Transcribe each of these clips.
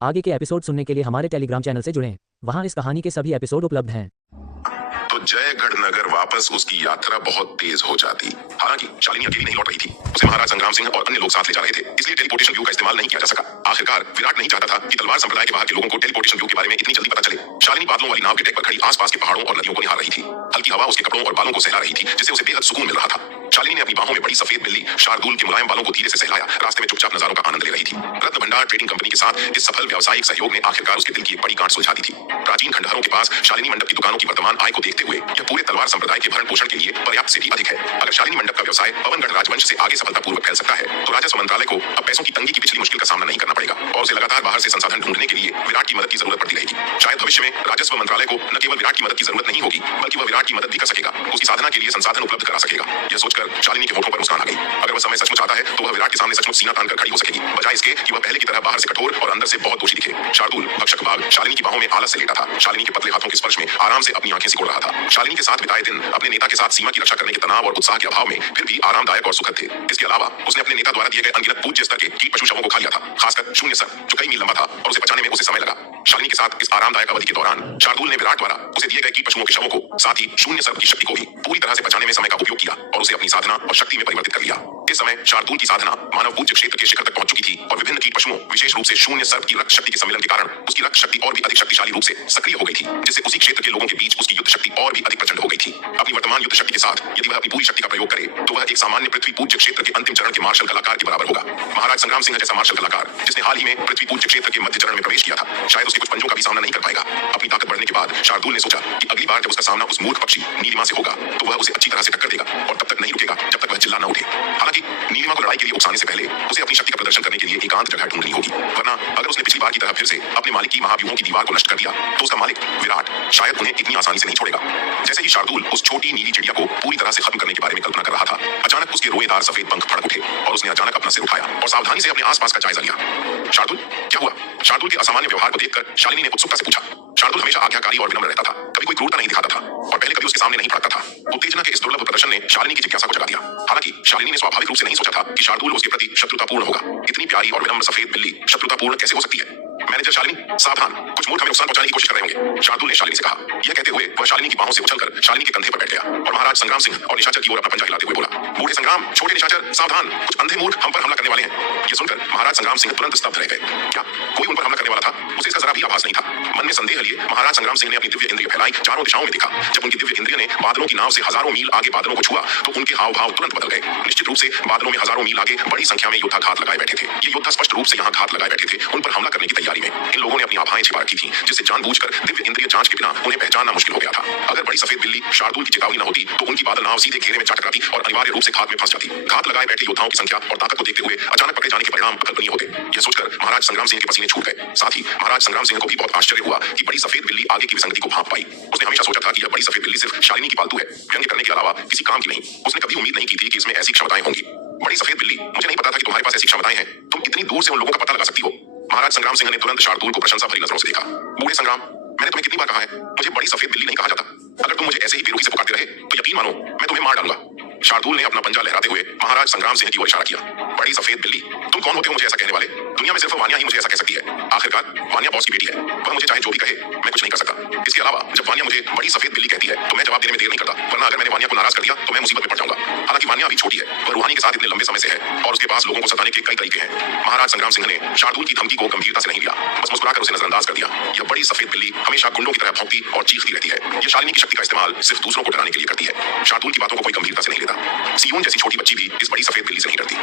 आगे के एपिसोड सुनने के लिए हमारे टेलीग्राम चैनल से जुड़ें। वहां इस कहानी के सभी एपिसोड उपलब्ध हैं। तो जयगढ़ नगर वापस उसकी यात्रा बहुत तेज हो जाती। हालांकि शालिनी अकेली नहीं लौट रही थी, उसे महाराज संग्राम सिंह और अन्य लोग साथ ले जा रहे थे, इसलिए टेलीपोर्टेशन व्यू का इस्तेमाल नहीं किया जा सका। आखिरकार विराट नहीं चाहता था कि तलवार संप्रदाय के बाहर के लोगों को टेलीपोर्टेशन व्यू के बारे में इतनी जल्दी पता चले। शालिनी बादलों वाली नाव के डेक पर खड़ी आसपास के पहाड़ों और नदियों को निहार रही थी। हल्की हवा उसके कपड़ों और बालों को सहला रही थी, जिससे उसे बेहद सुकून मिल रहा था। शालिनी ने अपनी बाहों में बड़ी सफेद बिल्ली शार्दुल के मुलायम बालों को धीरे से सहलाया, रास्ते में चुपचाप नजारों का आनंद ले रही थी। रत्न भंडार ट्रेडिंग कंपनी के साथ इस सफल व्यावसायिक सहयोग ने आखिरकार उसके दिल की एक बड़ी गांठ सुलझा दी थी। प्राचीन खंडहरों के पास शालिनी मंडप की दुकानों की वर्तमान आय को देखते हुए यह पूरे तलवार संप्रदाय के भरण पोषण के लिए पर्याप्त से भी अधिक है। अगर शालिनी मंडप का व्यवसाय पवनगढ़ राजवंश से आगे सफलतापूर्वक फैल सकता है, तो राजस्व मंत्रालय को अब पैसों की तंगी की पिछली मुश्किल का सामना नहीं करना पड़ेगा और उसे लगातार बाहर से संसाधन ढूंढने के लिए विराट की मदद की जरूरत पड़ती रहेगी। शायद भविष्य में राजस्व मंत्रालय को न केवल विराट की मदद की जरूरत नहीं होगी, बल्कि वह विराट की मदद भी कर सकेगा, उसकी साधना के लिए संसाधन उपलब्ध करा सकेगा। यह सोचकर शालिनी के होठों पर मुस्कान आ गई। अगर वह समय सचमुच आता है, तो वह विराट के सामने सचमुच सीना तान कर खड़ी हो सकेगी, बजाय इसके कि वह पहले की तरह बाहर से कठोर और अंदर से बहुत दोषी दिखे। शार्दुल भक्षक बाघ शालिनी की बाहों में आलस से लेटा था। शालिनी के पतले हाथों के स्पर्श में आराम से अपनी आंखें सिकोड़ रहा था। शालिनी के साथ बिताए दिन अपने नेता के साथ सीमा की रक्षा करने के तनाव और उत्साह के अभाव में फिर भी आरामदायक और सुखद थे। इसके अलावा उसने अपने नेता द्वारा दिए गए अनगिनत पूज्य स्तर के कीट पशु शवों को खा लिया था, खासकर शून्य सर, जो कई मील लंबा था और उसे बचाने में उसे समय लगा। शालिनी के साथ इस आरामदायक अवधि के दौरान शार्दुल ने विराट द्वारा उसे दिए गए कीट पशुओं के शवों को, साथ ही शून्य सर्प की शक्ति को भी पूरी तरह से बचाने में समय का उपयोग किया और उसे अपनी साधना और शक्ति में परिवर्तित कर लिया। इस समय शार्दुल की साधना मानव पूज्य क्षेत्र के शिखर तक पहुंच चुकी थी और विभिन्न कीट पशुओं, विशेष रूप से शून्य सर्प की रक्त शक्ति के सम्मिलन के कारण उसकी रक्त शक्ति और भी अधिक शक्तिशाली रूप से सक्रिय हो गई थी, जिससे उसी क्षेत्र के लोगों के बीच उसकी युद्ध शक्ति और भी अधिक प्रचंड हो गई थी। अपनी वर्तमान युद्ध शक्ति के साथ यदि वह अपनी पूरी शक्ति का प्रयोग करे, तो वह एक सामान्य पृथ्वी पूज्य क्षेत्र के अंतिम चरण के मार्शल कलाकार के बराबर होगा। महाराज संग्राम सिंह जैसा मार्शल कलाकार, जिसने हाल ही में पृथ्वी पूज्य क्षेत्र के मध्य चरण में प्रवेश किया था, शायद उसके कुछ पंजों का भी सामना नहीं कर पाएगा। अपनी ताकत बढ़ने के बाद शार्दुल ने सोचा कि अगली बार जब उसका सामना उस मूर्ख पक्षी नीलिमा से होगा, तो वह उसे अच्छी तरह से टक्कर देगा और तब तक नहीं रुकेगा जब तक वह चिल्ला न उठे। हालांकि नीलिमा को लड़ाई के लिए उकसाने से पहले उसे अपनी शक्ति का प्रदर्शन करने के लिए एकांत जगह ढूंढनी होगी, वरना अगर उसने पिछली बार की तरह फिर से अपने मालिक की महाव्यूहों की दीवार को नष्ट कर दिया, तो उसका मालिक विराट शायद उन्हें इतनी आसानी से नहीं छोड़ेगा। जैसे ही शार्दुल उस छोटी नीली चिड़िया को पूरी तरह से खत्म करने के बारे में कल्पना कर रहा था, अचानक उसके रोएदार सफेद पंख फड़क उठे और उसने अचानक अपना सिर उठाया और सावधानी से अपने आसपास का जायजा लिया। शार्दुल, क्या हुआ? शार्दुल के असामान्य व्यवहार को देखकर शालिनी ने उत्सुकता से पूछा। शार्दुल हमेशा आज्ञाकारी और विनम्र रहता था, कभी कोई क्रूरता नहीं दिखाता था और पहले कभी उसके सामने नहीं भड़कता था। उत्तेजना के इस दुर्लभ प्रदर्शन ने शालिनी की जिज्ञासा को जगा दिया। हालांकि शालिनी ने स्वाभाविक रूप से नहीं सोचा था कि शार्दुल उसके प्रति शत्रुतापूर्ण होगा। इतनी प्यारी और विनम्र सफेद बिल्ली शत्रुतापूर्ण कैसे हो सकती है? मैनेजर शालिनी, सावधान, कुछ मूर्ख हमें नुकसान पहुंचाने की कोशिश कर रहे होंगे, शार्दुल ने शालिनी से कहा। यह कहते हुए वह शालिनी की बाहों से उछलकर शालिनी के कंधे पर बैठ गया और महाराज संग्राम सिंह और निशाचर की ओर अपना पंजा हिलाते हुए बोला, बूढ़े संग्राम, छोटे निशाचर, सावधान, कुछ अंधे मूर्ख हम पर हमला करने वाले हैं। यह सुनकर महाराज संग्राम सिंह तुरंत स्तब्ध रह गए। क्या कोई उन पर हमला करने वाला था? उसे इसका जरा भी आभास नहीं था। मन में संदेह लिए महाराज संग्राम सिंह ने अपनी दिव्य इंद्रिय फैलाई, चारों दिशाओं में देखा। जब उनकी दिव्य इंद्रिय ने बादलों की नाव से हजारों मील आगे बादलों को छुआ, तो उनके हाव भाव तुरंत बदल गए। निश्चित रूप से बादलों में हजारों मील आगे बड़ी संख्या में योद्धा घात लगाए बैठे थे। ये योद्धा स्पष्ट रूप से यहाँ घात लगाए बैठे थे, उन पर हमला करने की तैयारी में। इन लोगों ने अपनी आभाएं छिपा रखी थी, जिससे जानबूझकर दिव्य इंद्रिय जांच के बिना उन्हें पहचानना मुश्किल हो गया था। अगर बड़ी सफेद बिल्ली शार्दुल की चेतावनी न होती, तो उनकी बादल नाव सीधे घेरे में जा टकराती और अनिवार्य रूप से घात में फंस जाती। घात लगाए बैठे योद्धाओं की संख्या और ताकत को देखते हुए अचानक पकड़े जाने के परिणाम अकल्पनीय होते। यह सोचकर महाराज संग्राम सिंह के पसीने छूट गए। साथ ही महाराज संग्राम सिंह को भी बहुत आश्चर्य हुआ कि बड़ी सफेद बिल्ली आगे की विसंगति को भांप पाई। उसने हमेशा सोचा था कि यह बड़ी सफेद बिल्ली सिर्फ शालिनी की पालतू है, व्यंग्य करने के अलावा किसी काम की नहीं। उसने कभी उम्मीद नहीं की थी कि इसमें ऐसी क्षमताएं होंगी। बड़ी सफेद बिल्ली, मुझे नहीं पता था कि तुम्हारे पास ऐसी क्षमताएं हैं। तुम इतनी दूर से उन लोगों का पता लगा सकती हो। महाराज संग्राम सिंह ने तुरंत शार्दुल को प्रशंसा भरी नजरों से देखा। बूढ़े संग्राम, मैंने तुम्हें कितनी बार कहा है, मुझे बड़ी सफेद बिल्ली नहीं कहा जाता। अगर तुम मुझे ऐसे ही बेरुखी से पुकारते रहे, तो यकीन मानो मैं तुम्हें मार डालूंगा। शार्दुल ने अपना पंजा लहराते हुए महाराज संग्राम सिंह की ओर इशारा किया। बड़ी सफेद बिल्ली, तुम कौन होते हो मुझे ऐसा कहने वाले? दुनिया में सिर्फ वानिया ही मुझे ऐसा कह सकती है। आखिरकार वानिया बॉस की बेटी है, वह मुझे चाहे जो भी कहे, मैं कुछ नहीं कर सकता। इसके अलावा जब वानिया मुझे बड़ी सफेद बिल्ली कहती है, तो मैं जवाब देने में देर नहीं करता, वरना अगर मैंने वानिया को नाराज कर दिया तो मैं मुसीबत में पड़ जाऊंगा। हालांकि वानिया अभी छोटी है, वह रूहानी के साथ इतने लंबे समय से है और उसके पास लोगों को सताने के कई तरीके हैं। महाराज संग्राम सिंह ने शार्दुल की धमकी को गंभीरता से नहीं लिया, बस मुस्कुराकर उसे नजरअंदाज कर दिया। यह बड़ी सफेद बिल्ली हमेशा गुंडों की तरह भौंकती और चीखती रहती है। यह शालिनी की शक्ति का इस्तेमाल सिर्फ दूसरों को डराने के लिए करती है। शार्दुल की बातों को कोई गंभीरता से नहीं लेता। सियोन जैसी छोटी बच्ची भी इस बड़ी सफेद बिल्ली से नहीं डरती।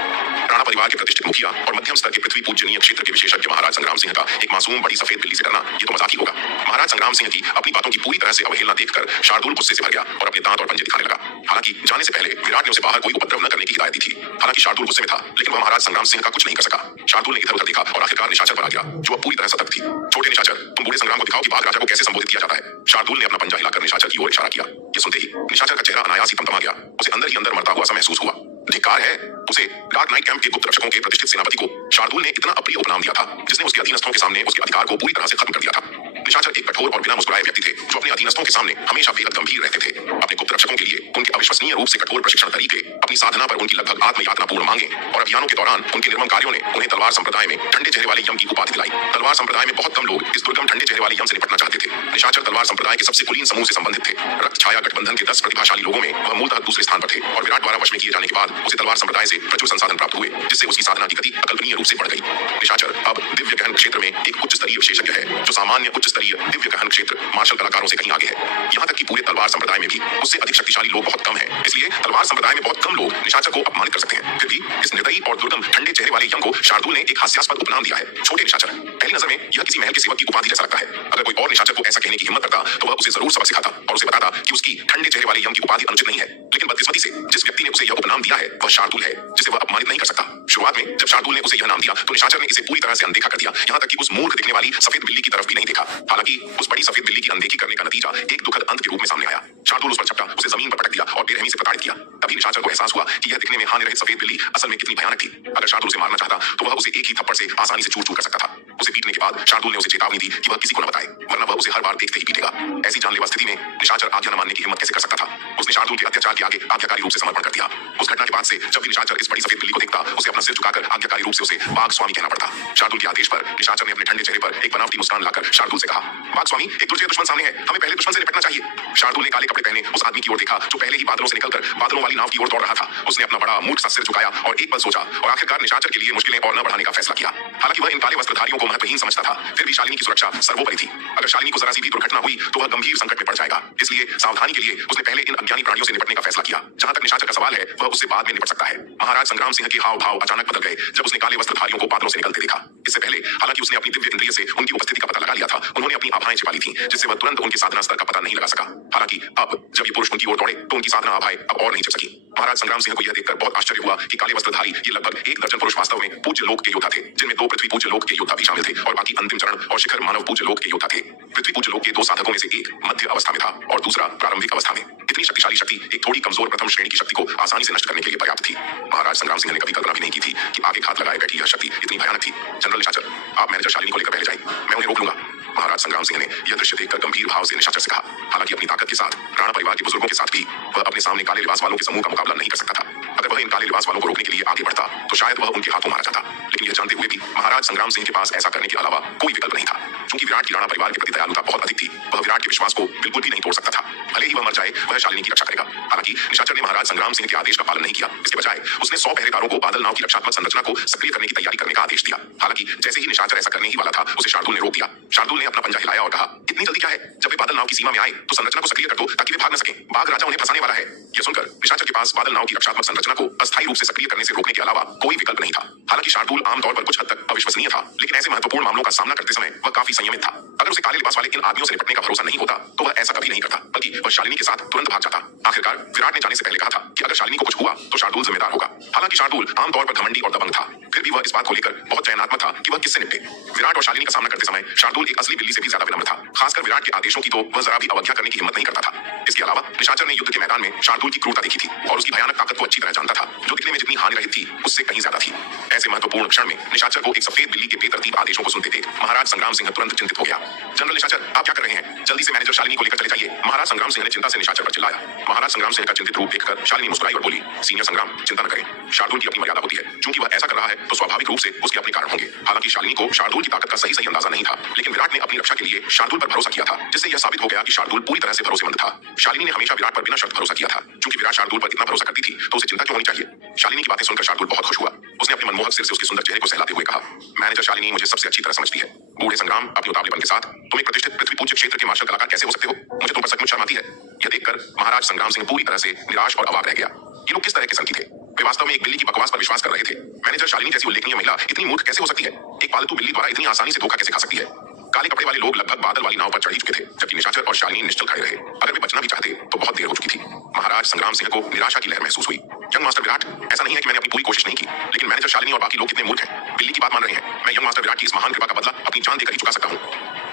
राणा परिवार के प्रतिष्ठित मुखिया और मध्यम स्तर के पृथ्वी पूजनीय क्षेत्र के विशेषज्ञ महाराज संग्राम सिंह का एक मासूम बड़ी सफेद बिल्ली से डरना, ये तो मजाक ही होगा। महाराज संग्राम सिंह की अपनी बातों की पूरी तरह से अवहेलना देखकर शार्दुल गुस्से से भर गया और अपने दांत और पंजे दिखाने लगा। हालांकि जाने से पहले विराट ने उसे बाहर कोई उपद्रव न करने की हिदायत दी थी। हालांकि शार्दुल गुस्से में था, लेकिन वह महाराज संग्राम सिंह का कुछ नहीं कर सका। शार्दुल ने इधर उधर देखा और आखिरकार निशाचर पर आ गया, जो अब पूरी तरह सतर्क थी। छोटे निशाचर, तुम बूढ़े संग्राम को दिखाओ कि बाघ राजा को कैसे संबोधित किया जाता है। शार्दुल ने अपना पंजा हिलाकर निशाचर की ओर इशारा किया। यह सुनते ही निशाचर का चेहरा अनायास ही तमतमा गया। उसे अंदर ही अंदर मरता हुआ सा महसूस हुआ। धिक्कार है उसे। डार्क नाइट कैंप के गुप्त रक्षकों के प्रतिष्ठित सेनापति को शार्दुल ने इतना अप्रिय उपनाम दिया था, जिसने उसके अधीनस्थों के सामने उसके अधिकार को पूरी तरह से खत्म कर दिया था। निशाचर एक कठोर और बिना मुस्कुराए व्यक्ति थे जो अपने अधीनस्थों के सामने हमेशा बेहद गंभीर रहते थे। अपने गुप्त रक्षकों के लिए उनके अविश्वसनीय रूप से कठोर प्रशिक्षण तरीके, अपनी साधना पर उनकी लगभग आत्मयातनापूर्ण मांगे और अभियानों के दौरान उनके निर्मम कार्यों ने उन्हें तलवार संप्रदाय में ठंडे चेहरे वाले यम की उपाधि दिलाई। तलवार संप्रदाय में बहुत कम लोग इस दुर्गम ठंडे चेहरे वाले यम से निपटना चाहते थे। निशाचर तलवार संप्रदाय के सबसे कुलीन समूह से संबंधित थे। रक्त छाया गठबंधन के 10 प्रतिभाशाली लोगों में वह मूलतः दूसरे स्थान पर थे और विराट द्वारा वश में किए जाने के बाद उसे तलवार संप्रदाय से प्रचुर संसाधन प्राप्त हुए, जिससे उसकी साधना की गति अकल्पनीय रूप से बढ़ गई। निशाचर अब दिव्य गहन क्षेत्र में एक उच्च स्तरीय विशेषज्ञ है जो सामान्य उच्च स्तरीय दिव्य गहन क्षेत्र मार्शल कलाकारों से कहीं आगे है। यहाँ तक कि पूरे तलवार संप्रदाय में भी उससे अधिक शक्तिशाली लोग बहुत कम हैं। इसलिए तलवार संप्रदाय में बहुत कम लोग निशाचर को अपमानित कर सकते हैं। फिर भी इस निर्दयी और दुर्गम ठंडे चेहरे वाले यम को शार्दुल ने एक हास्यास्पद उपनाम दिया है, छोटे निशाचर। पहली नजर में यह किसी महल के सेवक की उपाधि जैसा लगता है। अगर कोई और निशाचर को ऐसा कहने की हिम्मत करता तो वह उसे जरूर सबक सिखाता और उसे बताता कि उसकी ठंडे चेहरे वाले यम की उपाधि अनुचित नहीं है। लेकिन बदकिस्मती से जिस व्यक्ति ने उसे यह उपनाम दिया है वह शार्दुल है, जिसे वह अपमानित नहीं कर सकता। शुरुआत में जब शार्दुल ने उसे यह नाम दिया तो निशाचर ने इसे पूरी तरह से अनदेखा कर दिया, यहाँ तक कि उस मूर्ख दिखने वाली सफेद बिल्ली की तरफ भी नहीं देखा। हालांकि उस बड़ी सफेद बिल्ली की अनदेखी करने का नतीजा एक दुखद अंत के रूप में सामने आया। शार्दुल उस पर झपटा, उसे जमीन पर पटक दिया और बेरहमी से प्रताड़ित किया। तभी निशाचर को एहसास हुआ कि यह दिखने में हानि रहित सफेद बिल्ली असल में कितनी भयानक थी। अगर शार्दुल उसे मारना चाहता तो वह उसे एक ही थप्पड़ से आसानी से चूर-चूर कर सकता था। उसे पीटने के बाद शार्दुल ने उसे चेतावनी दी कि वह किसी को न बताए, वरना वह उसे हर बार देखते ही पीटेगा। ऐसी जानलेवा स्थिति में निशाचर आज्ञा न मानने की हिम्मत कैसे कर सकता था। उसने शार्दुल के अत्याचार के आगे आज्ञाकारी रूप से समर्पण कर दिया। उस घटना के बाद से जब भी निशाचर इस बड़ी सफेद बिल्ली को देखता उसे अपना सिर झुकाकर आज्ञाकारी रूप से उसे बाघ स्वामी कहना पड़ता। शार्दुल के आदेश पर निशाचर ने अपने ठंडे चेहरे पर एक बनावटी मुस्कान लाकर शार्दुल से कहा, बाघ स्वामी, एक दुर्जय दुश्मन सामने है, हमें पहले दुश्मन से निपटना चाहिए। शार्दुल ने काले कपड़े पहने उस आदमी की ओर देखा जो पहले ही बादलों से निकलकर बादलों वाली नाव की ओर दौड़ रहा था। उसने अपना बड़ा मूर्ख सा सिर झुकाया और एक पल सोचा और आखिरकार निशाचर के लिए मुश्किलें और न बढ़ाने का फैसला किया। हालांकि वह इन काले वस्त्रधारियों को महत्वहीन समझता था, फिर भी शालिनी की सुरक्षा सर्वोपरि थी। अगर शालिनी को जरा सी भी दुर्घटना हुई तो वह गंभीर संकट में पड़ जाएगा। इसलिए सावधानी के लिए उसने पहले इन अज्ञानी प्राणियों से निपटने का फैसला किया। जहां तक निशाचर का सवाल है वह उससे बाद में निपट सकता है। महाराज संग्राम सिंह के हाव भाव अचानक बदल गए जब उसने काले वस्त्रधारियों को बादलों से निकलते देखा। इससे पहले हालांकि उसने अपनी दिव्य इंद्रिय से उनकी उपस्थिति का पता लगा लिया था, उन्होंने अपनी आभाएं छिपा ली थी, जिससे वह तुरंत उनके साधना स्तर का पता नहीं लगा सका। हालांकि अब जब ये पुरुष उनकी ओर दौड़े तो उनकी साधना आभाएं अब और नहीं छिप सकी। महाराज संग्राम सिंह को यह देखकर बहुत आश्चर्य हुआ कि काले वस्त्रधारी ये लगभग 1 दर्जन पुरुष वास्तव में पूज्य लोक के योद्धा थे, जिनमें 2 पृथ्वी पूज्य लोक के योद्धा भी शामिल थे और बाकी अंतिम चरण और शिखर मानव पूज्य लोक के योद्धा थे। पृथ्वी पूज्य लोक के 2 साधकों में से एक मध्य अवस्था में था और दूसरा प्रारंभिक अवस्था में। इतनी शक्तिशाली शक्ति एक थोड़ी कमजोर प्रथम श्रेणी की शक्ति को आसानी से नष्ट करने के लिए पर्याप्त थी। महाराज संग्राम सिंह ने कभी कल्पना भी नहीं की थी कि आगे हाथ लगाए बैठी यह शक्ति इतनी भयानक थी। जनरल निशाचर, आप मैनेजर शालिनी को लेकर पहले जाएं, मैं उन्हें रोक लूंगा। महाराज संग्राम सिंह ने यह दृश्य देखकर गंभीर भाव से निशाचर से कहा। हालांकि अपनी ताकत के साथ राणा परिवार के बुजुर्गों के साथ भी वह अपने सामने काले लिबास वालों के समूह का मुकाबला नहीं कर सकता था। अगर वह इन काले लिबास वालों को रोकने के लिए आगे बढ़ता तो शायद वह उनके हाथों मारा जाता। लेकिन यह जानते हुए भी महाराज संग्राम सिंह के पास ऐसा करने के अलावा कोई विकल्प नहीं था। चूंकि विराट की राणा परिवार के प्रति दयालुता बहुत अधिक थी, वह विराट के विश्वास को बिल्कुल भी नहीं तोड़ सकता था। भले ही वह मर जाए, वह शालिनी की रक्षा करेगा। हालांकि निशाचर ने महाराज संग्राम सिंह के आदेश का पालन नहीं किया। इसके बजाय उसने 100 पहरेदारों को बादल नाव की रक्षात्मक संरचना को सक्रिय करने की तैयारी करने का आदेश दिया। हालांकि जैसे ही निशाचर ऐसा करने ही वाला था उसे शार्दुल ने रोक दिया। शार्दुल ने अपना पंजा हिलाया और कहा, इतनी जल्दी क्या है? जब वे बादल नाव की सीमा में आए तो संरचना को सक्रिय कर दो ताकि वे भाग न सकें। बाघ राजा उन्हें फंसाने वाला है। यह सुनकर निशाचर के पास बादल नाव की रक्षात्मक संरचना को अस्थायी रूप से सक्रिय करने से रोकने के अलावा कोई विकल्प नहीं था। हालांकि शार्दुल आमतौर पर कुछ हद तक अविश्वसनीय था, लेकिन ऐसे महत्वपूर्ण मामलों का सामना करते समय वह काफी संयमित था। अगर उसे काले लिबास वाले इन आदमियों से निपटने का भरोसा नहीं होता तो वह ऐसा कभी नहीं करता, बल्कि वह शालिनी के साथ तुरंत भाग जाता। आखिरकार विराट ने जाने से पहले कहा था कि अगर शालिनी को कुछ हुआ तो शार्दुल जिम्मेदार होगा। हालांकि शार्दुल आमतौर पर घमंडी और दबंग था, फिर भी वह इस बात को लेकर बहुत चयनात्मक था कि वह किससे निपटे। विराट और शालिनी का सामना करते समय शार्दुल एक असली बिल्ली से भी ज्यादा विनम्र था। खासकर विराट के आदेशों की तो वह जरा भी अवज्ञा करने की हिम्मत नहीं करता था। इसके अलावा निशाचर ने युद्ध के मैदान में शार्दुल की क्रूरता देखी थी और उसकी भयानक ताकत को अच्छी तरह जानता था, जो दिखने में जितनी हानि रहित थी उससे कहीं ज्यादा थी। ऐसे महत्वपूर्ण क्षण में निशाचर को एक सफेद बिल्ली के बेतरतीब आदेशों को सुनते देख महाराज संग्राम सिंह तुरंत चिंतित हो गया। जनरल निशाचर, आप क्या कर रहे हैं? जल्दी से मैनेजर शालिनी को लेकर चले जाइए। महाराज संग्राम सिंह ने चिंता से निशाचर पर चिल्लाया। महाराज संग्राम सिंह का चिंतित रूप देखकर शालिनी मुस्कुराई और बोली, सीनियर संग्राम, चिंता न करें, शार्दुल की अपनी मर्यादा होती है। चूंकि वह ऐसा कर रहा है तो स्वाभाविक रूप से उसके अपने कारण होंगे। हालांकि शालिनी को शार्दुल की ताकत का सही अंदाजा नहीं था, लेकिन विराट ने अपनी रक्षा के लिए शार्दुल पर भरोसा किया था, जिससे यह साबित हो गया कि शार्दुल पूरी तरह से भरोसेमंद था। शालिनी ने हमेशा विराट पर बिना शर्त भरोसा किया था। चूंकि विराट शार्दुल पर इतना भरोसा करती थी तो उसे चिंता क्यों होनी चाहिए? शालिनी की बातें सुनकर शार्दुल बहुत खुश हुआ। उसने अपने मनमोहक सिर से उसके सुंदर चेहरे को सहलाते हुए कहा, मैनेजर शालिनी मुझे सबसे अच्छी तरह समझती है। बूढ़े संग्राम, अपने उतावलेपन के साथ तुम एक प्रतिष्ठित पृथ्वी पूज्य क्षेत्र के मार्शल कलाकार कैसे हो सकते हो? मुझे तुम पर सचमुच शर्म आती है। यह देखकर महाराज संग्राम सिंह पूरी तरह से निराश और अवाक रह गया। ये लोग किस तरह के संकी थे? वे वास्तव में एक बिल्ली की बकवास पर विश्वास कर रहे थे। मैनेजर शालिनी जैसी उल्लेखनीय महिला इतनी मूर्ख कैसे हो सकती है? एक पालतू बिल्ली द्वारा इतनी आसानी से धोखा कैसे खा सकती है? काले कपड़े वाले लोग लगभग बादल वाली नाव पर चढ़ चुके थे, जबकि निशाचर और शालिनी निश्चल खड़े रहे। अगर वे बचना भी चाहते तो बहुत देर हो चुकी थी। महाराज संग्राम सिंह को निराशा की लहर महसूस हुई। यंग मास्टर विराट, ऐसा नहीं है कि मैंने अपनी पूरी कोशिश नहीं की, लेकिन मैनेजर शालिनी और बाकी लोग कितने मूर्ख हैं, बिल्ली की बात मान रहे हैं। मैं यंग मास्टर विराट की इस महान कृपा का बदला अपनी जान देकर ही चुका सकता हूँ।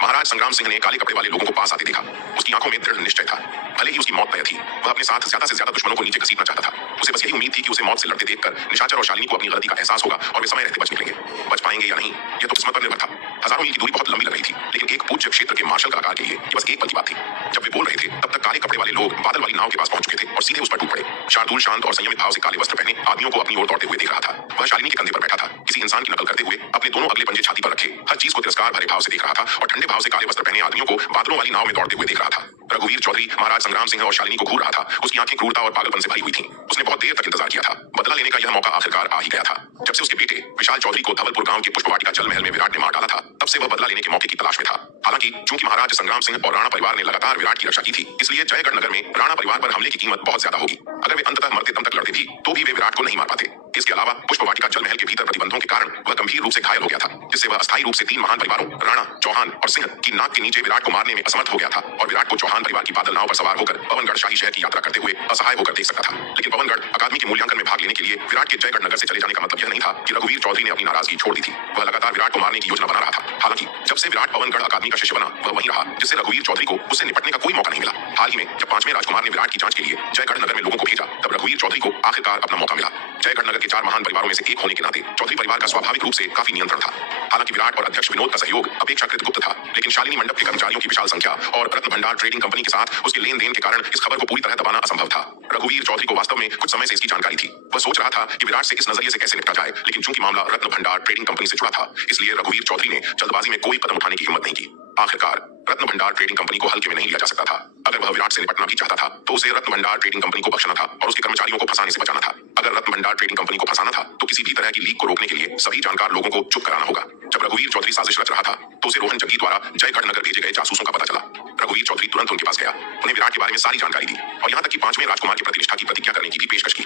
महाराज संग्राम सिंह ने काले कपड़े वाले लोगों को पास आते देखा। उसकी आंखों में दृढ़ निश्चय था। भले ही उसकी मौत तय थी, वह अपने साथ ज्यादा से ज्यादा दुश्मनों को नीचे घसीटना चाहता था। उसे बस यही उम्मीद थी कि उसे मौत से लड़ते देखकर निशाचर और शालिनी को अपनी गलती का एहसास होगा और वे समय रहते बच निकलेंगे। बच पाएंगे या नहीं, यह तो किस्मत पर निर्भर था। हजारों मील की दूरी बहुत लंबी लग रही थी, लेकिन एक पूज्य क्षेत्र के मार्शल कलाकार के लिए ये बस एक पल की बात थी। जब वे बोल रहे थे, तब तक काले कपड़े वाले लोग बादल वाली नाव के पास पहुंच चुके थे और सीधे उस पर टूट पड़े। शार्दुल शांत और संयमित भाव से काले वस्त्र पहने आदमियों को अपनी ओर दौड़ते हुए देख रहा था। वह शालिनी के कंधे पर बैठा था, किसी इंसान की नकल करते हुए अपने दोनों अगले पंजे छाती पर रखे, हर चीज को तिरस्कार भरे भाव से देख रहा था और ठंडे भाव से काले वस्त्र पहने आदमियों को बादलों वाली नाव में दौड़ते हुए देख रहा था। रघुवीर चौधरी महाराज संग्राम सिंह और शालिनी को घूर रहा था। उसकी आंखें क्रूरता और पागलपन से भरी हुई थीं। उसने बहुत देर तक इंतजार किया था। बदला लेने का यह मौका आखिरकार आ ही गया था। जब से उसके बेटे विशाल चौधरी को धवलपुर गांव के पुष्पवाटिका जल महल में विराट ने मार डाला था, तब से वह बदला लेने के मौके की तलाश में था। हालांकि चूंकि महाराज संग्राम सिंह और राणा परिवार ने लगातार विराट की रक्षा की थी, इसलिए जयगढ़ नगर में राणा परिवार पर हमले की कीमत बहुत ज्यादा होगी। अगर वे अंततः मरते दम तक लड़ते भी, तो भी वे विराट को नहीं मार पाते। इसके अलावा पुष्पवाटिका जल महल के भीतर प्रतिबंधों के कारण वह गंभीर रूप से घायल हो गया था, जिससे वह अस्थायी रूप से 3 महान परिवारों राणा, चौहान और सिंह की नाक के नीचे विराट को मारने में असमर्थ हो गया था और विराट को चौहान परिवार की बादल नाव पर सवार होकर पवनगढ़ शाही शहर की यात्रा करते हुए असहाय होकर देख सकता था। लेकिन पवनगढ़ अकादमी के मूल्यांकन में भाग लेने के लिए विराट के जयगढ़ नगर से चले जाने का मतलब यह नहीं था कि रघुवीर चौधरी ने अपनी नाराजगी छोड़ दी थी। वह लगातार विराट को मारने की योजना बना रहा था। हालांकि जब से विराट पवनगढ़ अकादमी का शिष्य बना, वह वहीं रहा, जिससे रघुवीर चौधरी को उससे निपटने का कोई मौका नहीं मिला। हाल ही में जब 5वें राजकुमार ने विराट की जांच के लिए जयगढ़ नगर में लोगों को भेजा, तब रघुवीर चौधरी को आखिरकार अपना मौका मिला। जयगढ़ नगर के 4 महान परिवारों में से एक होने के नाते चौधरी परिवार का स्वाभाविक रूप से काफी नियंत्रण था। हालांकि विराट और अध्यक्ष विनोद का सहयोग अपेक्षाकृत गुप्त था, लेकिन शालिनी मंडप के कर्मचारियों की विशाल संख्या और रत्न भंडार ट्रेडिंग कंपनी के साथ उसके लेन देन के कारण इस खबर को पूरी तरह दबाना असंभव था। रघुवीर चौधरी को वास्तव में कुछ समय से इसकी जानकारी थी। वह सोच रहा था कि विराट से इस नजरिए से कैसे निपटा जाए, लेकिन चूंकि मामला रत्न भंडार ट्रेडिंग कंपनी से जुड़ा था, इसलिए रघुवीर चौधरी ने जल्दबाजी में कोई कदम उठाने की हिम्मत नहीं की। आखिरकार रत्न भंडार ट्रेडिंग कंपनी को हल्के में नहीं लिया जा सकता था। अगर वह विराट से निपटना भी चाहता था, तो उसे रत्न भंडार ट्रेडिंग कंपनी को बख्शना था और उसके कर्मचारियों को फंसाने से बचाना था। अगर रत्न भंडार ट्रेडिंग कंपनी को फंसाना था, तो किसी भी तरह की लीक को रोकने के लिए सभी जानकार लोगों को चुप कराना होगा। जब रघुवीर चौधरी साजिश रच रहा था, तो उसे रोहन जग्गी द्वारा जयगढ़ नगर भेजे गए जासूसों का पता चला। रघुवीर चौधरी तुरंत उनके पास गया, उन्हें विराट के बारे में सारी जानकारी दी और यहाँ तक कि 5वें राजकुमार की प्रतिष्ठा की प्रतिज्ञा करने की भी पेशकश की।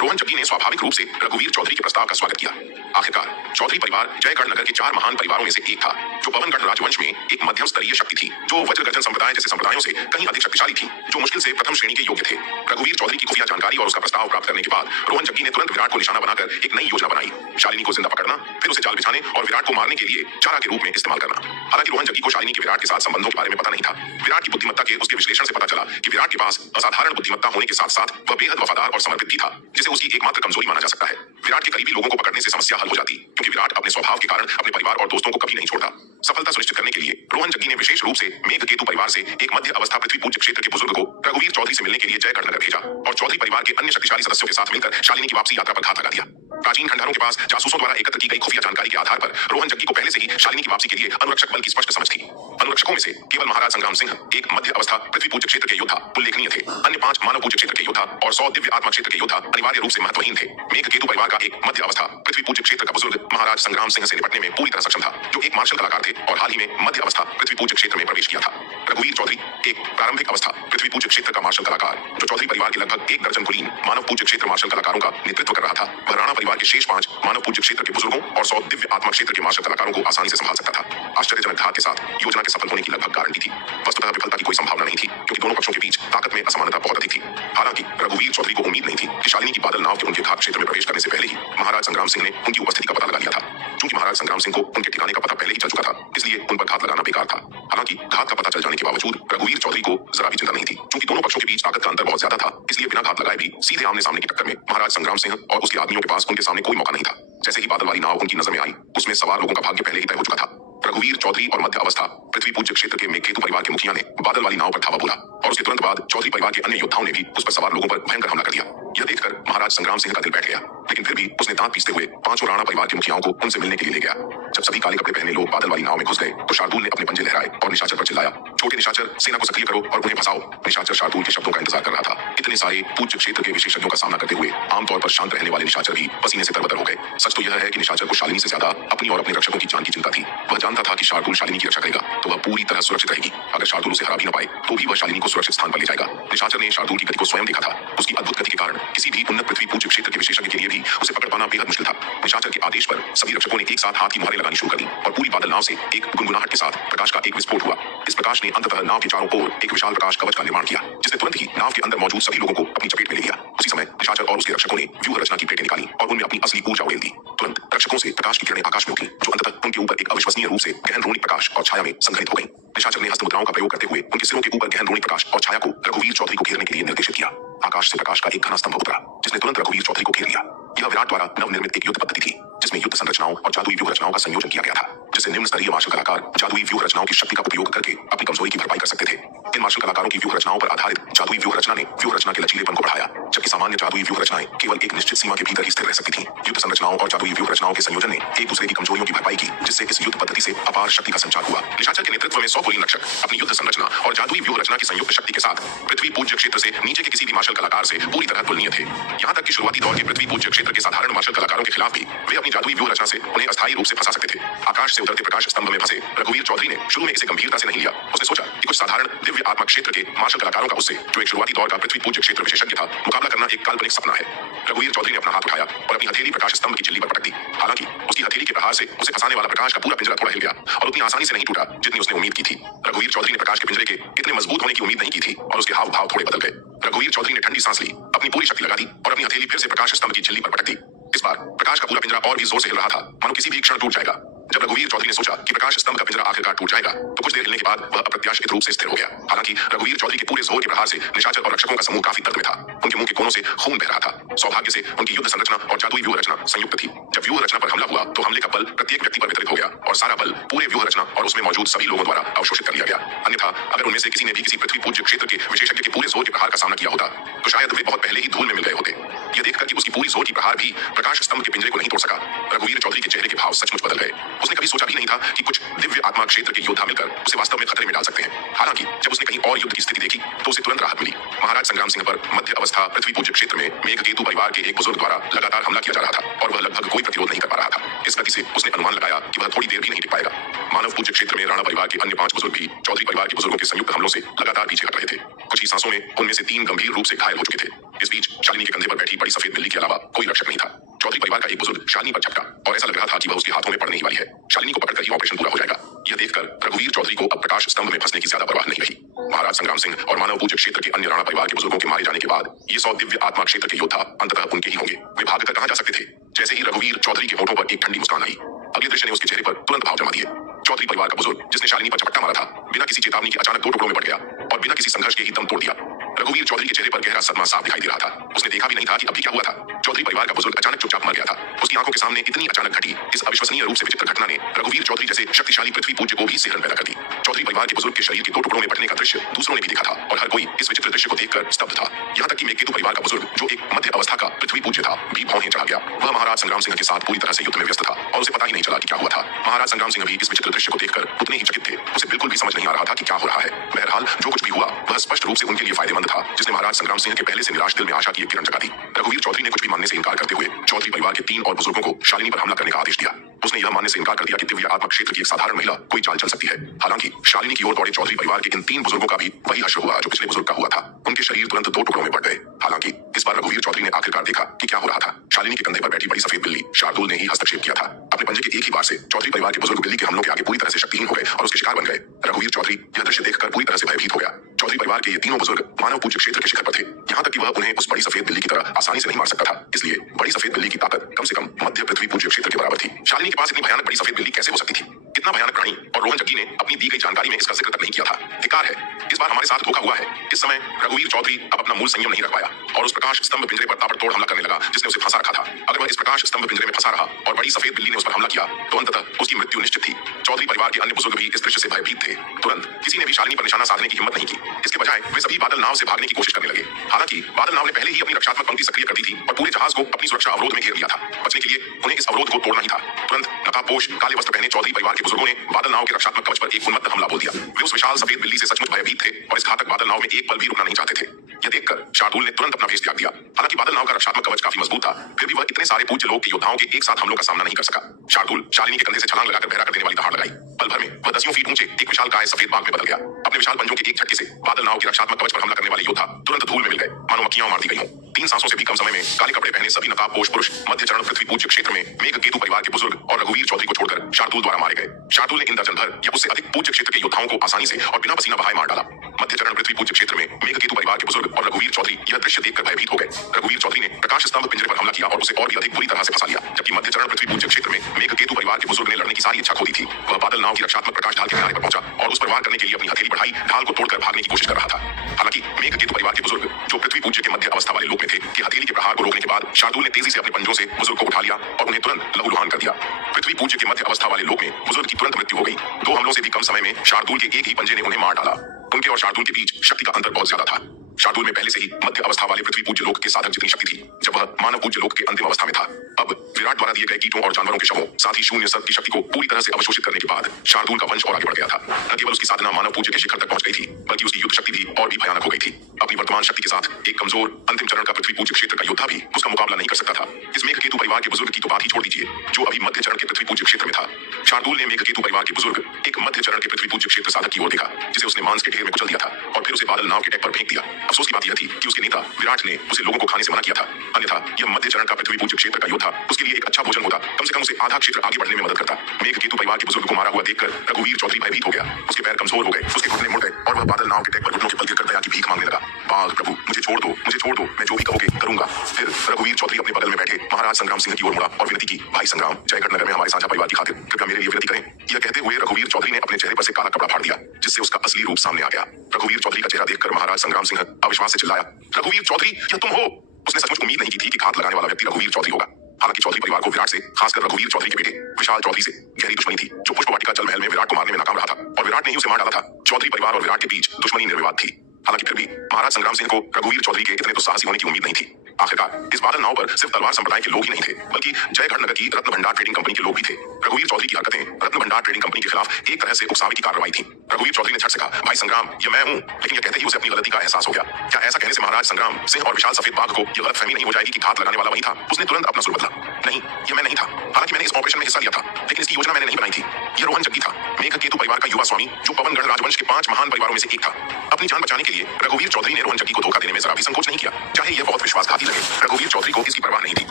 रोहन जग्गी ने स्वाभाविक रूप से रघुवीर चौधरी के प्रस्ताव का स्वागत किया। आखिरकार चौधरी परिवार जयगढ़ नगर के 4 महान परिवारों में से एक था, जो पवनगढ़ राजवंश में एक मध्यम स्तरीय शक्ति थी, जो वज्रगर्जन संप्रदाय जैसे संप्रदायों से कहीं अधिक शक्तिशाली थी, जो मुश्किल से प्रथम श्रेणी के योग्य थे। रघुवीर चौधरी की खुफिया जानकारी और उसका प्रस्ताव प्राप्त करने के बाद रोहन जग्गी ने तुरंत विराट को निशाना बनाकर एक नई योजना बनाई। शालिनी को जिंदा पकड़ना, फिर उसे जाल बिछाने और विराट को मारने के लिए चारा के रूप में इस्तेमाल करना। हालांकि रोहन जग्गी को शालिनी के विराट के साथ संबंधों के बारे में पता नहीं था। विराट की बुद्धिमत्ता के उसके विश्लेषण से पता चला कि विराट के पास असाधारण बुद्धिमत्ता होने के साथ साथ वह बेहद वफादार और समर्पित भी था, जिसे उसकी एकमात्र कमजोरी माना जा सकता है। विराट के करीबी लोगों को पकड़ने से समस्या हल हो जाती, क्योंकि विराट अपने स्वभाव के कारण अपने परिवार और दोस्तों को कभी नहीं छोड़ता। सफलता सुनिश्चित करने के लिए रोहन जग्गी ने विशेष रूप से मेघकेतु परिवार से एक मध्य अवस्था पृथ्वी पूज्य क्षेत्र के बुजुर्ग को रघुवीर चौधरी से मिलने के लिए जयगढ़ नगर भेजा और चौधरी परिवार के अन्य शक्तिशाली सदस्यों के साथ मिलकर शालिनी की वापसी यात्रा पर घात लगा दिया। प्राचीन खंडहरों के पास जासूसों द्वारा एकत्र की गई खुफिया जानकारी के आधार पर रोहन जग्गी को पहले से ही शालिनी की वापसी के लिए अनुरक्षक बल की स्पष्ट समझ थी। अनुरक्षकों में से केवल महाराज संग्राम सिंह, एक मध्य अवस्था पृथ्वी पूज्य क्षेत्र के योद्धा, उल्लेखनीय थे। अन्य 5 मानव पूज्य क्षेत्र के योद्धा और 100 दिव्य आत्मा क्षेत्र के योद्धा अनिवार्य रूप से महत्वहीन थे। मेघकेतु परिवार का एक मध्य अवस्था पृथ्वी पूज्य क्षेत्र का बुजुर्ग महाराज संग्राम सिंह से निपटने में पूरी तरह सक्षम था, जो एक मार्शल कलाकार थे और हाल ही में मध्य अवस्था पृथ्वी पूज्य क्षेत्र में प्रवेश किया था। रघुवीर चौधरी एक प्रारंभिक अवस्था पृथ्वी पूज्य क्षेत्र का मार्शल कलाकार, जो चौधरी परिवार के लगभग 1 दर्जन कुलीन मानव पूज्य क्षेत्र मार्शल कलाकारों का नेतृत्व कर रहा था, वह राणा परिवार के शेष 5 मानव पूज्य क्षेत्र के बुजुर्गों और 100 दिव्य आत्मा क्षेत्र के मार्शल कलाकारों को आसानी से संभाल सकता था। आश्चर्यजनक धार के साथ योजना के सफल होने की लगभग गारंटी थी। वस्तुतः विफलता की कोई संभावना नहीं थी, क्योंकि दोनों पक्षों के बीच ताकत में असमानता बहुत अधिक थी। हालांकि रघुवीर चौधरी को उम्मीद नहीं थी कि शालिनी की बादल नाव के उनके घात क्षेत्र में प्रवेश करने से पहले ही महाराज संग्राम सिंह ने उनकी उपस्थिति का पता लगा लिया था। चूंकि महाराज संग्राम सिंह को उनके ठिकाने का पता पहले ही चल चुका था, इसलिए उन पर घात लगाना बेकार था। हालांकि घात का पता चल जाने के बावजूद रघुवीर चौधरी को जरा भी चिंता नहीं थी। चूंकि दोनों पक्षों के बीच ताकत का अंतर बहुत ज्यादा था, इसलिए बिना घात लगाए भी सीधे आमने सामने की टक्कर में महाराज संग्राम सिंह और उसके आदमियों के पास उनके सामने कोई मौका नहीं था। जैसे ही बादल वाली नाव उनकी नजर में आई, उसमें सवार लोगों का भाग्य पहले ही तय हो चुका था। रघुवीर चौधरी और मध्य अवस्था पृथ्वी पूज्य क्षेत्र के मेघकेतु परिवार के मुखिया ने बादल वाली नाव पर धावा बोला और उसके तुरंत बाद चौधरी परिवार के अन्य योद्धाओं ने भी उस पर सवार लोगों पर भयंकर हमला कर दिया। यह देखकर महाराज संग्राम सिंह का दिल बैठ गया, लेकिन फिर भी उसने दांत पीसते हुए 5 राणा परिवार के मुखियाओं को उनसे मिलने के लिए ले गया। जब सभी काले कपड़े पहने लोग बादल वाली नाव में घुस गए, तो शार्दुल ने अपने पंजे लहराए और निशाचर पर चिल्लाया, छोटे निशाचर, सेना को सक्रिय करो और उन्हें फंसाओ। निशाचर शार्दुल के शब्दों का इंतजार कर रहा था। इतने सारे पूज्य क्षेत्र के विशेषज्ञों का सामना करते हुए आमतौर पर शांत रहने वाले निशाचर भी पसीने से तरबतर हो गए। सच तो यह है कि निशाचर को शालिनी से ज्यादा अपनी और अपने रक्षकों की जान की चिंता थी। वह जानता था कि शार्दुल शालिनी की रक्षा करेगा तो वह पूरी तरह सुरक्षित रहेगी। अगर शार्दुल उसे हरा भी न पाए, तो भी वह शालिनी को सुरक्षित स्थान पर ले जाएगा। निशाचर ने शार्दुल की गति को स्वयं देखा था। उसकी अद्भुत गति के कारण किसी भी उन्नत पृथ्वी पूज्य क्षेत्र के विशेषज्ञ के लिए भी उसे पकड़ पाना बेहद मुश्किल था। निशाचर के आदेश पर सभी रक्षकों ने एक साथ हाथ की मुहरें लगानी शुरू कर दी और पूरी बादल नाव से एक गुनगुनाहट के साथ प्रकाश का एक विस्फोट हुआ। इस प्रकाश ने अंततः नाव के चारों ओर एक विशाल प्रकाश कवच का निर्माण किया, जिसने तुरंत ही नाव के अंदर मौजूद सभी लोगों को अपनी चपेट में ले लिया। उसी समय निशाचर और उसके रक्षकों ने व्यूह रचना की प्लेटें निकाली और उनमें अपनी असली ऊर्जा उड़ेल दी। तुरंत रक्षकों से प्रकाश की किरणें आकाश में उठी, जो अंततः उनके ऊपर एक अविश्वसनीय रूप से गहन रोनिक प्रकाश और छाया में संघनित हो गई। निशाचर ने हस्त मुद्राओं का प्रयोग करते हुए उनके सिरों के ऊपर गहन रोनी प्रकाश और छाया को रघुवीर चौधरी को घेरने के लिए निर्देशित किया। आकाश से प्रकाश का एक घना स्तंभ उतरा जिसने तुरंत रघुवीर चौधरी को घेर लिया। यह विराट द्वारा नवनिर्मित एक युद्ध पद्धति थी जिसमें युद्ध संरचनाओं और जादुई व्यूह रचनाओं का संयोजन किया गया था, जिससे निम्न स्तरीय मार्शल कलाकार जादुई व्यूह रचनाओं की शक्ति का उपयोग करके अपनी कमजोरी की भरपाई कर सकते थे। इन मार्शल कलाकारों की व्यूह रचनाओं पर आधारित जादुई व्यूह रचना ने व्यूह रचना के लचीलेपन को बढ़ाया, जबकि सामान्य जादुई व्यूह रचनाएं केवल एक निश्चित सीमा के भीतर ही स्थिर रह सकती थीं। युद्ध संरचनाओं और जादुई व्यूह रचनाओं के संयोजन ने एक दूसरे की कमजोरियों की भरपाई की, जिससे इस युद्ध पद्धति से अपार शक्ति का संचार हुआ। निशाचर के नेतृत्व में 100 कुलीन रक्षक अपनी युद्ध संरचना और जादुई व्यूह रचना की संयुक्त शक्ति के साथ पृथ्वी पूज्य क्षेत्र से नीचे के किसी भी मार्शल कलाकार से पूरी तरह तुलनीय थे। यहाँ तक कि शुरुआती दौर के पृथ्वी पूज्य क्षेत्र के साधारण मार्शल कलाकारों के खिलाफ भी वे अपनी जादुई व्यूह रचना से उन्हें अस्थायी रूप से फंसा सकते थे। आकाश से उतरते प्रकाश स्तंभ में फंसे रघुवीर चौधरी ने शुरू में इसे गंभीरता से नहीं लिया। उसने सोचा कि कुछ साधारण दिव्य आत्मा क्षेत्र के मार्शल कलाकारों का उससे, जो एक शुरुआती दौर का पृथ्वी पूज्य क्षेत्र विशेषज्ञ था, मुकाबला करना एक काल्पनिक सपना है। रघुवीर चौधरी ने अपना हाथ उठाया और अपनी हथेली प्रकाश स्तंभ की झिल्ली पर पटक दी। हालांकि उसकी हथेली के प्रहार से उसे फंसाने वाला प्रकाश का पूरा पिंजरा थोड़ा हिल गया और उतनी आसानी से नहीं टूटा जितनी उसने उम्मीद की थी। रघुवीर चौधरी ने प्रकाश के पिंजरे के इतने मजबूत होने की उम्मीद नहीं की थी और उसके हाव भाव थोड़े बदल गए। रघुवीर चौधरी ने ठंडी सांस ली, अपनी पूरी शक्ति लगा दी और अपनी हथेली फिर से प्रकाश स्तंभ की झिल्ली पर पटक दी। इस बार प्रकाश का पूरा पिंजरा और भी जोर से हिल रहा था, मानो किसी भी क्षण टूट जाएगा। जब रघुवीर चौधरी ने सोचा कि प्रकाश स्तंभ का पिंजरा आखिरकार टूट जाएगा, तो कुछ देर हिलने के बाद वह अप्रत्याशित रूप से स्थिर हो गया। हालांकि रघुवीर चौधरी के पूरे जोर के प्रहार से निशाचर और रक्षकों का समूह काफी दर्द में था। उनके मुंह के कोनों से खून बह रहा था। सौभाग्य से उनकी युद्ध संरचना और जादुई व्यूह रचना संयुक्त थी। जब व्यूह रचना पर हमला हुआ तो हमले का बल प्रत्येक व्यक्ति पर वितरित हो गया और सारा बल पूरे व्यूह रचना और उसमें मौजूद सभी लोगों द्वारा अवशोषित कर लिया गया। अन्यथा अगर उनमें से किसी ने भी किसी पृथ्वी पूज्य क्षेत्र के विशेषज्ञ के पूरे जोर के प्रहार का सामना किया होता तो शायद वे बहुत पहले ही धूल में मिल गए होते। यह देखकर कि उसकी पूरी जोर की प्रहार भी प्रकाश स्तंभ के पिंजरे को नहीं तोड़ सका, रघुवीर चौधरी के चेहरे के भाव सचमुच बदल गए। उसने कभी सोचा भी नहीं था कि कुछ दिव्य आत्मा क्षेत्र के योद्धा मिलकर उसे वास्तव में खतरे में डाल सकते हैं। हालांकि जब उसने कहीं और युद्ध की स्थिति देखी तो उसे तुरंत राहत मिली। महाराज संग्राम सिंह पर मध्य अवस्था पृथ्वी पूज्य क्षेत्र में मेघकेतु परिवार के एक बुजुर्ग द्वारा लगातार हमला किया जा रहा था और वह लगभग कोई प्रतिरोध नहीं कर पा रहा था। इस गति से उसने अनुमान लगाया कि वह थोड़ी देर भी नहीं टिक पाएगा। मानव पूज्य क्षेत्र में राणा परिवार के अन्य 5 बुजुर्ग भी चौधरी परिवार के बुजुर्गों के संयुक्त हमलों से लगातार पीछे हट रहे थे। कुछ ही सांसों में उनमें से 3 गंभीर रूप से घायल हो चुके थे। इस बीच शालिनी के कंधे पर बैठी बड़ी सफेद बिल्ली के अलावा कोई रक्षक नहीं था। चौधरी परिवार का एक बुजुर्ग शालिनी पर झपटा और ऐसा लग रहा था कि वह उसके हाथों में पड़ने ही वाली है। शालिनी को पकड़कर ही ऑपरेशन पूरा हो जाएगा। यह देखकर रघुवीर चौधरी को अब प्रकाश स्तंभ में फंसने की ज्यादा परवाह नहीं रही। महाराज संग्राम सिंह और मानव पूज्य क्षेत्र के अन्य राणा परिवार के बुजुर्गों के मारे जाने के बाद ये 100 दिव्य आत्मा क्षेत्र के योद्धा अंततः उनके ही होंगे। वे भागकर कहां जा सकते थे? जैसे ही रघुवीर चौधरी के होठों पर एक ठंडी मुस्कान आई, अगले दृश्य ने उसके चेहरे पर तुरंत भाव जमा दिए। चौधरी परिवार का बुजुर्ग जिसने शालिनी पर झपट्टा मारा था, बिना किसी चेतावनी के अचानक 2 टुकड़ों में बढ़ गया और बिना किसी संघर्ष के ही दम तोड़ दिया। रघुवीर चौधरी के चेहरे पर गहरा सदमा साफ दिखाई दे रहा था। उसने देखा भी नहीं था कि अभी क्या हुआ था। चौधरी परिवार का बुजुर्ग अचानक चुपचाप मर गया था। उसकी आंखों के सामने इतनी अचानक घटी इस अविश्वसनीय रूप से विचित्र घटना ने रघुवीर चौधरी जैसे शक्तिशाली पृथ्वी पूज्य को भी सिहरन पैदा कर दी। चौधरी परिवार के बुजुर्ग के शरीर के 2 टुकड़ों में बटने का दृश्य दूसरों ने भी देखा था और हर कोई इस विचित्र दृश्य को देखकर स्तब्ध था। यहाँ तक कि मेघकेतु परिवार का बुजुर्ग, जो एक मध्य अवस्था का पृथ्वी पूज्य था, भी भौहें चढ़ा गया। वह महाराज संग्राम सिंह के साथ पूरी तरह से युद्ध में व्यस्त था और उसे पता ही नहीं चला कि क्या हुआ था। महाराज संग्राम सिंह भी इस विचित्र दृश्य को देखकर उतने ही चकित थे। उसे बिल्कुल भी समझ नहीं आ रहा था कि क्या हो रहा है। बहरहाल जो कुछ भी हुआ वह स्पष्ट रूप से उनके लिए फायदेमंद था, जिसने महाराज संग्राम सिंह के पहले से निराश दिल में आशा की एक किरण जगा दी। रघुवीर चौधरी ने कुछ भी मानने से इनकार करते हुए चौधरी परिवार के 3 और बुजुर्गों को शालिनी पर हमला करने का आदेश दिया। उसने यह मानने से इनकार कर दिया कि दिव्य आत्मा क्षेत्र की एक साधारण महिला कोई चाल चल सकती है। हालांकि शालिनी की ओर दौड़े चौधरी परिवार के इन 3 बुजुर्गों का भी वही हश्र हुआ जो पिछले बुजुर्ग का हुआ था। उनके शरीर तुरंत 2 टुकड़ों में बढ़ गए। हालांकि इस बार रघुवीर चौधरी ने आखिरकार देखा कि क्या हो रहा था। शालिनी के कंधे पर बैठी बड़ी सफेद बिल्ली शार्दुल ने ही हस्तक्षेप किया था। अपने पंजे के एक ही बार से चौधरी परिवार के बुजुर्ग बिल्ली के हमलों के आगे पूरी तरह से शक्तिहीन हो गए और उसके शिकार बन गए। रघुवीर चौधरी यह दृश्य देखकर पूरी तरह से भयभीत हो गया। चौधरी परिवार के ये तीनों बुजुर्ग मानव पूज्य क्षेत्र के शिखर पर थे। यहाँ तक कि वह उन्हें उस बड़ी सफेद बिल्ली की तरह आसानी से नहीं मार सकता था। इसलिए बड़ी सफेद बिल्ली की ताकत कम से कम मध्य पृथ्वी पूज्य क्षेत्र के बराबर थी। शालिनी के पास इतनी भयानक बड़ी सफेद बिल्ली कैसे हो सकती थी? इतना भयानक प्राणी और रोहन जग्गी ने अपनी दी गई जानकारी में इसका जिक्र तक नहीं किया था। धिक्कार है, इस बार हमारे साथ धोखा हुआ है। इस समय रघुवीर चौधरी अब अपना मूल संयम नहीं रख पाया और उस प्रकाश स्तंभ पिंजरे पर ताबड़तोड़ हमला करने लगा जिसने उसे फंसा रखा था। अगर वह इस प्रकाश स्तंभ पिंजरे में फंसा रहा और बड़ी सफेद बिल्ली ने उस पर हमला किया तो अंततः उसकी मृत्यु निश्चित थी। चौधरी परिवार के अन्य बुजुर्ग भी इस दृश्य से भयभीत थे। तुरंत किसी ने भी शालिनी पर निशाना साधने की हिम्मत नहीं की। इसके बजाय वे सभी बादल नाव से भागने की कोशिश करने लगे। हालांकि बादल नाव ने पहले ही अपनी रक्षात्मक पंक्ति सक्रिय कर दी थी और पूरे जहाज को अपनी सुरक्षा अवरोध में घेर लिया था। बचने के लिए उन्हें इस अवरोध को तोड़ना ही था। तुरंत नकाबपोश काले वस्त्र पहने चौधरी परिवार के बुजुर्गों ने बादल नाव के रक्षात्मक कवच पर एक उन्मत्त हमला बोल दिया। वे उस विशाल सफेद बिल्ली से सचमुच भयभीत थे और इस घातक बादल नाव में एक पल भी रुकना नहीं चाहते थे। यह देखकर शार्दुल ने तुरंत अपना भेष त्याग दिया। हालांकि बादल नाव का रक्षात्मक कवच काफी मजबूत था, फिर भी वह इतने सारे पूज्य लोग के योद्धाओं के एक साथ हमलों का सामना नहीं कर सका। शार्दुल शालिनी के कंधे से छलांग लगाकर बहरा कर देने वाली दहाड़ लगाई। पल भर में वह 10 फीट ऊंचे एक विशाल काय सफेद बाग में बदल गया। अपने विशाल पंजों के एक झटके से बादल नाव के रक्षात्मक कवच पर हमला करने वाले योद्धा तुरंत धूल में मिल गए, मानो मक्खियां मार दी गई हों। 3 सांसों से भी कम समय में काले कपड़े पहने सभी नकाबपोश पुरुष मध्य चरण पृथ्वी पूज्य क्षेत्र में मेघकेतु परिवार के बुजुर्ग और रघुवीर चौधरी को छोड़कर शार्दुल द्वारा मारे गए। शार्दुल ने इन दर्जन भर या उससे अधिक पूज्य क्षेत्र के योद्धाओं को आसानी से और बिना पसीना बहाए मार डाला। मध्य चरण पृथ्वी पूज्य क्षेत्र में मेघकेतु परिवार के बुजुर्ग और रघुवीर चौधरी यह दृश्य देखकर भयभीत हो गए। रघुवीर चौधरी ने प्रकाश स्तंभ पिंजरे पर हमला किया और उसे और भी अधिक बुरी तरह से फंसा लिया। जबकि मध्य चरण पृथ्वी पूज्य क्षेत्र में मेघकेतु परिवार के बुजुर्ग ने लड़ने की सारी इच्छा खो दी थी। वह बादल नाव की रक्षात्मक प्रकाश ढाल के किनारे पर पहुंचा और प्रहार करने के लिए अपनी हथेली बढ़ाई, ढाल को तोड़कर भागने की कोशिश कर रहा था। हालांकि मेघकेतु परिवार के बुजुर्ग, जो पृथ्वी पूज्य के मध्य अवस्था वाले लोग में थे, कि हथेली के प्रहार को रोकने के बाद शार्दुल ने तेजी से अपने पंजों से बुजुर्ग को उठा लिया और उन्हें तुरंत लहूलुहान कर दिया। पृथ्वी पूज्य के मध्य अवस्था वाले लोग में बुजुर्ग की तुरंत मृत्यु हो गई। 2 हमलों से भी कम समय में शार्दुल के एक ही पंजे ने उन्हें मार डाला। उनके और शार्दुल के बीच शक्ति का अंतर बहुत ज्यादा था। शार्दुल में पहले से ही मध्य अवस्था वाले पृथ्वी पूज्य लोक के साधक जितनी शक्ति थी, जब वह मानव पूज्य लोक के अंतिम अवस्था में था। अब विराट द्वारा दिए गए कीटों और जानवरों के शवों, साथ ही शून्य सत की शक्ति को पूरी तरह से अवशोषित करने के बाद शार्दुल का वंश और आगे बढ़ गया था। न केवल उसकी साधना मानव पूज्य के शिखर तक पहुंच गई थी, बल्कि उसकी युद्ध शक्ति भी और भी भयानक हो गई थी। अपनी वर्तमान शक्ति के साथ एक कमजोर अंतिम चरण का पृथ्वी पूज्य क्षेत्र का योद्धा भी उसका मुकाबला नहीं कर सकता था। इस मेघकेतु परिवार के बुजुर्ग की तो बात ही छोड़ दीजिए, जो अभी मध्य चरण के पृथ्वी पूज्य क्षेत्र में था। शार्दुल ने मेघकेतु परिवार के बुजुर्ग एक मध्य चरण के पृथ्वी पूज्य क्षेत्र साधक की ओर देखा, जिसे उसने मांस के ढेर में कुचल दिया था और फिर उसे बादल नाव के डेक पर फेंक दिया। अफसोस की बात यह थी कि उसके नेता विराट ने उसे लोगों को खाने से मना किया था, अन्यथा यह मध्य चरण का पृथ्वी पूज्य क्षेत्र का योद्धा उसके लिए एक अच्छा भोजन होता, कम से कम उसे आधा क्षेत्र आगे बढ़ने में मदद करता। मेघकेतु परिवार के बुजुर्ग को मारा हुआ देखकर रघुवीर चौधरी भयभीत हो गया। उसके पैर कमजोर हो गए, उसके घुटने मुड़ गए और वह बादल नाव के डेक पर घुटनों के बल गिरकर दया की भीख मांगने लगा। बाघ प्रभु, मुझे छोड़ दो, मैं जो भी कहोगे करूंगा। फिर रघुवीर चौधरी अपने बगल में बैठे महाराज संग्राम सिंह की ओर मुड़ा और विनती की, भाई संग्राम, जयगढ़ नगर में हमारे साझा परिवार की खातिर कृपया मेरे लिए विनती करें। यह कहते हुए रघुवीर चौधरी ने अपने चेहरे पर से काला कपड़ा फाड़ दिया, जिससे उसका असली रूप सामने आ गया। रघुवीर चौधरी का चेहरा देखकर महाराज संग्राम सिंह अविश्वास से चिल्लाया, रघुवीर चौधरी, यह तुम हो? उसने सचमुच उम्मीद नहीं की थी कि घात लगाने वाला व्यक्ति रघुवीर चौधरी होगा। हालांकि चौधरी परिवार को विराट से, खासकर रघुवीर चौधरी के बेटे विशाल चौधरी से गहरी दुश्मनी थी, जो पुष्प वाटिका जल महल में विराट को मारने में नाकाम रहा था और विराट ने ही उसे मार डाला था। चौधरी परिवार और विराट के बीच दुश्मनी निर्विवाद थी। हालांकि फिर भी महाराज संग्राम सिंह को रघुवीर चौधरी के इतने दुस्साहसी होने की उम्मीद नहीं थी। आखिरकार इस बादल नाव पर सिर्फ तलवार संप्रदाय के लोग ही नहीं थे, बल्कि जयगढ़ नगर की रत्न भंडार ट्रेडिंग कंपनी के लोग भी थे। रघुवीर चौधरी की हरकतें रत्न भंडार ट्रेडिंग कंपनी के खिलाफ एक तरह से उकसावे की कार्रवाई थी। रघुवीर चौधरी ने झट से कहा, भाई संग्राम, ये मैं हूं। लेकिन यह कहते ही उसे अपनी गलती का एहसास हो गया। क्या ऐसा कहने से महाराज संग्राम सिंह और विशाल सफेद बाघ को यह गलतफहमी नहीं हो जाएगी कि घात लगाने वाला वही था? उसने तुरंत अपना सुर बदला, नहीं, ये मैं नहीं था। हालांकि मैंने इस ऑपरेशन में हिस्सा लिया था, लेकिन इसकी योजना मैंने नहीं बनाई थी। यह रोहन जग्गी था, मेघकेतु परिवार का युवा स्वामी, जो पवनगढ़ राजवंश के 5 महान परिवारों में से एक था। अपनी जान बचाने के लिए रघुवीर चौधरी ने रोहन जग्गी को धोखा देने में जरा भी संकोच नहीं किया, चाहे यह बहुत विश्वासघाती लगे। रघुवीर चौधरी को इसकी परवाह नहीं थी।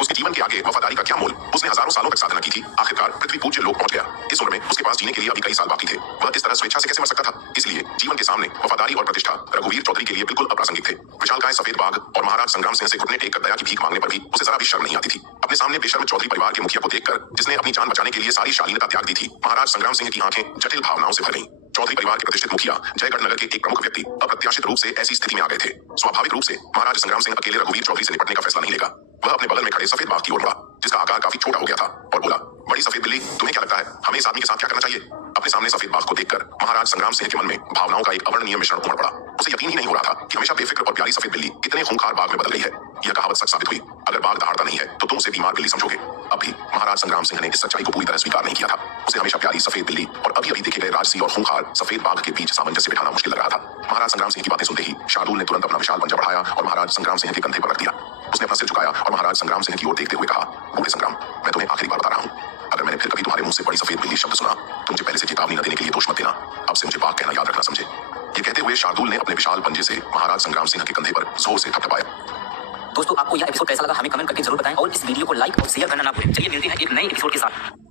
उसके जीवन के आगे वफादारी का क्या मोल? उसने हजारों सालों तक साधना की थी, आखिरकार पृथ्वी पूज्य लोक पहुंच गया। इस उम्र में उसके पास जीने के लिए अभी कई साल बाकी थे। वह इस तरह स्वेच्छा से कैसे मर सकता था? इसलिए जीवन के सामने वफादारी और प्रतिष्ठा रघुवीर चौधरी के लिए बिल्कुल अप्रासंगिक थे। विशालकाय सफेद बाघ और महाराज संग्राम सिंह से घुटने टेक कर दया की भीख मांगने पर भी उसे जरा भी शर्म नहीं आती थी। अपने सामने बेशर्म चौधरी परिवार के मुखिया को देखकर, जिसने अपनी जान बचाने के लिए सारी शालीनता त्याग दी थी, महाराज संग्राम सिंह की आंखें जटिल भावनाओं से भर गईं। चौधरी परिवार के प्रतिष्ठित मुखिया जयगढ़ नगर के एक प्रमुख व्यक्ति अप्रत्याशित रूप से ऐसी स्थिति में आ गए थे। स्वाभाविक रूप से महाराज संग्राम सिंह अकेले रघुवीर चौधरी से निपटने का फैसला नहीं लेगा। वह अपने बगल में खड़े सफेद बाघ की ओर मुड़ा, जिसका आकार काफी छोटा हो गया था, और बोला, बड़ी सफेद बिल्ली, तुम्हें क्या लगता है हमें इस आदमी के साथ क्या करना चाहिए? अपने सामने सफेद बाघ को देखकर महाराज संग्राम सिंह के मन में भावनाओं का एक अवर्णनीय मिश्रण उमड़ पड़ा। उसे यकीन ही नहीं हो रहा था कि हमेशा बेफिक्र और प्यारी सफेद बिल्ली कितने खूंखार बाघ में बदल गई है। यह कहावत सच साबित हुई, अगर बाघ दहाड़ता नहीं है तो तुम उसे बीमार बिल्ली समझोगे। अब भी महाराज संग्राम सिंह ने इस सच्चाई को पूरी तरह स्वीकार नहीं किया था। उसे हमेशा प्यारी सफेद बिल्ली और अभी अभी देखे गए राजसी और खूंखार सफेद बाघ के बीच सामंजस्य बिठाना मुश्किल लग रहा था। महाराज संग्राम सिंह की बातें सुनते ही शार्दुल ने तुरंत अपना विशाल पंजा बढ़ाया और महाराज संग्राम सिंह के कंधे पर रख दिया। उसने अपना सिर झुकाया और महाराज संग्राम सिंह की ओर देखते हुए कहा, बूढ़े संग्राम, मैं तुम्हें आखिरी बार बता रहा हूँ, अगर मैंने फिर कभी तुम्हारे मुंह से बड़ी सफेद बिल्ली शब्द सुना तो मुझे पहले से चेतावनी न देने के लिए दोष मत देना। अब से मुझे बाघ कहना याद रखना, समझे? ये कहते हुए शार्दुल ने अपने विशाल पंजे से महाराज संग्राम सिंह के कंधे पर जोर से थपथपाया। दोस्तों, आपको यह एपिसोड कैसा लगा हमें कमेंट करके जरूर बताएं और इस वीडियो को लाइक और शेयर करना ना भूलें। चलिए मिलते हैं एक नए एपिसोड के साथ।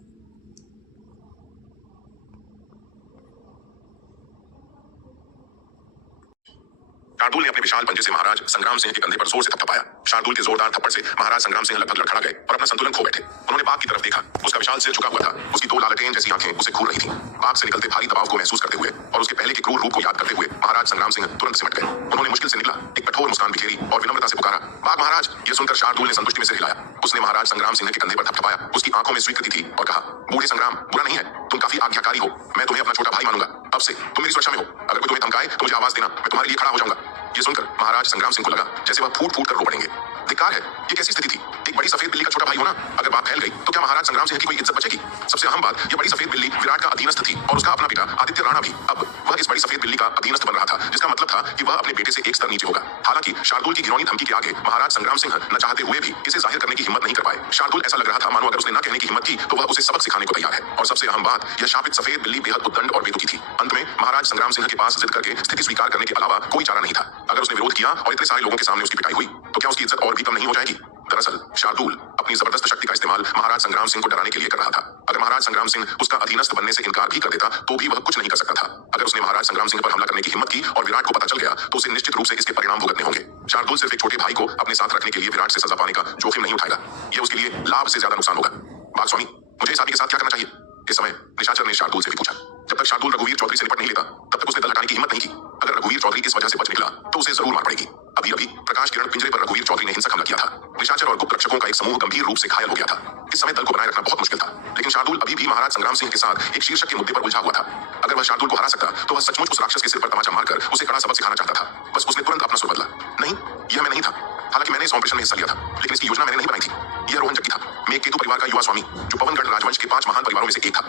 शार्दुल ने अपने विशाल पंजे से महाराज संग्राम सिंह के कंधे पर जोर से थपथपाया। शार्दुल के जोरदार थप्पड़ से महाराज संग्राम सिंह लगभग लड़खड़ा गए और अपना संतुलन खो बैठे। उन्होंने बाघ की तरफ देखा। उसका विशाल सिर झुका हुआ था, उसकी 2 लालटेन जैसी आंखें उसे घूर रही थीं। बाघ से निकलते भारी दबाव को महसूस करते हुए और उसके पहले के क्रूर रूप को याद करते हुए महाराज संग्राम सिंह तुरंत सिमट गए। उन्होंने मुश्किल से निकला एक कठोर मुस्कान बिखेरी और विनम्रता से पुकारा, बाघ महाराज। यह सुनकर शार्दुल ने संतुष्टि में सिर हिलाया। उसने महाराज संग्राम सिंह के कंधे पर थपथपाया। उसकी आंखों में स्वीकृति थी और कहा, बूढ़े संग्राम, बुरा नहीं है, तुम काफी आज्ञाकारी हो, मैं तुम्हें अपना छोटा भाई मानूंगा। अब से तुम मेरी सुरक्षा में हो, अगर कोई तुम्हें धमकाए तो मुझे आवाज देना, मैं तुम्हारे लिए खड़ा हो जाऊंगा। ये सुनकर महाराज संग्राम सिंह को लगा जैसे वह फूट फूट कर रो पड़ेंगे। धिक्कार है, ये कैसी स्थिति थी? एक बड़ी सफेद बिल्ली का छोटा भाई होना। अगर बात फैल गई तो क्या महाराज संग्राम सिंह की कोई इज्जत बचेगी? सबसे अहम बात, ये बड़ी सफेद बिल्ली विराट का अधीनस्थ थी और उसका अपना पिता आदित्य राणा भी। अब वह इस बड़ी सफेद बिल्ली का अधीनस्थ बन रहा था, जिसका मतलब था कि वह अपने बेटे से एक स्तर नीचे होगा। हालांकि शार्दुल की घिनौनी धमकी के आगे महाराज संग्राम सिंह न चाहते हुए भी इसे जाहिर करने की हिम्मत नहीं कर पाए। शार्दुल ऐसा लग रहा था मानो अगर उसने न कहने की हिम्मत की तो वह उसे सबक सिखाने को तैयार है। और सबसे अहम बात, यह शापित सफेद बिल्ली बेहद उद्दंड और बेतुकी थी। अंत में महाराज संग्राम सिंह के पास जिद करके स्थिति स्वीकार करने के अलावा कोई चारा नहीं था। अगर उसने विरोध किया और इतने सारे लोगों के सामने उसकी पिटाई हुई तो क्या उसकी इज्जत और भी कम नहीं हो जाएगी? दरअसल शार्दुल अपनी जबरदस्त शक्ति का इस्तेमाल महाराज संग्राम सिंह को डराने के लिए कर रहा था। अगर महाराज संग्राम सिंह उसका अधीनस्थ बनने से इनकार भी कर देता तो भी वह कुछ नहीं कर सकता था। अगर उसने महाराज संग्राम सिंह पर हमला करने की हिम्मत की और विराट को पता चल गया तो उसे निश्चित रूप से इसके परिणाम भुगतने होंगे। शार्दुल सिर्फ एक छोटे भाई को अपने साथ रखने के लिए विराट से सजा पाने का जोखिम नहीं उठाएगा। यह उसके लिए लाभ से ज्यादा नुकसान होगा। बाघ स्वामी, मुझे इस आदमी के साथ क्या करना चाहिए? इस समय निशाचर ने शार्दुल से भी पूछा। जब तक शार्दुल रघुवीर चौधरी से निपट नहीं लेता तब तक उसने दल हटाने की हिम्मत नहीं की। अगर रघुवीर चौधरी इस वजह से बच निकला तो उसे जरूर मार पड़ेगी। अभी अभी प्रकाश किरण पिंजरे पर रघुवीर चौधरी ने हिंसक हमला किया था। निशाचर और गुप्त रक्षकों का एक समूह गंभीर रूप से घायल हो गया था। इस समय दल को बनाए रखना बहुत मुश्किल था, लेकिन शार्दुल अभी भी महाराज संग्राम सिंह के साथ एक शीर्षक के मुद्दे पर उलझा हुआ था। अगर वह शार्दुल को हरा सकता तो वह सचमुच उस राक्षस के सिर पर तमाचा मारकर उसे कड़ा सबक सिखाना चाहता था। बस उसने तुरंत अपना सुर बदला। नहीं, यह मैं नहीं था। हालांकि मैंने इस ऑपरेशन में हिस्सा लिया था, लेकिन इसकी योजना मैंने नहीं बनाई थी। यह रोहन जग्गी था, मेघकेतु परिवार का युवा स्वामी, जो पवनगढ़ राजवंश के 5 महान परिवारों में से एक था।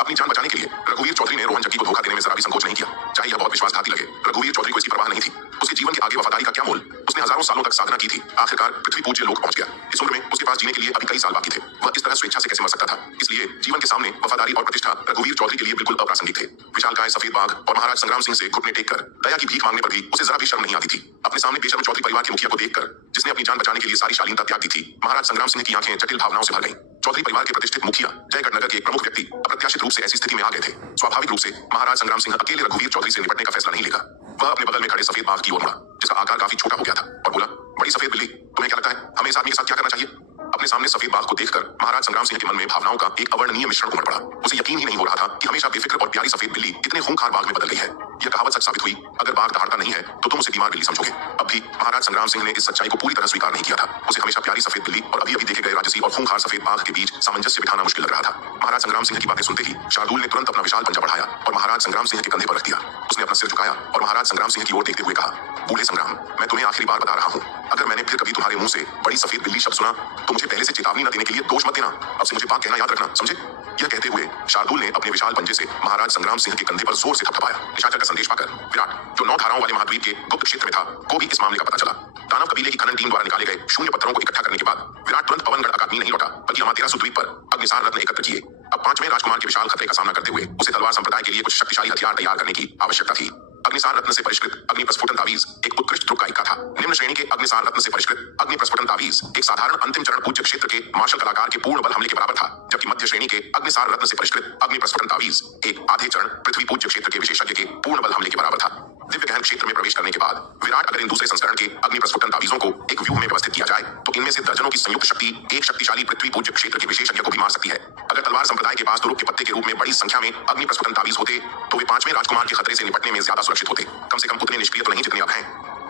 अपनी जान बचाने के लिए रघुवीर चौधरी ने रोहन जग्गी को धोखा देने में जरा भी संकोच नहीं किया, चाहे यह बहुत विश्वासघाती लगे। रघुवीर चौधरी को इसकी परवाह नहीं थी। उसके जीवन के आगे वफादारी का क्या मोल? उसने हजारों सालों तक साधना की थी, आखिरकार पृथ्वी पूज्य लोक पहुंच गया। इस उम्र में उसके पास जीने के लिए अभी कई साल बाकी थे। वह इस तरह स्वेच्छा से कैसे मर सकता था? इसलिए जीवन के सामने वफादारी और प्रतिष्ठा रघुवीर चौधरी के लिए बिल्कुल अप्रासंगिक थे। विशालकाय सफेद बाघ और महाराज संग्राम सिंह से घुटने टेक कर दया की भीख मांगने पर भी उसे जरा भी शर्म नहीं आती थी। अपने सामने बेशर्म चौधरी परिवार के मुखिया को देखकर, जिसने अपनी जान बचाने के लिए सारी शालीनता त्याग दी थी, महाराज संग्राम सिंह की आंखें जटिल भावनाओं से भर गईं। चौधरी परिवार के प्रतिष्ठित मुखिया जयगढ़ नगर के एक प्रमुख व्यक्ति अप्रत्याशित रूप से ऐसी स्थिति में आ गए थे। स्वाभाविक रूप से महाराज संग्राम सिंह अकेले रघुवीर चौधरी से निपटने का फैसला नहीं लेगा। वह अपने बगल में खड़े सफेद बाघ की ओर मुड़ा, जिसका आकार काफी छोटा हो गया था, और बोला, बड़ी सफेद बिल्ली, तुम्हें क्या लगता है हमें इस आदमी के साथ क्या करना चाहिए? अपने सामने सफेद बाघ को देखकर महाराज संग्राम सिंह के मन में भावनाओं का एक अवर्णनीय मिश्रण उमड़ पड़ा। उसे यकीन ही नहीं हो रहा था कि हमेशा बेफिक्र और प्यारी सफेद बिल्ली कितने खूंखार बाघ में बदल गई है। यह कहावत सच साबित हुई, अगर बाघ दहाड़ता नहीं है तो तुम उसे बीमार बिल्ली समझोगे। अब भी महाराज संग्राम सिंह ने इस सच्चाई को पूरी तरह स्वीकार नहीं किया था। उसे हमेशा प्यारी सफेद बिल्ली और अभी अभी देखे गए राजसी और खूंखार सफेद बाघ के बीच सामंजस्य बिठाना मुश्किल लग रहा था। महाराज संग्राम सिंह की बातें सुनते ही शार्दुल ने तुरंत अपना विशाल पंजा बढ़ाया और महाराज संग्राम सिंह के कंधे पर रख दिया। उसने अपना सिर झुकाया और महाराज संग्राम सिंह की ओर देखते हुए कहा, बूढ़े संग्राम, मैं तुम्हें आखिरी बार बता रहा हूँ, अगर मैंने फिर कभी तुम्हारे मुंह से बड़ी सफेद बिल्ली शब्द सुना तो मुझे पहले से चेतावनी न देने के लिए दोष मत देना। अब से मुझे बात कहना याद रखना, समझे? यह कहते हुए शार्दुल ने अपने विशाल पंजे से महाराज संग्राम सिंह के कंधे पर जोर से थपथपाया। निशाचर का संदेश पाकर विराट, जो 9 धाराओं वाले महाद्वीप के गुप्त क्षेत्र में था, को भी इस मामले का पता चला। दानव कबीले की खनन टीम द्वारा निकाले गए शून्य पत्थरों को इकट्ठा करने के बाद विराट तुरंत पवनगढ़ अकादमी नहीं लौटा, बल्कि अमातेरा द्वीप पर अग्निसार रत्न एकत्र किए। अब 5वें राजकुमार के विशाल खतरे का सामना करते हुए उसे तलवार संप्रदाय के लिए कुछ शक्तिशाली हथियार तैयार करने की आवश्यकता थी। अग्निसार रत्न से परिष्कृत अग्नि प्रस्फुटन तावीज एक उत्कृष्ट ध्रुव का इक्का था। निम्न श्रेणी के अग्निसार रत्न से परिष्कृत अग्नि प्रस्फुटन तावीज एक साधारण अंतिम चरण पूज्य क्षेत्र के मार्शल कलाकार के पूर्ण बल हमले के बराबर था, जबकि मध्य श्रेणी के अग्निसार रत्न से परिष्कृत अग्नि प्रस्फुटन तावीज एक आधे चरण पृथ्वी पूज्य क्षेत्र के विशेषज्ञ के पूर्ण बल हमले के बराबर था। दिव्य गहन क्षेत्र में प्रवेश करने के बाद विराट, अगर इन दूसरे संस्करण के अग्नि प्रस्फुटन तावीजों को एक व्यूह में व्यवस्थित किया जाए तो इनमें से दर्जनों की संयुक्त शक्ति एक शक्तिशाली पृथ्वी पूज्य क्षेत्र के विशेषज्ञ को भी मार सकती है। अगर तलवार संप्रदाय के पास तुरुप के पत्ते के रूप में बड़ी संख्या में अग्नि प्रस्फुटन तावीज होते तो वे 5वें राजकुमार के खतरे से निपटने में ज्यादा सुरक्षित होते, कम से कम उतने निष्क्रिय तो नहीं जितने अब हैं।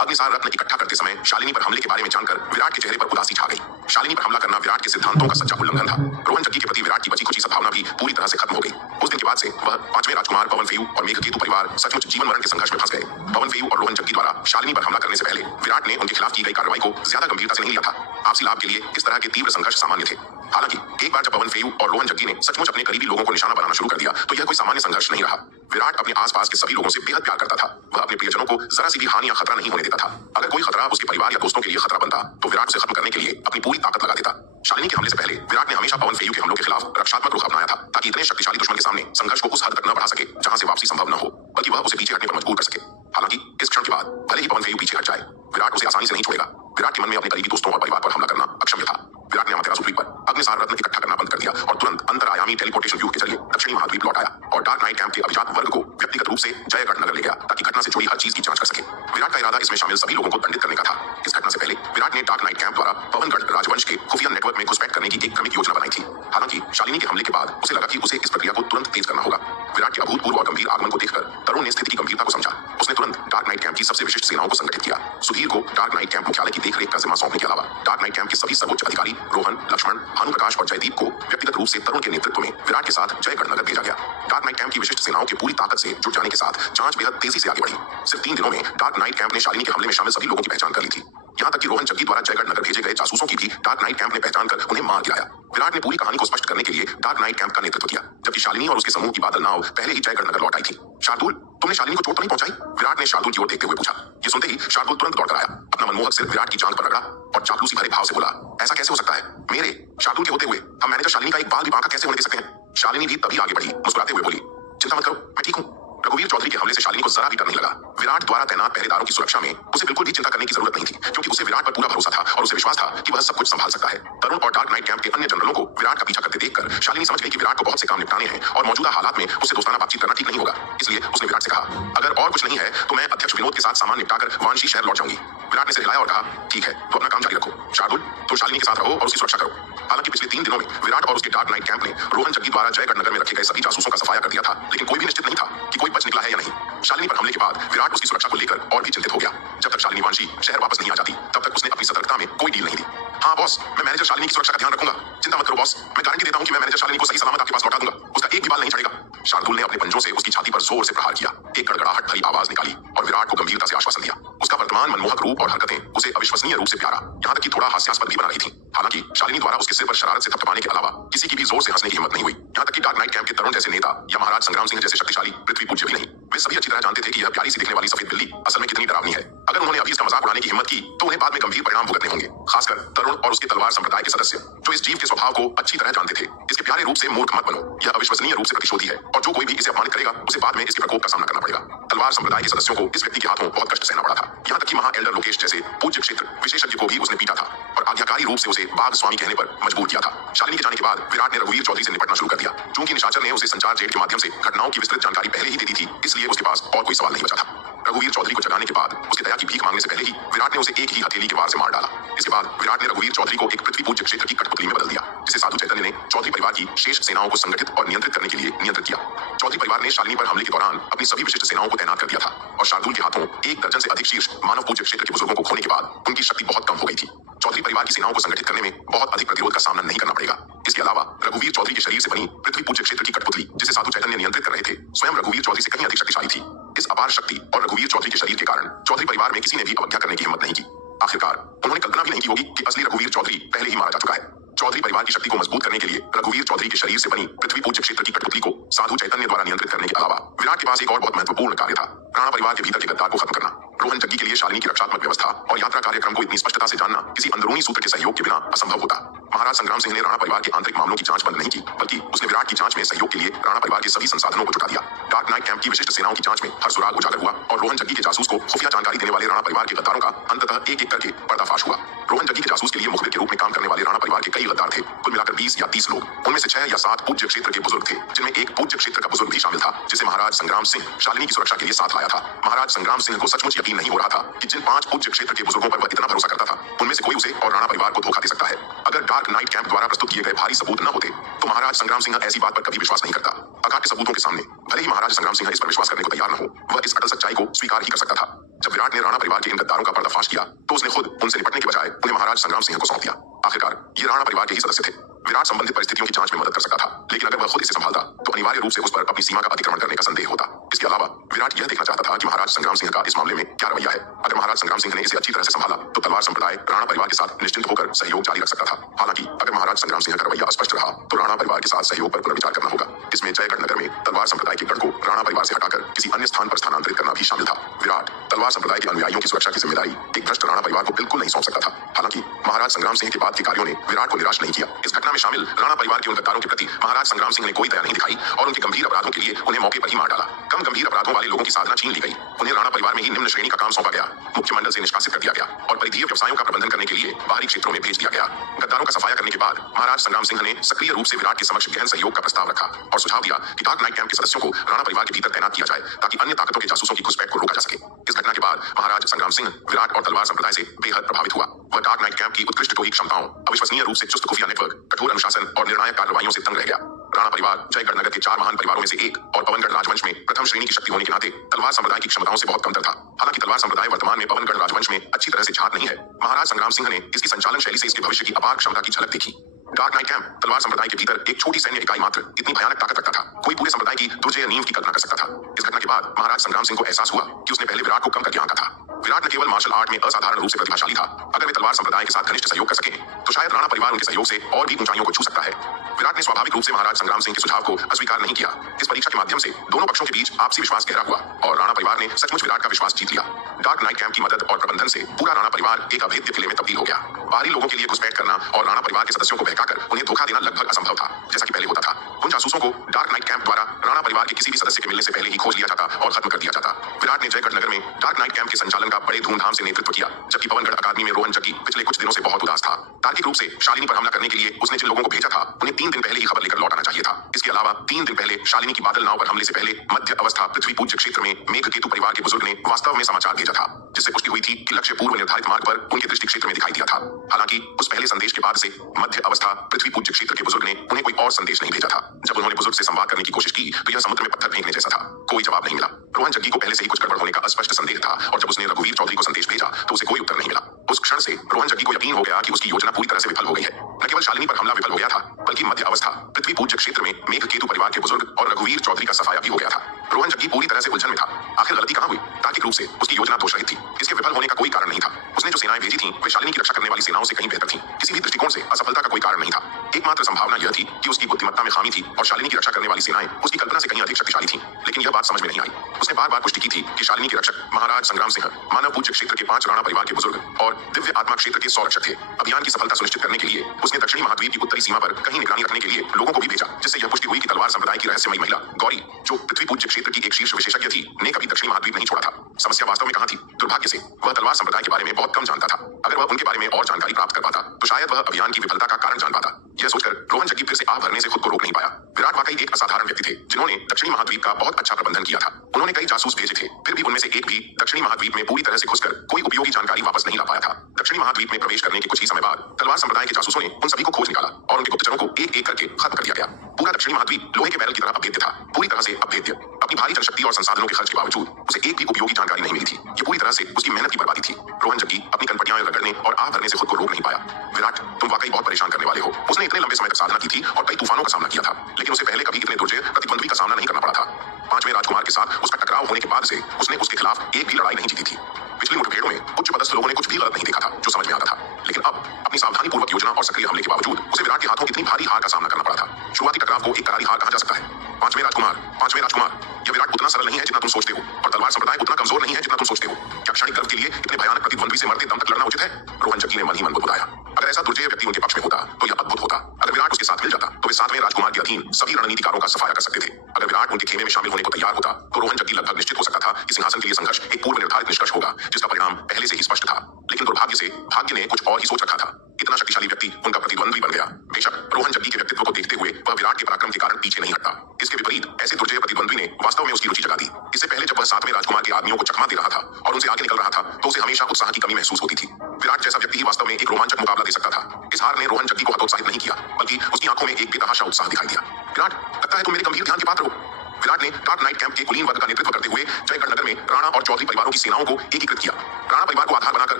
अग्निसार रत्न इकट्ठा करते समय शालिनी पर हमले के बारे में जानकर विराट के चेहरे पर उदासी छा गई। शालिनी पर हमला करना विराट के सिद्धांतों का सच्चा उल्लंघन था। रोहन जग्गी के प्रति विराट की बची खुची सद्भावना भी पूरी तरह से खत्म हो गई। उस दिन के बाद से वह 5वें राजकुमार पवनफेयू और मेघकेतु परिवार सचमुच जीवन मरण के संघर्ष में फंस गए। पवनफेयू और रोहन जग्गी द्वारा शालिनी पर हमला करने से पहले विराट ने उनके खिलाफ की गई कार्रवाई को ज्यादा गंभीरता से नहीं लिया था। आपसी लाभ के लिए इस तरह के तीव्र संघर्ष सामान्य थे। हालांकि एक बार जब पवनफेयू और रोहन जग्गी ने सचमुच अपने करीबी लोगों को निशाना बनाना शुरू कर दिया तो यह कोई सामान्य संघर्ष नहीं रहा। विराट अपने आसपास के सभी लोगों से बेहद प्यार करता था। वह अपने प्रियजनों को जरा सी भी हानि या खतरा नहीं होने देता था। अगर कोई खतरा उसके परिवार या दोस्तों के लिए खतरा बनता तो विराट उसे खत्म करने के लिए अपनी पूरी ताकत लगा देता। शालिनी के हमले से पहले विराट ने हमेशा पवनफेयू के हमलों के खिलाफ रक्षात्मक रुख अपनाया था, ताकि इतने शक्तिशाली दुश्मन के सामने संघर्ष को उस हद तक न बढ़ा सके जहां से वापसी संभव न हो, बल्कि वह उसे पीछे हटने पर मजबूर कर सके। हालांकि इस क्षण के बाद भले ही पवनफेयू पीछे हट जाए, विराट उसे आसानी से नहीं छोड़ेगा। विराट के मन में अपने करीबी दोस्तों और परिवार पर हमला करना अक्षम्य था। विराट ने अमातेरा द्वीप पर अग्निसार रत्न इकट्ठा करना बंद कर दिया और तुरंत अंतरायामी टेलीपोर्टेशन व्यूह के जरिए दक्षिणी महाद्वीप लौट आया और डार्क नाइट कैंप के अभिजात वर्ग को व्यक्तिगत रूप से जयगढ़ नगर ले गया, ताकि घटना से जुड़ी हर चीज की जांच कर सके। विराट का इरादा इसमें शामिल सभी लोगों को दंडित करने का था। इस घटना से पहले विराट ने डार्क नाइट कैंप द्वारा पवनगढ़ राजवंश के खुफिया नेटवर्क में घुसपैठ करने की एक क्रमिक योजना बनाई थी। हालांकि शालिनी के हमले के बाद उसे लगा कि उसे इस प्रक्रिया को तुरंत तेज करना होगा। विराट के अभूतपूर्व और गंभीर आगमन को देखकर तरुण ने स्थिति की गंभीरता को समझा। उसने तुरंत डार्क नाइट कैंप की सबसे विशिष्ट सेनाओं को संगठित किया। सुधीर को डार्क नाइट कैंप मुख्यालय की देखरेख का जिम्मा सौंपने के अलावा डार्क नाइट कैंप के सभी सर्वोच्च अधिकारी रोहन, लक्ष्मण, भानुप्रकाश और जयदीप को व्यक्तिगत रूप से तरुण के नेतृत्व में विराट के साथ जयगढ़ नगर भेजा गया। डार्क नाइट कैंप की विशिष्ट सेनाओं की पूरी ताकत से जुट जाने के साथ जांच बेहद तेजी से आगे बढ़ी। सिर्फ 3 दिनों में डार्क नाइट कैंप ने शालिनी के हमले में शामिल सभी लोगों की पहचान कर ली थी। यहाँ तक कि रोहन जग्गी द्वारा जयगढ़ नगर भेजे गए जासूसों की भी डार्क नाइट कैंप ने पहचान कर उन्हें मार गिराया। विराट ने पूरी कहानी को स्पष्ट करने के लिए डार्क नाइट कैंप का नेतृत्व किया, जबकि शालिनी और उसके समूह की बादल नाव पहले ही जयगढ़ नगर लौट आई थी। शार्दुल, तुमने शालिनी को चोट तो नहीं पहुंचाई? विराट ने शार्दुल की ओर देखते हुए पूछा। ये सुनते ही शार्दुल तुरंत दौड़कर आया, अपना मनमोहक सिर विराट की जांघ पर रगड़ा और चापलूसी भरे भाव से बोला, ऐसा कैसे हो सकता है? मेरे शार्दुल के होते हुए हम मैनेजर शालिनी का एक बाल भी बांका कैसे होने दे सकते हैं? शालिनी भी तभी आगे बढ़ी, मुस्कुराते हुए बोली, चिंता मत करो, मैं ठीक हूँ। रघुवीर चौधरी के हमले से शालिनी को जरा भी डर नहीं लगा। विराट द्वारा तैनात पहरेदारों की सुरक्षा में उसे बिल्कुल भी चिंता करने की जरूरत नहीं थी, क्योंकि उसे विराट पर पूरा भरोसा था और उसे विश्वास था कि वह सब कुछ संभाल सकता है। तरुण और डार्क नाइट कैंप के अन्य जनरलों को विराट का पीछा करते देखकर शालिनी समझ गई कि विराट को बहुत से काम निपटाने हैं और मौजूदा हालात में उसे दोस्ताना बातचीत करना ठीक नहीं होगा। इसलिए उसने विराट से कहा, अगर और कुछ नहीं है तो मैं अध्यक्ष विनोद के साथ सामान निपटाकर वानशी शहर लौट जाऊंगी। विराट ने सिर हिलाया और कहा, ठीक है, तो अपना काम जारी रखो। शार्दुल, तुम शालिनी के साथ रहो और उसकी सुरक्षा करो। हालांकि पिछले 3 दिनों में विराट और उसके डार्क नाइट कैंप ने रोहन जग्गी द्वारा जयगढ़ नगर में रखे गए सभी जासूसों का सफाया कर दिया था, लेकिन कोई भी निश्चित नहीं था कि कोई बच निकला है या नहीं। शालिनी पर हमले के बाद विराट उसकी सुरक्षा को लेकर और भी चिंतित हो गया। जब तक शालिनी वांशी शहर वापस नहीं आ जाती तब तक उसने अपनी सतर्कता में कोई डील नहीं दी। हाँ बॉस, मैं मैनेजर शालिनी की सुरक्षा का ध्यान रखूंगा, चिंता मत करो बॉस, मैं गारंटी देता हूं कि मैं मैनेजर शालिनी को सही सलामत आपके पास लौटा दूंगा, उसका एक भी बाल नहीं झड़ेगा। शार्दुल ने अपने पंजों से उसकी छाती पर जोर से प्रहार किया, एक गड़गड़ाहट भरी आवाज निकाली और विराट को गंभीरता से आश्वासन दिया। उसका वर्तमान मनमोहक रूप और हरकतें उसे अविश्वसनीय रूप से प्यारा, यहाँ तक कि थोड़ा हास्यास्पद भी बना रही थी। हालांकि शालिनी द्वारा उसके सिर पर शरारत से थपथपाने के अलावा किसी की भी जोर से हंसने की हिम्मत नहीं हुई। यहाँ तक कि डार्क नाइट कैंप के तरुण जैसे नेता या महाराज संग्राम सिंह जैसे शक्तिशाली पृथ्वी पूज्य भी नहीं। वे सभी अच्छी तरह जानते थे कि यह प्यारी सी दिखने वाली सफेद बिल्ली असल में कितनी डरावनी है। अगर उन्होंने अभी इसका मजाक उड़ाने की हिम्मत की तो उन्हें बाद में गंभीर परिणाम भुगतने होंगे, खासकर तरुण और उसके तलवार संप्रदाय के सदस्य जो इस जीव के स्वभाव को अच्छी तरह जानते थे। इसके प्यारे रूप से मूर्ख मत बनो, यह अविश्वसनीय रूप से प्रतिशोधी है और जो कोई भी इसे अपमानित करेगा उसे बाद में इसके प्रकोप का सामना करना पड़ेगा। तलवार संप्रदाय के सदस्यों को इस व्यक्ति के हाथों बहुत कष्ट सहना पड़ा था। यहाँ तक कि महा एल्डर लोकेश जैसे पूज्य क्षेत्र विशेषज्ञ को भी उसने पीटा था और आज्ञाकारी रूप से उसे बाघ स्वामी कहने पर मजबूर किया था। शालिनी के जाने के बाद विराट ने रघुवीर चौधरी से निपटना शुरू कर दिया। चूंकि निशाचर ने उसे संचार जेट के माध्यम से घटनाओं की विस्तृत जानकारी पहले ही दे दी थी, इसलिए उसके पास और कोई सवाल नहीं बचा था। रघुवीर चौधरी को जगाने के बाद उसके दया की भीख मांगने से पहले ही विराट ने उसे एक ही हथेली के वार से मार डाला। इसके बाद विराट ने रघुवीर चौधरी को एक पृथ्वी पूज्य क्षेत्र की कठपुतली में बदल दिया, जिसे साधु चैतन्य ने चौधरी परिवार की शेष सेनाओं को संगठित और नियंत्रित करने के लिए नियंत्रित किया। चौधरी परिवार ने शालिनी पर हमले के दौरान अपनी सभी विशिष्ट सेनाओं को तैनात कर दिया था और शार्दुल के हाथों 1 दर्जन से अधिक शीर्ष मानव पूज्य क्षेत्र के बुजुर्गों को खोने के बाद उनकी शक्ति बहुत कम हो गई थी। चौधरी परिवार की सेनाओं को संगठित करने में बहुत अधिक प्रतिरोध का सामना नहीं करना पड़ेगा। इसके अलावा रघुवीर चौधरी के शरीर से बनी पृथ्वी पूज्य क्षेत्र की कठपुतली, जिसे साधु चैतन्य नियंत्रित कर रहे थे, स्वयं रघुवीर चौधरी से कहीं अधिक शक्तिशाली थी। इस अपार शक्ति और रघुवीर चौधरी के शरीर के कारण चौधरी परिवार में किसी ने भी अवज्ञा करने की हिम्मत नहीं की। आखिरकार उन्होंने कल्पना भी नहीं की होगी कि असली रघुवीर चौधरी पहले ही मारा जा चुका है। चौधरी परिवार की शक्ति को मजबूत करने के लिए रघुवीर चौधरी के शरीर से बनी पृथ्वी पूज्य क्षेत्र की कठपुतली को साधु चैतन्य द्वारा नियंत्रित करने के अलावा विराट के पास एक और बहुत महत्वपूर्ण कार्य था, राणा परिवार के भीतर के गद्दार को खत्म करना। रोहन जग्गी के लिए शालिनी की रक्षात्मक व्यवस्था और यात्रा कार्यक्रम को इतनी स्पष्टता से जानना किसी अंदरूनी सूत्र के सहयोग के बिना असंभव होता। महाराज संग्राम सिंह ने राणा परिवार के आंतरिक मामलों की जांच बंद नहीं की, बल्कि उसने विराट की जांच में सहयोग के लिए राणा परिवार के सभी संसाधनों को जुटा दिया। डार्क नाइट कैंप की विशिष्ट सेनाओं की जांच में हर सुराग उजागर हुआ और रोहन जग्गी के जासूस को खुफिया जानकारी देने वाले राणा परिवार के गद्दारों का अंततः एक एक करके पर्दाफाश हुआ। रोहन जग्गी के जासूस के लिए मुखबिर के रूप में काम करने वाले राणा परिवार के कई गद्दार थे, कुल मिलाकर 20 या 30 लोग। उनमें से 6 या 7 पूज्य क्षेत्र के बुजुर्ग थे, जिनमें एक पूज्य क्षेत्र का बुजुर्ग भी शामिल था, जिसे महाराज संग्राम सिंह शालिनी की सुरक्षा के लिए साथ लाया था। महाराज संग्राम सिंह को सचमुच यकीन नहीं हो रहा था कि जिन 5 पूज्य क्षेत्र के बुजुर्गों पर वह इतना भरोसा करता था, उनमें से कोई उसे और राणा परिवार को धोखा दे सकता है। अगर डार्क नाइट कैंप द्वारा प्रस्तुत किए गए भारी सबूत न होते तो महाराज संग्राम सिंह ऐसी बात पर कभी विश्वास नहीं करता। अकाट्य सबूतों के सामने भले ही महाराज संग्राम सिंह इस पर विश्वास करने को तैयार न हो, वह इस अटल सच्चाई को स्वीकार ही कर सकता था। जब विराट ने राणा परिवार के इन गद्दारों का पर्दाफाश किया तो उसने खुद उनसे निपटने के बजाय उन्हें महाराज संग्राम सिंह को सौंप दिया। आखिरकार ये राणा परिवार के ही सदस्य थे। विराट संबंधित परिस्थितियों की जांच में मदद कर सकता था, लेकिन अगर वह खुद इसे संभालता तो अनिवार्य रूप से उस पर अपनी सीमा का अतिक्रमण करने का संदेह होता। इसके अलावा विराट यह देखना चाहता था कि महाराज संग्राम सिंह का इस मामले में क्या रवैया है। अगर महाराज संग्राम सिंह ने इसे अच्छी तरह से संभाला तो तलवार संप्रदाय राणा परिवार के साथ निश्चिंत होकर सहयोग जारी रख सकता था। हालांकि अगर महाराज संग्राम सिंह का रवैया स्पष्ट रहा तो राणा परिवार के साथ सहयोग पर पुनर्विचार करना होगा। इसमें जयगढ़ नगर में तलवार संप्रदाय के गढ़ को राणा परिवार से हटाकर किसी अन्य स्थान पर स्थानांतरित करना भी शामिल था। विराट तलवार संप्रदाय के अनुयायियों की सुरक्षा की जिम्मेदारी एक भ्रष्ट राणा परिवार को बिल्कुल नहीं सौंप सकता था। हालांकि महाराज संग्राम सिंह के बाद के कार्यों ने विराट को निराश नहीं किया। इस घटना में शामिल राणा परिवार के उन गद्दारों के प्रति महाराज संग्राम सिंह ने कोई दया नहीं दिखाई और उनके गंभीर अपराधों के लिए उन्हें मौके पर ही मार डाला। कम गंभीर अपराधों वाले लोगों की साधना छीन ली गई, उन्हें राणा परिवार में ही निम्न श्रेणी का काम सौंपा गया, मुख्य मंडल से निष्कासित कर दिया गया और परिधीय व्यवसायों का प्रबंधन करने के लिए बाहरी क्षेत्रों में भेज दिया गया। गद्दारों का सफाया करने के बाद महाराज संग्राम सिंह ने सक्रिय रूप से विराट के समक्ष गहन सहयोग का प्रस्ताव रखा और सुझाव दिया कि डार्क नाइट कैंप के सदस्यों को राणा परिवार के भीतर तैनात किया जाए ताकि अन्य ताकतों के जासूसों की घुसपैठ को रोका जा सके। इस घटना के बाद महाराज संग्राम सिंह विराट और तलवार संप्रदाय से बेहद प्रभावित हुआ। वह डार्क नाइट कैंप की उत्कृष्ट टोही क्षमताओं, अविश्वसनीय रूप से चुस्त खुफिया नेटवर्क, कठोर अनुशासन और निर्णायक कार्रवाइयों से दंग रह गया। राणा परिवार जयगढ़ नगर के 4 महान परिवारों में से एक और पवनगढ़ राजवंश में प्रथम श्रेणी की शक्ति होने के नाते तलवार संप्रदाय की क्षमताओं से बहुत कमतर था। हालांकि तलवार संप्रदाय वर्तमान में पवनगढ़ राजवंश में अच्छी तरह से झांक नहीं है, महाराज संग्राम सिंह ने इसकी संचालन शैली से इसके भविष्य की अपार क्षमता की झलक देखी। डार्क नाइट कैंप तलवार संप्रदाय के भीतर एक छोटी सैन्य इकाई मात्र इतनी भयानक ताकत रखता था, कोई पूरे संप्रदाय की दुर्जय नींव की कल्पना कर सकता था। इस घटना के बाद महाराज संग्राम सिंह को एहसास हुआ कि उसने पहले विराट को कम करके आंका था। विराट न केवल मार्शल आर्ट में असाधारण रूप से प्रतिभाशाली था, अगर वे तलवार संप्रदाय के साथ घनिष्ठ सहयोग कर सके तो शायद राणा परिवार उनके सहयोग से और भी ऊंचाइयों को छू सकता है। विराट ने स्वाभाविक रूप से महाराज संग्राम सिंह के सुझाव को अस्वीकार नहीं किया। इस परीक्षा के माध्यम से दोनों पक्षों के बीच आपसी विश्वास गहरा हुआ और राणा परिवार ने सचमुच विराट का विश्वास जीत लिया। डार्क नाइट कैंप की मदद और प्रबंधन से पूरा राणा परिवार एक अभेद्य किले में तब्दील हो गया। बाहरी लोगों के लिए घुसपैठ करना और राणा परिवार के सदस्यों को बहकाकर उन्हें धोखा देना लगभग असंभव था, जैसा कि पहले होता था। उन जासूसों को डार्क नाइट कैंप द्वारा राणा परिवार के किसी भी सदस्य के मिलने से पहले ही खोज लिया जाता और खत्म कर दिया जाता। विराट ने जयगढ़ नगर में डार्क नाइट कैंप के संचालन का बड़े धूमधाम से नेतृत्व किया, जबकि पवनगढ़ अकादमी में रोहन जग्गी पिछले कुछ दिनों से बहुत उदास था। तार्किक रूप से शालिनी पर हमला करने के लिए उसने जिन लोगों को भेजा था उन्हें 3 दिन पहले ही खबर लेकर लौट आना चाहिए था। इसके अलावा 3 दिन पहले शालिनी की बादल नाव पर हमले से पहले मध्य अवस्था पृथ्वी पूज्य क्षेत्र में मेघकेतु परिवार के बुजुर्ग ने वास्तव में समाचार भेजा था, जिससे पुष्टि हुई थी कि लक्ष्य पूर्व निर्धारित मार्ग पर उनके दृष्टि क्षेत्र में दिखाई दिया था। हालांकि उस पहले संदेश के बाद से मध्य अवस्था पृथ्वी पूज्य क्षेत्र के बुजुर्ग ने उन्हें कोई और संदेश नहीं भेजा था। जब उन्होंने बुजुर्ग से संवाद करने की कोशिश की तो यह समुद्र में पत्थर फेंकने जैसा था, कोई जवाब नहीं मिला। रोहन जग्गी को पहले से ही कुछ गड़बड़ होने का स्पष्ट संदेह था और जब उसने रघुवीर चौधरी को संदेश भेजा तो उसे कोई उत्तर नहीं मिला। उस क्षण से रोहन जग्गी को यकीन हो गया कि उसकी योजना पूरी तरह से विफल हो गई है। न केवल शालिनी पर हमला विफल हो गया था, बल्कि मध्य अवस्था पृथ्वी पूज्य क्षेत्र में मेघकेतु परिवार के बुजुर्ग और रघुवीर चौधरी का सफाया भी हो गया था। रोहन जग्गी पूरी तरह से उलझन में था। आखिर गलती कहां हुई? तार्किक रूप से उसकी योजना दोषरहित थी। इसके विफल होने का कोई कारण नहीं था। उसने जो सेनाएं भेजी थीं, वे शालिनी की रक्षा करने वाली सेनाओं से कहीं बेहतर थीं। किसी भी दृष्टिकोण से असफलता का कोई कारण नहीं था। एकमात्र संभावना यह थी कि उसकी बुद्धिमत्ता में खामी थी और शालिनी की रक्षा करने वाली सेनाएं उसकी कल्पना से कहीं अधिक शक्तिशाली थीं। लेकिन यह बात समझ में नहीं आई। उसने बार बार पुष्टि की थी कि शालिनी के रक्षक महाराज संग्राम सिंह, मानव पूज्य क्षेत्र के 5 राणा परिवार के बुजुर्ग और दिव्य आत्मा क्षेत्र के 100 रक्षक थे। अभियान की सफलता सुनिश्चित करने के लिए उसने दक्षिणी महाद्वीप की उत्तरी सीमा पर कहीं निगरानी रखने के लिए लोगों को भी भेजा, जिससे यह पुष्टि हुई कि तलवार संप्रदाय की रहस्यमयी महिला गौरी, जो पृथ्वी पूज्य क्षेत्र की एक शीर्ष विशेषज्ञ थी, ने कभी दक्षिणी महाद्वीप नहीं छोड़ा था। समस्या वास्तव में कहां थी? दुर्भाग्य से वह तलवार संप्रदाय के बारे में बहुत कम जानता था। अगर वह उनके बारे में और जानकारी प्राप्त कर पाता तो शायद वह अभियान की विफलता का कारण जान पाता। यह सोचकर रोहन जग्गी फिर से आह भरने से खुद को रोक नहीं पाया। विराट वाकई एक असाधारण व्यक्ति थे, जिन्होंने दक्षिणी महाद्वीप का बहुत अच्छा प्रबंधन किया था। उन्होंने कई जासूस भेजे थे, फिर भी उनमें से एक भी दक्षिणी महाद्वीप में पूरी तरह से घुसकर कोई उपयोगी जानकारी वापस नहीं ला पाया था। दक्षिणी महाद्वीप में प्रवेश करने के कुछ ही समय बाद तलवार संप्रदाय के जासूसों ने उन सभी को खोज निकाला और उनके गुप्तचरों को एक एक करके खत्म कर दिया गया। पूरा दक्षिणी महाद्वीप लोहे के बैरल की तरह अभेद्य था, पूरी तरह से अभेद्य। अपनी भारी जनशक्ति और संसाधनों के खर्च के बावजूद उसे एक भी उपयोगी जानकारी नहीं मिली थी। ये पूरी तरह से उसकी मेहनत की बर्बादी थी। रोहन जग्गी अपनी कनपटियां रगड़ने और आह भरने से खुद को रोक नहीं पाया। विराट, तुम वाकई बहुत परेशान करने वाले हो। उसने इतने लंबे समय तक साधना की थी और कई तूफानों का सामना किया था, लेकिन उसे पहले कभी इतने दुर्जय प्रतिद्वंद्वी का सामना नहीं करना पड़ा था। 5वें राजकुमार के साथ उसका टकराव होने के बाद से उसने उसके खिलाफ एक भी लड़ाई नहीं जीती थी। पिछली मुठभेड़ों में उच्च पदस्थ लोगों ने कुछ भी गलत नहीं देखा था जो समझ में आता था, लेकिन अब अपनी सावधानीपूर्वक योजना और सक्रिय हमले के बावजूद उसे विराट के हाथों इतनी भारी हार का सामना करना पड़ा था। शुरुआती टकराव को एक करारी हार कहा जा सकता है। 5वें राजकुमार, यह विराट उतना सरल नहीं है जितना तुम सोचते हो और तलवार संप्रदाय उतना कमजोर नहीं है जितना तुम सोचते हो। क्या क्षणिक गर्व के लिए इतने भयानक प्रतिद्वंद्वी से मरते दम तक लड़ना उचित है? रोहन जग्गी ने मन ही मन बुदबुदाया। अगर ऐसा दुर्जय व्यक्ति उनके पक्ष में होता तो यह अद्भुत होता। अगर विराट उसके साथ मिल जाता तो वे 7वें राजकुमार के अधीन सभी रणनीतिकारों का सफाया कर सकते थे। अगर विराट उनके खेमे में शामिल होने को तैयार होता तो रोहन जग्गी लगभग निश्चित हो सकता था कि सिंहासन के लिए संघर्ष एक पूर्व निर्धारित निष्कर्ष होगा, जिसका परिणाम पहले से ही स्पष्ट था। लेकिन दुर्भाग्य से भाग्य ने कुछ और ही सोच रखा था। इतना शक्तिशाली व्यक्ति उनका प्रतिद्वंद्वी बन गया। बेशक रोहन जग्गी के व्यक्तित्व को देखते हुए वह विराट के पराक्रम के कारण पीछे नहीं हटता। इसके विपरीत ऐसे दुर्जय प्रतिद्वंद्वी ने वास्तव में उसकी रुचि जगा दी। इससे पहले जब वह 7वें राजकुमार के आदमियों को चकमा दे रहा था और उनसे आगे निकल रहा था तो उसे हमेशा उत्साह की कमी महसूस होती थी। विराट जैसा व्यक्ति ही वास्तव में एक रोमांचक मुकाबला दे सकता था। इस हार ने रोहन जग्गी को हतोत्साहित नहीं किया, बल्कि उसकी आंखों में एक बेतहाशा उत्साह दिखाई दिया। विराट, लगता है तुम मेरे गंभीर ध्यान के पात्र हो। विराट ने डार्क नाइट कैंप के कुलीन वर्ग का नेतृत्व करते हुए जयगढ़ नगर में राणा और चौधरी परिवारों की सेनाओं को एकीकृत किया। राणा परिवार को आधार बनाकर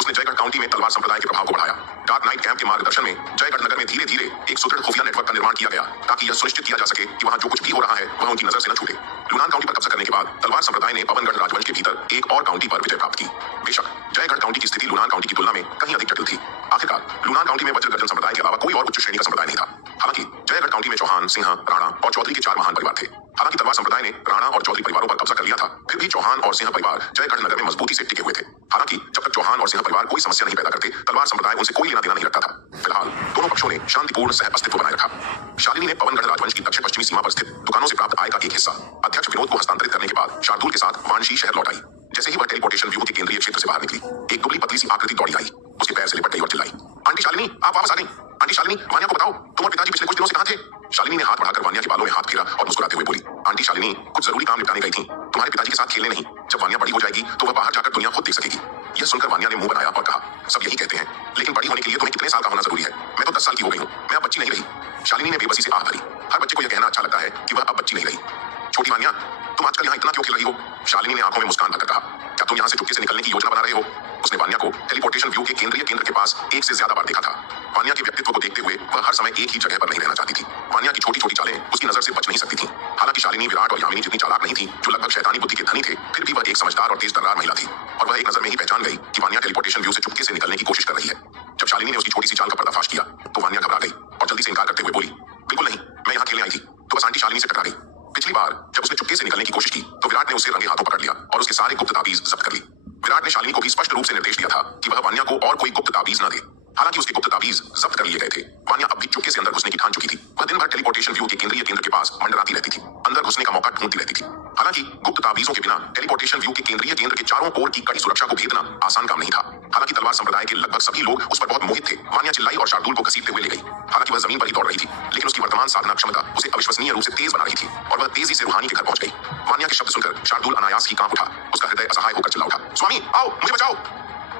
उसने जयगढ़ काउंटी में तलवार संप्रदाय के प्रभाव को बढ़ाया। डार्क नाइट कैंप के मार्गदर्शन में जयगढ़ नगर में धीरे धीरे एक सुदृढ़ खुफिया नेटवर्क का निर्माण किया गया, ताकि यह सुनिश्चित किया जा सके कि वहां जो कुछ भी हो रहा है वह उनकी नजर से न छूटे। लुनान काउंटी पर कब्जा करने के बाद तलवार संप्रदाय ने पवनगढ़ राजवंश के भीतर एक और काउंटी पर विजय प्राप्त की। बेशक जयगढ़ काउंटी की स्थिति लुनान काउंटी की तुलना में कहीं अधिक जटिल थी। आखिरकार लुनान काउंटी में वज्रगर्जन संप्रदाय के अलावा कोई और उच्च श्रेणी का संप्रदाय नहीं था। हालांकि जयगढ़ काउंटी में चौहान, सिंह, राणा और चौधरी के 4 महान परिवार थे। हालांकि तलवार संप्रदाय ने राणा और चौधरी परिवारों पर कब्जा कर लिया था, फिर भी चौहान और सिंह परिवार जयगढ़ नगर में मजबूती से टिके हुए थे। हालांकि जब तक चौहान और सिंह परिवार कोई समस्या नहीं पैदा करते, तलवार संप्रदाय उनसे कोई लेना देना नहीं रखता था। फिलहाल दोनों पक्षों ने शांतिपूर्ण सह अस्तित्व बनाए रखा। शालिनी ने पवनगढ़ राजवंश की दक्षिण पश्चिमी सीमा पर स्थित दुकानों से प्राप्त आय का एक हिस्सा अध्यक्ष विनोद को हस्तांतरित करने के बाद शार्दुल के साथ वानशी शहर लौट आई। जैसे ही वह टेलीपोर्टेशन व्यूह के केंद्रीय क्षेत्र से बाहर निकली, एक दुबली पतली सी आकृति दौड़ी आई। उसके पैर से लिपट गई और चिल्लाई, आंटी शालिनी, आप वापस आ गई। आंटी शालिनी, वान्या को बताओ तुम और पिताजी पिछले कुछ दिनों से कहां थे? शालिनी ने हाथ बढ़ाकर वान्या के बालों में हाथ फेरा और मुस्कुराते हुए बोली, आंटी शालिनी, कुछ जरूरी काम निपटाने गई थी, तुम्हारे पिताजी के साथ खेलने नहीं। जब वान्या बड़ी हो जाएगी तो वह बाहर जाकर दुनिया खुद देख सकेगी। यह सुनकर वान्या ने मुंह बनाया और कहा, सब यही कहते हैं, लेकिन बड़ी होने के लिए तुम्हें कितने साल का होना जरूरी है? मैं तो 10 साल की हो गई हूँ, मैं अब बच्ची नहीं रही। शालिनी ने बेबसी से आह भरी। हर बच्चे को यह कहना अच्छा लगता है कि वह अब बच्ची नहीं रही। छोटी वान्या, तुम आजकल यहाँ इतना क्यों खेल रही हो? शालिनी ने आंखों में मुस्कान भरकर कहा, क्या तुम यहाँ से चुपके से निकलने की योजना बना रहे हो? उसने वान्या को टेलीपोर्टेशन व्यू के केंद्रीय केंद्र के पास एक से ज्यादा बार देखा था। वान्या के व्यक्तित्व को देखते हुए वह हर समय एक ही जगह पर नहीं रहना चाहती थी। वान्या की छोटी छोटी चालें उसकी नजर से बच नहीं सकती थी। हालांकि शालिनी विराट और यामिनी जितनी चालाक नहीं थी, जो लगभग शैतानी बुद्धि के धनी थे, फिर भी वह एक समझदार और तेज तर्रार महिला थी और वह एक नजर में ही पहचान गई कि वान्या टेलीपोर्टेशन व्यू से चुपके से निकलने की कोशिश कर रही है। जब शालिनी ने उसकी छोटी सी चाल का पर्दाफाश किया तो वान्या घबरा गई और जल्दी से इनकार करते हुए बोली, बिल्कुल नहीं, मैं यहाँ खेलने आई थी, तो बस आंटी शालिनी से टकरा गई। पिछली बार जब उसने चुपके से निकलने की कोशिश की तो विराट ने उसे रंगे हाथों पकड़ लिया और उसके सारे गुप्त ताबीज जब्त कर ली। विराट ने शालिनी को भी स्पष्ट रूप से निर्देश दिया था कि वह वान्या को और कोई गुप्त ताबीज न दे। हालांकि उसके गुप्त ताबीज जब्त कर लिए गए थे, वान्या अब भी चुपके से अंदर घुसने की ठान चुकी थी। वह दिन भर टेलीपोर्टेशन व्यू के केंद्रीय केंद्र के पास मंडराती रहती थी, अंदर घुसने का मौका ढूंढती रहती थी। हालांकि गुप्त ताबीजों के बिना टेलीपोर्टेशन व्यू के केंद्रीय केंद्र के चारों ओर की कड़ी सुरक्षा को भेदना आसान काम नहीं था। हालांकि तलवार संप्रदाय के लगभग सभी लोग उस पर बहुत मोहित थे। वानिया चिल्लाई और शार्दुल को घसीटते हुए ले गई। हालांकि वह जमीन पर ही दौड़ रही थी, लेकिन उसकी वर्तमान साधना क्षमता उसे अविश्वसनीय रूप से तेज बना रही थी और वह तेजी से रूहानी के घर पहुंच गई। वानिया के शब्द सुनकर शार्दुल अनायास ही कांप उठा। उसका हृदय असहाय होकर चिल्ला उठा, स्वामी आओ, मुझे बचाओ।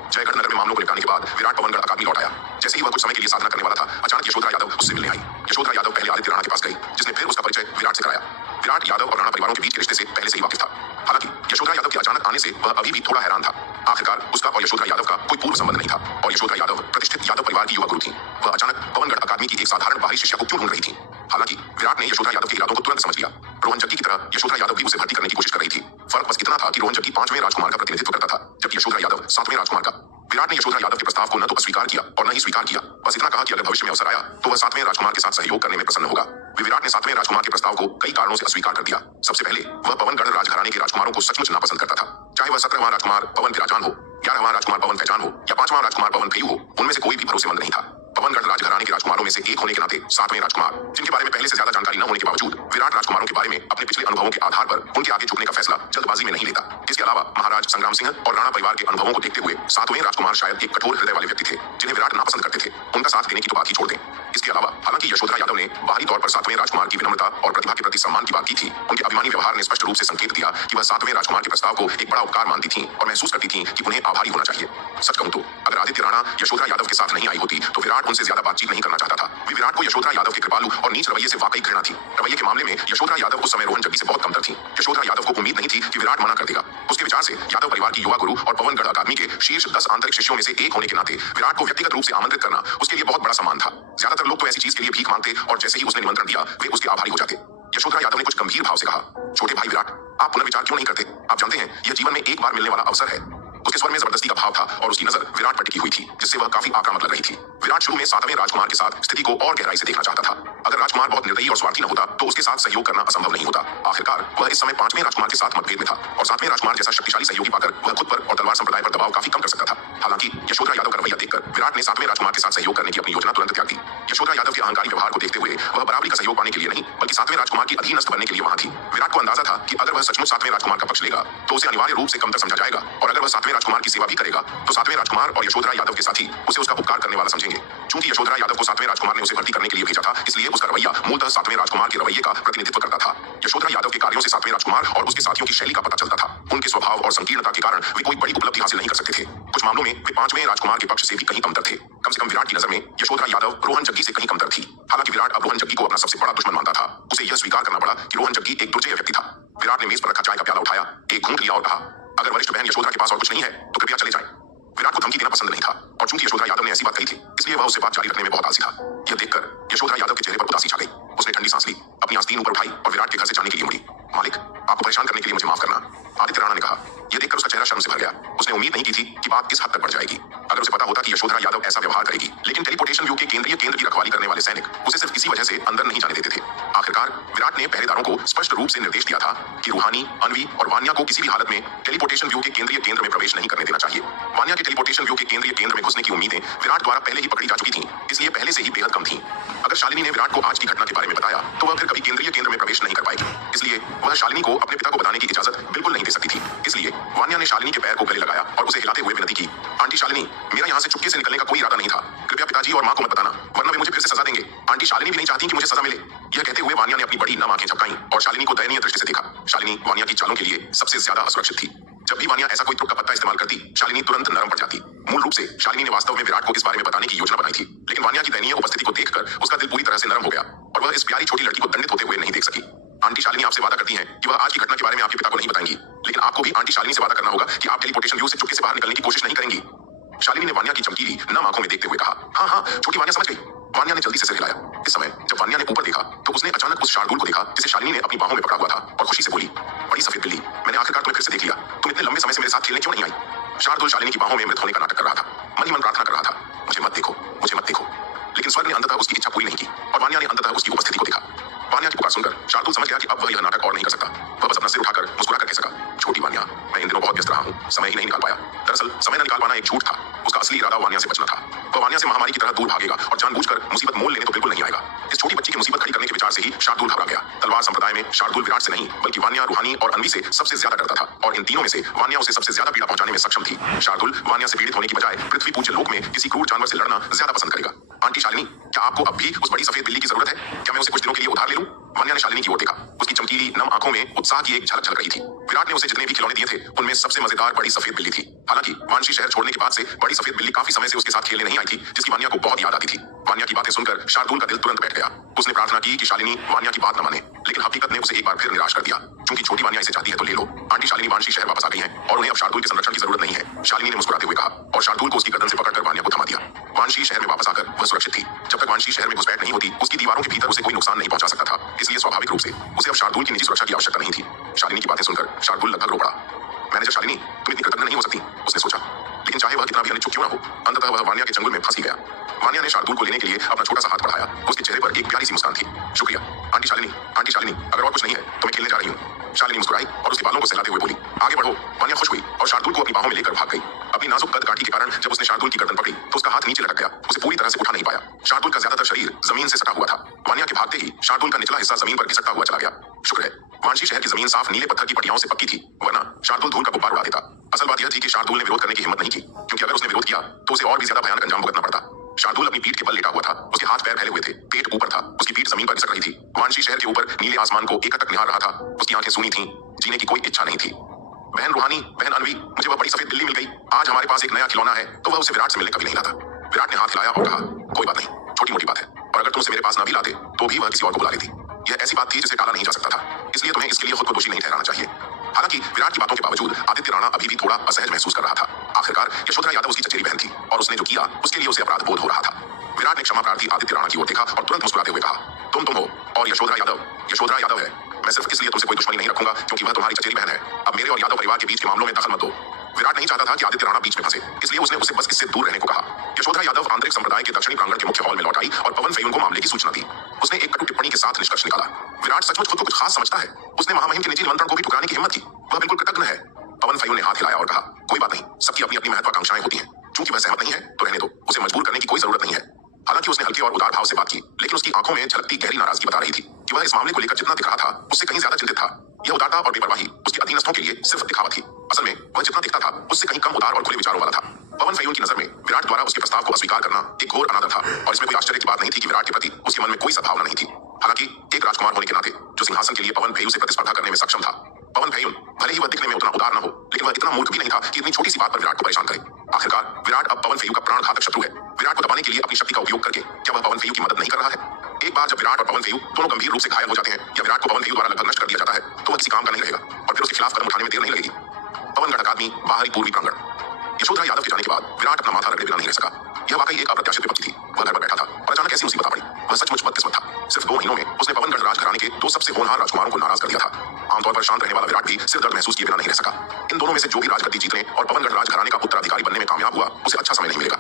जयगढ़ नगर में मामलों को निपटाने के बाद विराट पवनगढ़ अकादमी लौट आया। जैसे ही वह कुछ समय के लिए साधना करने वाला था, अचानक यशोधरा यादव उससे मिलने आई। यशोधरा यादव पहले आदित्य राणा के पास गई, जिसने फिर उसका परिचय विराट से कराया। विराट यादव और राणा परिवारों के बीच के रिश्ते से पहले से ही वाकिफ था। हालांकि यशोधरा यादव के अचानक आने से वह अभी भी थोड़ा हैरान था। आखिरकार उसका और यशोधरा यादव का कोई पूर्व संबंध नहीं था और यशोधरा यादव प्रतिष्ठित यादव परिवार की युवा गुरु थी। वह अचानक पवनगढ़ अकादमी की एक साधारण बाहरी शिष्या को क्यों ढूंढ रही थी? हालांकि विराट ने यशोधरा यादव के इरादों को तुरंत समझ लिया। रोहन जग्गी की तरह यशोधरा यादव भी उसे भर्ती करने की कोशिश कर रही थी। फर्क बस इतना था कि रोहन जग्गी 5वें राजकुमार का प्रतिनिधित्व करता था, जबकि यशोधरा यादव 7वें राजकुमार का। विराट ने यशोधरा यादव के प्रस्ताव को न तो अस्वीकार किया और न ही स्वीकार किया, बस इतना कहा कि अगर भविष्य में अवसर आया तो वह 7वें राजकुमार के साथ सहयोग करने में प्रसन्न होगा। विराट ने 7वें राजकुमार के प्रस्ताव को कई कारणों से अस्वीकार कर दिया। सबसे पहले वह पवनगढ़ राजघराने के राजकुमारों को सचमुच नापसंद करता था। चाहे वह 17वां राजकुमार पवन विराजान हो, 11वां राजकुमार पवन फैजान हो या 5वां राजकुमार पवन फेयू हो, उनमें से कोई भी भरोसेमंद नहीं था। पवनगढ़ राजघराने के राजकुमारों में से एक होने के नाते 7वें राजकुमार, जिनके बारे में पहले से ज्यादा जानकारी न होने के बावजूद विराट राजकुमारों के बारे में अपने पिछले अनुभवों के आधार पर उनके आगे झुकने का फैसला जल्दबाजी में नहीं लेता। इसके अलावा महाराज संग्राम सिंह और राणा परिवार के अनुभवों को देखते हुए 7वें राजकुमार शायद एक कठोर हृदय वाले व्यक्ति थे, जिन्हें विराट नापसंद करते थे। उनका साथ देने की तो बात ही छोड़ दें। इसके अलावा हालांकि यशोधरा यादव ने बाहरी तौर पर 7वें राजकुमार की विनम्रता और प्रतिभा के प्रति सम्मान की बात की थी, उनके अभिमानी व्यवहार ने स्पष्ट रूप से संकेत दिया कि वह 7वें राजकुमार के प्रस्ताव को एक बड़ा उपकार मानती थी और महसूस करती थी कि उन्हें आभारी होना चाहिए। सच कहूं तो अगर आदित्य राणा यशोधरा यादव के साथ नहीं आई होती तो विराट उनसे ज्यादा बातचीत नहीं करना चाहता था। विराट को यशोधरा यादव के कृपालु और नीच रवैये से वाकई घृणा थी। रवैये के मामले में यशोधरा यादव उस समय रोहन जग्गी से बहुत कमतर थी। यशोधरा यादव को उम्मीद नहीं थी कि विराट मना कर देगा। उसके विचार से यादव परिवार की युवा गुरु और पवनगढ़ अकादमी के शीर्ष 10 आंतरिक शिष्यों में से एक होने के नाते विराट को व्यक्तिगत रूप से आमंत्रित करना उसके लिए बहुत बड़ा सम्मान था। ज्यादातर लोग तो ऐसी चीज के लिए भीख मांगते और जैसे ही उसने निमंत्रण दिया वे उसके आभारी हो जाते। यशोधरा यादव ने कुछ गंभीर भाव से कहा, छोटे भाई विराट, आप पुनर्विचार क्यों नहीं करते? आप जानते हैं यह जीवन में एक बार मिलने वाला अवसर है। उसके स्वर में जबरदस्ती का भाव था और उसकी नजर विराट पर टिकी हुई थी, जिससे वह काफी आक्रामक लग रही थी। विराट शुरू में 7वें राजकुमार के साथ स्थिति को और गहराई से देखना चाहता था। अगर राजकुमार बहुत निर्दयी और स्वार्थी न होता तो उसके साथ सहयोग करना असंभव नहीं होता। आखिरकार वह इस समय 5वें राजकुमार के साथ मतभेद में था और 7वें राजकुमार जैसा शक्तिशाली सहयोगी पाकर वह खुद पर और तलवार संप्रदाय पर दबाव काफी कम कर सकता था। हालांकि यशोधरा यादव का रवैया देखकर विराट ने 7वें राजकुमार के साथ सहयोग करने की अपनी योजना तुरंत त्याग दी। यशोधरा यादव के अहंकारी व्यवहार को देखते हुए वह बराबरी का सहयोग पाने के लिए नहीं बल्कि 7वें राजकुमार की अधीनस्थ बनने के लिए वहां थी। विराट को अंदाजा था कि अगर वह सचमुच 7वें राजकुमार का पक्ष लेगा तो उसे अनिवार्य रूप से कमतर समझा जाएगा और अगर वह 7वें राजकुमार की सेवा भी करेगा तो 7वें राजकुमार और यशोधरा यादव के साथी उसे उसका उपकार करने वाला समझेंगे। चूंकि यशोधरा यादव को 7वें राजकुमार ने उसे भर्ती करने के लिए भेजा था, इसलिए उसका रवैया मूलतः 7वें राजकुमार के रवैये का प्रतिनिधित्व करता था। यशोधरा यादव के कार्यों से 7वें राजकुमार और उसके साथियों की शैली का पता चलता था। उनके स्वभाव और संकीर्णता के कारण वे कोई बड़ी उपलब्धि हासिल नहीं कर सकते थे। कुछ मामलों में वे 5वें राजकुमार के पक्ष से भी कहीं कमतर थे। कम से कम विराट की नजर में यशोधरा यादव रोहन जग्गी से कहीं कमतर थी। हालांकि विराट अब रोहन जग्गी को अपना सबसे बड़ा दुश्मन मानता था। उसे यह स्वीकार करना पड़ा कि रोहन जग्गी एक दुर्जय व्यक्ति था। विराट ने मेज पर रखा चाय का प्याला उठाया, एक घूंट लिया और कहा, अगर वरिष्ठ बहन यशोधरा के पास और कुछ नहीं है तो कृपया चले जाएं। विराट को धमकी देना पसंद नहीं था और चूंकि यशोधरा यादव ने ऐसी बात कही थी इसलिए वह उससे बात जारी रखने में बहुत आलसी था। यह देखकर यशोधरा यादव के चेहरे पर उदासी छा गई। उसने ठंडी सांस ली, अपनी आस्तीन ऊपर उठाई और विराट के घर से जाने के लिए मुड़ी। मालिक, आपको परेशान करने के लिए मुझे माफ करना, आदित्य राणा ने कहा। यह देखकर उसका चेहरा शर्म से भर गया। उसने उम्मीद नहीं की थी कि बात इस हद तक बढ़ जाएगी। अगर उसे पता होता कि यशोधरा यादव ऐसा व्यवहार करेगी, लेकिन टेलीपोर्टेशन व्यू के केंद्रीय केंद्र की रखवाली करने वाले सैनिक उसे सिर्फ इसी वजह से अंदर नहीं जाने देते थे। आखिरकार विराट ने पहरेदारों को स्पष्ट रूप से निर्देश दिया था कि रूहानी, अनवी और वानिया को किसी भी हालत में टेलीपोर्टेशन व्यू के केंद्रीय केंद्र में प्रवेश नहीं करने देना चाहिए। वानिया के टेलीपोर्टेशन व्यू के केंद्रीय केंद्र में घुसने की उम्मीदें विराट द्वारा पहले ही पकड़ी जा चुकी थीं, इसलिए पहले से ही बेहद कम थीं। अगर शालिनी ने विराट को आज की घटना के बारे में बताया तो वह फिर कभी केंद्रीय केंद्र में प्रवेश नहीं कर पाएगी। इसलिए वह शालिनी को अपने पिता को बताने की इजाजत बिल्कुल नहीं दे सकती थी। इसलिए वानिया ने शालिनी के पैर को गले लगाया और उसे हिलाते हुए विनती की, आंटी शालिनी, मेरा यहाँ से चुपके से निकलने का कोई इरादा नहीं था। कृपया पिताजी और माँ को मत बताना, वरना वे मुझे फिर से सजा देंगे। आंटी शालिनी भी नहीं चाहती कि मुझे सजा मिले। यह कहते हुए वानिया ने अपनी बड़ी नम आंखें झपकाईं और शालिनी को दयनीय दृष्टि से देखा। शालिनी वानिया की चालों के लिए सबसे ज्यादा असुरक्षित थी। जब भी वानिया ऐसा कोई तुक का पत्ता इस्तेमाल करती, शालिनी तुरंत नरम पड़ जाती। मूल रूप से शालिनी ने वास्तव में विराट को इस बारे में बताने की योजना बनाई थी, लेकिन वानिया की दयनीय उपस्थिति को देखकर उसका दिल पूरी तरह से नरम हो गया और वह इस प्यारी छोटी लड़की को दंडित होते हुए नहीं देख सकी। आंटी शालिनी आपसे वादा करती हैं कि वह आज की घटना के बारे में आपके पिता को नहीं बताएंगी, लेकिन आपको भी आंटी शालिनी से वादा करना होगा कि आप टेलीपोर्टेशन व्यू से चुपके से बाहर निकलने की कोशिश नहीं करेंगी। शालिनी ने वानिया की चमकीली नम आंखों में देखते हुए कहा, हाँ हाँ छोटी वानिया समझ गई। वानिया ने जल्दी से सिर हिलाया। इस समय जब वानिया ने ऊपर देखा तो उसने अचानक उस शार्दुल को देखा जिसे शालिनी ने अपनी बाहों में पकड़ा हुआ था और खुशी से बोली, बड़ी सफेद बिल्ली, मैंने आखिरकार तुम्हें फिर से देख लिया। तुम इतने लंबे समय से मेरे साथ खेलने क्यों नहीं आई? शार्दुल शालिनी की बाहों में मृत होने का नाटक कर रहा था। मन ही मन प्रार्थना कर रहा था, मुझे मत देखो, मुझे मत देखो। लेकिन स्वर्ग ने अंततः उसकी इच्छा पूरी नहीं की और वानिया ने अंततः उसकी उपस्थिति को देखा। वानिया की पुकार सुनकर शार्दुल समझ गया कि अब वह यह नाटक और नहीं कर सकता। वह बस अपना सिर उठाकर मुस्कुरा कर कह सका, छोटी वानिया, मैं इन दिनों बहुत व्यस्त रहा हूँ, समय ही नहीं निकाल पाया। दरअसल समय न निकाल पाना एक झूठ था। उसका असली इरादा वानिया से बचना था। वह वानिया से महामारी की तरह दूर भागेगा और जानबूझकर मुसीबत मोल लेने तो बिल्कुल नहीं आएगा। इस छोटी बच्ची की मुसीबत खड़ी ही शार्दुल घबरा गया। तलवार संप्रदाय में शार्दुल विराट से नहीं बल्कि वान्या, रूहानी और अनवी से सबसे ज्यादा डरता था और इन तीनों में से वान्या उसे सबसे ज्यादा पीड़ा पहुंचाने में सक्षम थी। शार्दुल वान्या से पीड़ित होने की बजाय पृथ्वी पूज्य लोक में किसी क्रूर जानवर से लड़ना ज्यादा पसंद करेगा। आंटी शालिनी, क्या आपको अब भी उस बड़ी सफेद बिल्ली की जरूरत है? क्या मैं उसे कुछ दिनों के लिए उधार ले लूं? वान्या ने शालिनी की ओर देखा। उसकी चमकीली नम आंखों में उत्साह की एक झलक झलक रही थी। विराट ने उसे जितने भी खिलौने दिए थे उनमें सबसे मजेदार बड़ी सफेद बिल्ली थी। हालांकि वांशी शहर छोड़ने के बाद से बड़ी सफेद बिल्ली काफी समय से उसके साथ खेलने नहीं आई थी, जिसकी वान्या को बहुत याद आती थी। वान्या की बातें सुनकर शार्दुल का दिल तुरंत बैठ गया। उसने प्रार्थना की कि शालिनी वान्या की बात न माने, लेकिन हकीकत ने उसे एक बार फिर निराश कर दिया। क्योंकि छोटी वान्या इसे चाहती है तो ले लो। आंटी शालिनी वांशी शहर वापस आ गई हैं और उन्हें अब शार्दुल के संरक्षण की जरूरत नहीं है, शालिनी ने मुस्कुराते हुए कहा और शार्दुल को उसकी गर्दन से पकड़कर वान्या को थमा दिया। वांशी शहर में वापस आकर वह सुरक्षित थी। जब तक वांशी शहर में घुसपैठ नहीं होती उसकी दीवारों के भीतर उसे कोई नुकसान नहीं पहुंचा सकता था, इसलिए स्वाभाविक रूप से उसे अब शार्दुल की निजी सुरक्षा की आवश्यकता नहीं थी। शालिनी की बातें सुनकर शार्दुल लगभग रो पड़ा। मैनेजर शालिनी, तुम इतनी कृतज्ञ नहीं हो सकती, उसने सोचा। लेकिन चाहे वह कितना भी अनिच्छुक क्यों न हो, अंततः वह वान्या के चंगुल में फंस ही गया। वान्या ने शार्दुल को लेने के लिए अपना छोटा सा हाथ बढ़ाया। उसके चेहरे पर एक प्यारी सी मुस्कान थी। शुक्रिया आंटी शालिनी, अगर और कुछ नहीं है तो मैं खेलने जा रही हूँ। शालिनी मुस्कुराई और उसके बालों को सहलाते हुए बोली, आगे बढ़ो। वान्या खुश हुई और शार्दुल को अपनी बाहों में लेकर भाग गई। अपनी नाजुक कद काठी के कारण जब उसने शार्दुल की गर्दन पकड़ी तो उसका हाथ नीचे लटक गया। उसे पूरी तरह से उठा नहीं पाया। शार्दुल का ज्यादातर शरीर जमीन से सटा हुआ था। वान्या के भागते ही शार्दुल का निचला हिस्सा जमीन पर घिसकता हुआ चला गया। शुक्र है वांशी शहर की जमीन साफ नीले पत्थर की पटियाओं से पक्की थी, वरना शार्दुल धूल का गुब्बार उड़ा देता। असल बात यह थी कि शार्दुल ने विरोध करने की हिम्मत नहीं की, क्योंकि अगर उसने विरोध किया तो उसे और भी ज्यादा भयानक अंजाम भुगतना पड़ता। शार्दुल अपनी पीठ के बल लेटा हुआ था। उसके हाथ पैर फैले हुए थे, पेट ऊपर था, उसकी पीठ जमीन पर घिसक रही थी। वांशी शहर के ऊपर नीले आसमान को एकटक निहार रहा था। उसकी आंखें सूनी थीं, जीने की कोई इच्छा नहीं थी। बहन रूहानी, बहन अनवी, मुझे वह बड़ी सफेद बिल्ली मिल गई। आज हमारे पास एक नया खिलौना है, तो वह उसे विराट से मिलने कभी नहीं लाता। विराट ने हाथ हिलाया और कहा, कोई बात नहीं, छोटी मोटी बात है, और अगर तुम उसे मेरे पास ना भी लाते तो भी वह किसी और को बुला लेती। यह ऐसी बात थी जिसे टाला नहीं जा सकता था, इसलिए तुम्हें इसके लिए खुद को दोषी नहीं ठहराना चाहिए। हालांकि विराट की बातों के बावजूद आदित्य राणा अभी भी थोड़ा असहज महसूस कर रहा था। आखिरकार यशोधरा यादव उसकी चचेरी बहन थी और उसने जो किया उसके लिए उसे अपराध बोध हो रहा था। विराट ने क्षमा प्रार्थी आदित्य राणा की ओर देखा और तुरंत मुस्कुराते हुए कहा, तुम हो और यशोधरा यादव है। मैं सिर्फ इसलिए तुमसे कोई दुश्मनी नहीं रखूंगा क्योंकि वह तुम्हारी चचेरी बहन है। अब मेरे और यादव परिवार के बीच के मामलों में दखल मत दो। विराट नहीं चाहता था कि आदित्य राणा बीच में फंसे, इसलिए उसने उसे बस इससे दूर रहने को कहा। यशोधरा यादव आंतरिक संप्रदाय के दक्षिणी प्रांगण के मुख्य हॉल में लौट आई और पवन फयून को मामले की सूचना दी। उसने एक कटु टिप्पणी के साथ निष्कर्ष निकाला, विराट सचमुच खुद को कुछ खास समझता है। उसने महामहिम के निजी निमंत्रण को भी ठुकराने की हिम्मत की। वह बिल्कुल कृतज्ञ है। पवन फयून ने हाथ हिलाया और कहा, कोई बात नहीं, सबकी अपनी अपनी महत्वाकांक्षाएं होती हैं। चूंकि वह सहमत नहीं है तो रहने दो, उसे मजबूर करने की कोई जरूरत नहीं है। हालांकि उसने हल्के और उदार भाव से बात की, लेकिन उसकी आंखों में झलकती गहरी नाराजगी बता रही थी कि वह इस मामले को लेकर जितना दिख रहा था उससे कहीं ज्यादा चिंतित था। यह उदारता और बेपरवाही उसके अधीनस्थों के लिए सिर्फ दिखावा थी। असल में वह जितना दिखता था उससे कहीं कम उदार और खुले विचारों वाला था। पवन फयून की नजर में विराट द्वारा उसके प्रस्ताव को अस्वीकार करना एक घोर अनादर था और इसमें कोई आश्चर्य की बात नहीं थी कि विराट के प्रति उसके मन में कोई सद्भावना नहीं थी। हालांकि एक राजकुमार होने के नाते जो सिंहासन के लिए पवन फयून से प्रतिस्पर्धा करने में सक्षम था, पवन फयून भले ही वह दिखने में उतना उदार न हो, लेकिन वह इतना मूर्ख भी नहीं था कि इतनी छोटी सी बात पर विराट को परेशान करे। आखिरकार विराट अब पवन फयून का प्राण घातक शत्रु है। विराट को दबाने के लिए अपनी शक्ति का उपयोग करके क्या वह पवन फयून की मदद नहीं कर रहा है? एक बार जब विराट और पवन फयून दोनों गंभीर रूप से घायल हो जाते हैं या विराट को पवन फयून द्वारा लगभग नष्ट कर दिया जाता है तो वह किसी काम का नहीं रहेगा और फिर उसके खिलाफ कदम उठाने में देर नहीं लगेगी। पवनगढ़ अकादमी, बाहरी पूर्वी प्रांगण। यशोधरा यादव के जाने के बाद विराट अपना माथा रगड़े बिना नहीं रह सका। यह वाकई एक अप्रत्याशित विपत्ति थी। वह घर पर बैठा था और अचानक ऐसी मुसीबत आ पड़ी। वह सचमुच बदकिस्मत था। सिर्फ 2 महीनों में उसने पवनगढ़ राजघराने के 2 सबसे होनहार राजकुमारों को नाराज कर दिया था। आमतौर पर शांत रहने वाला विराट भी सिर दर्द महसूस किए बिना नहीं रह सका। इन दोनों में से जो भी राजगद्दी जीतने और पवनगढ़ राजघराने का उत्तराधिकारी बनने में कामयाब हुआ उसे अच्छा समय नहीं मिलेगा।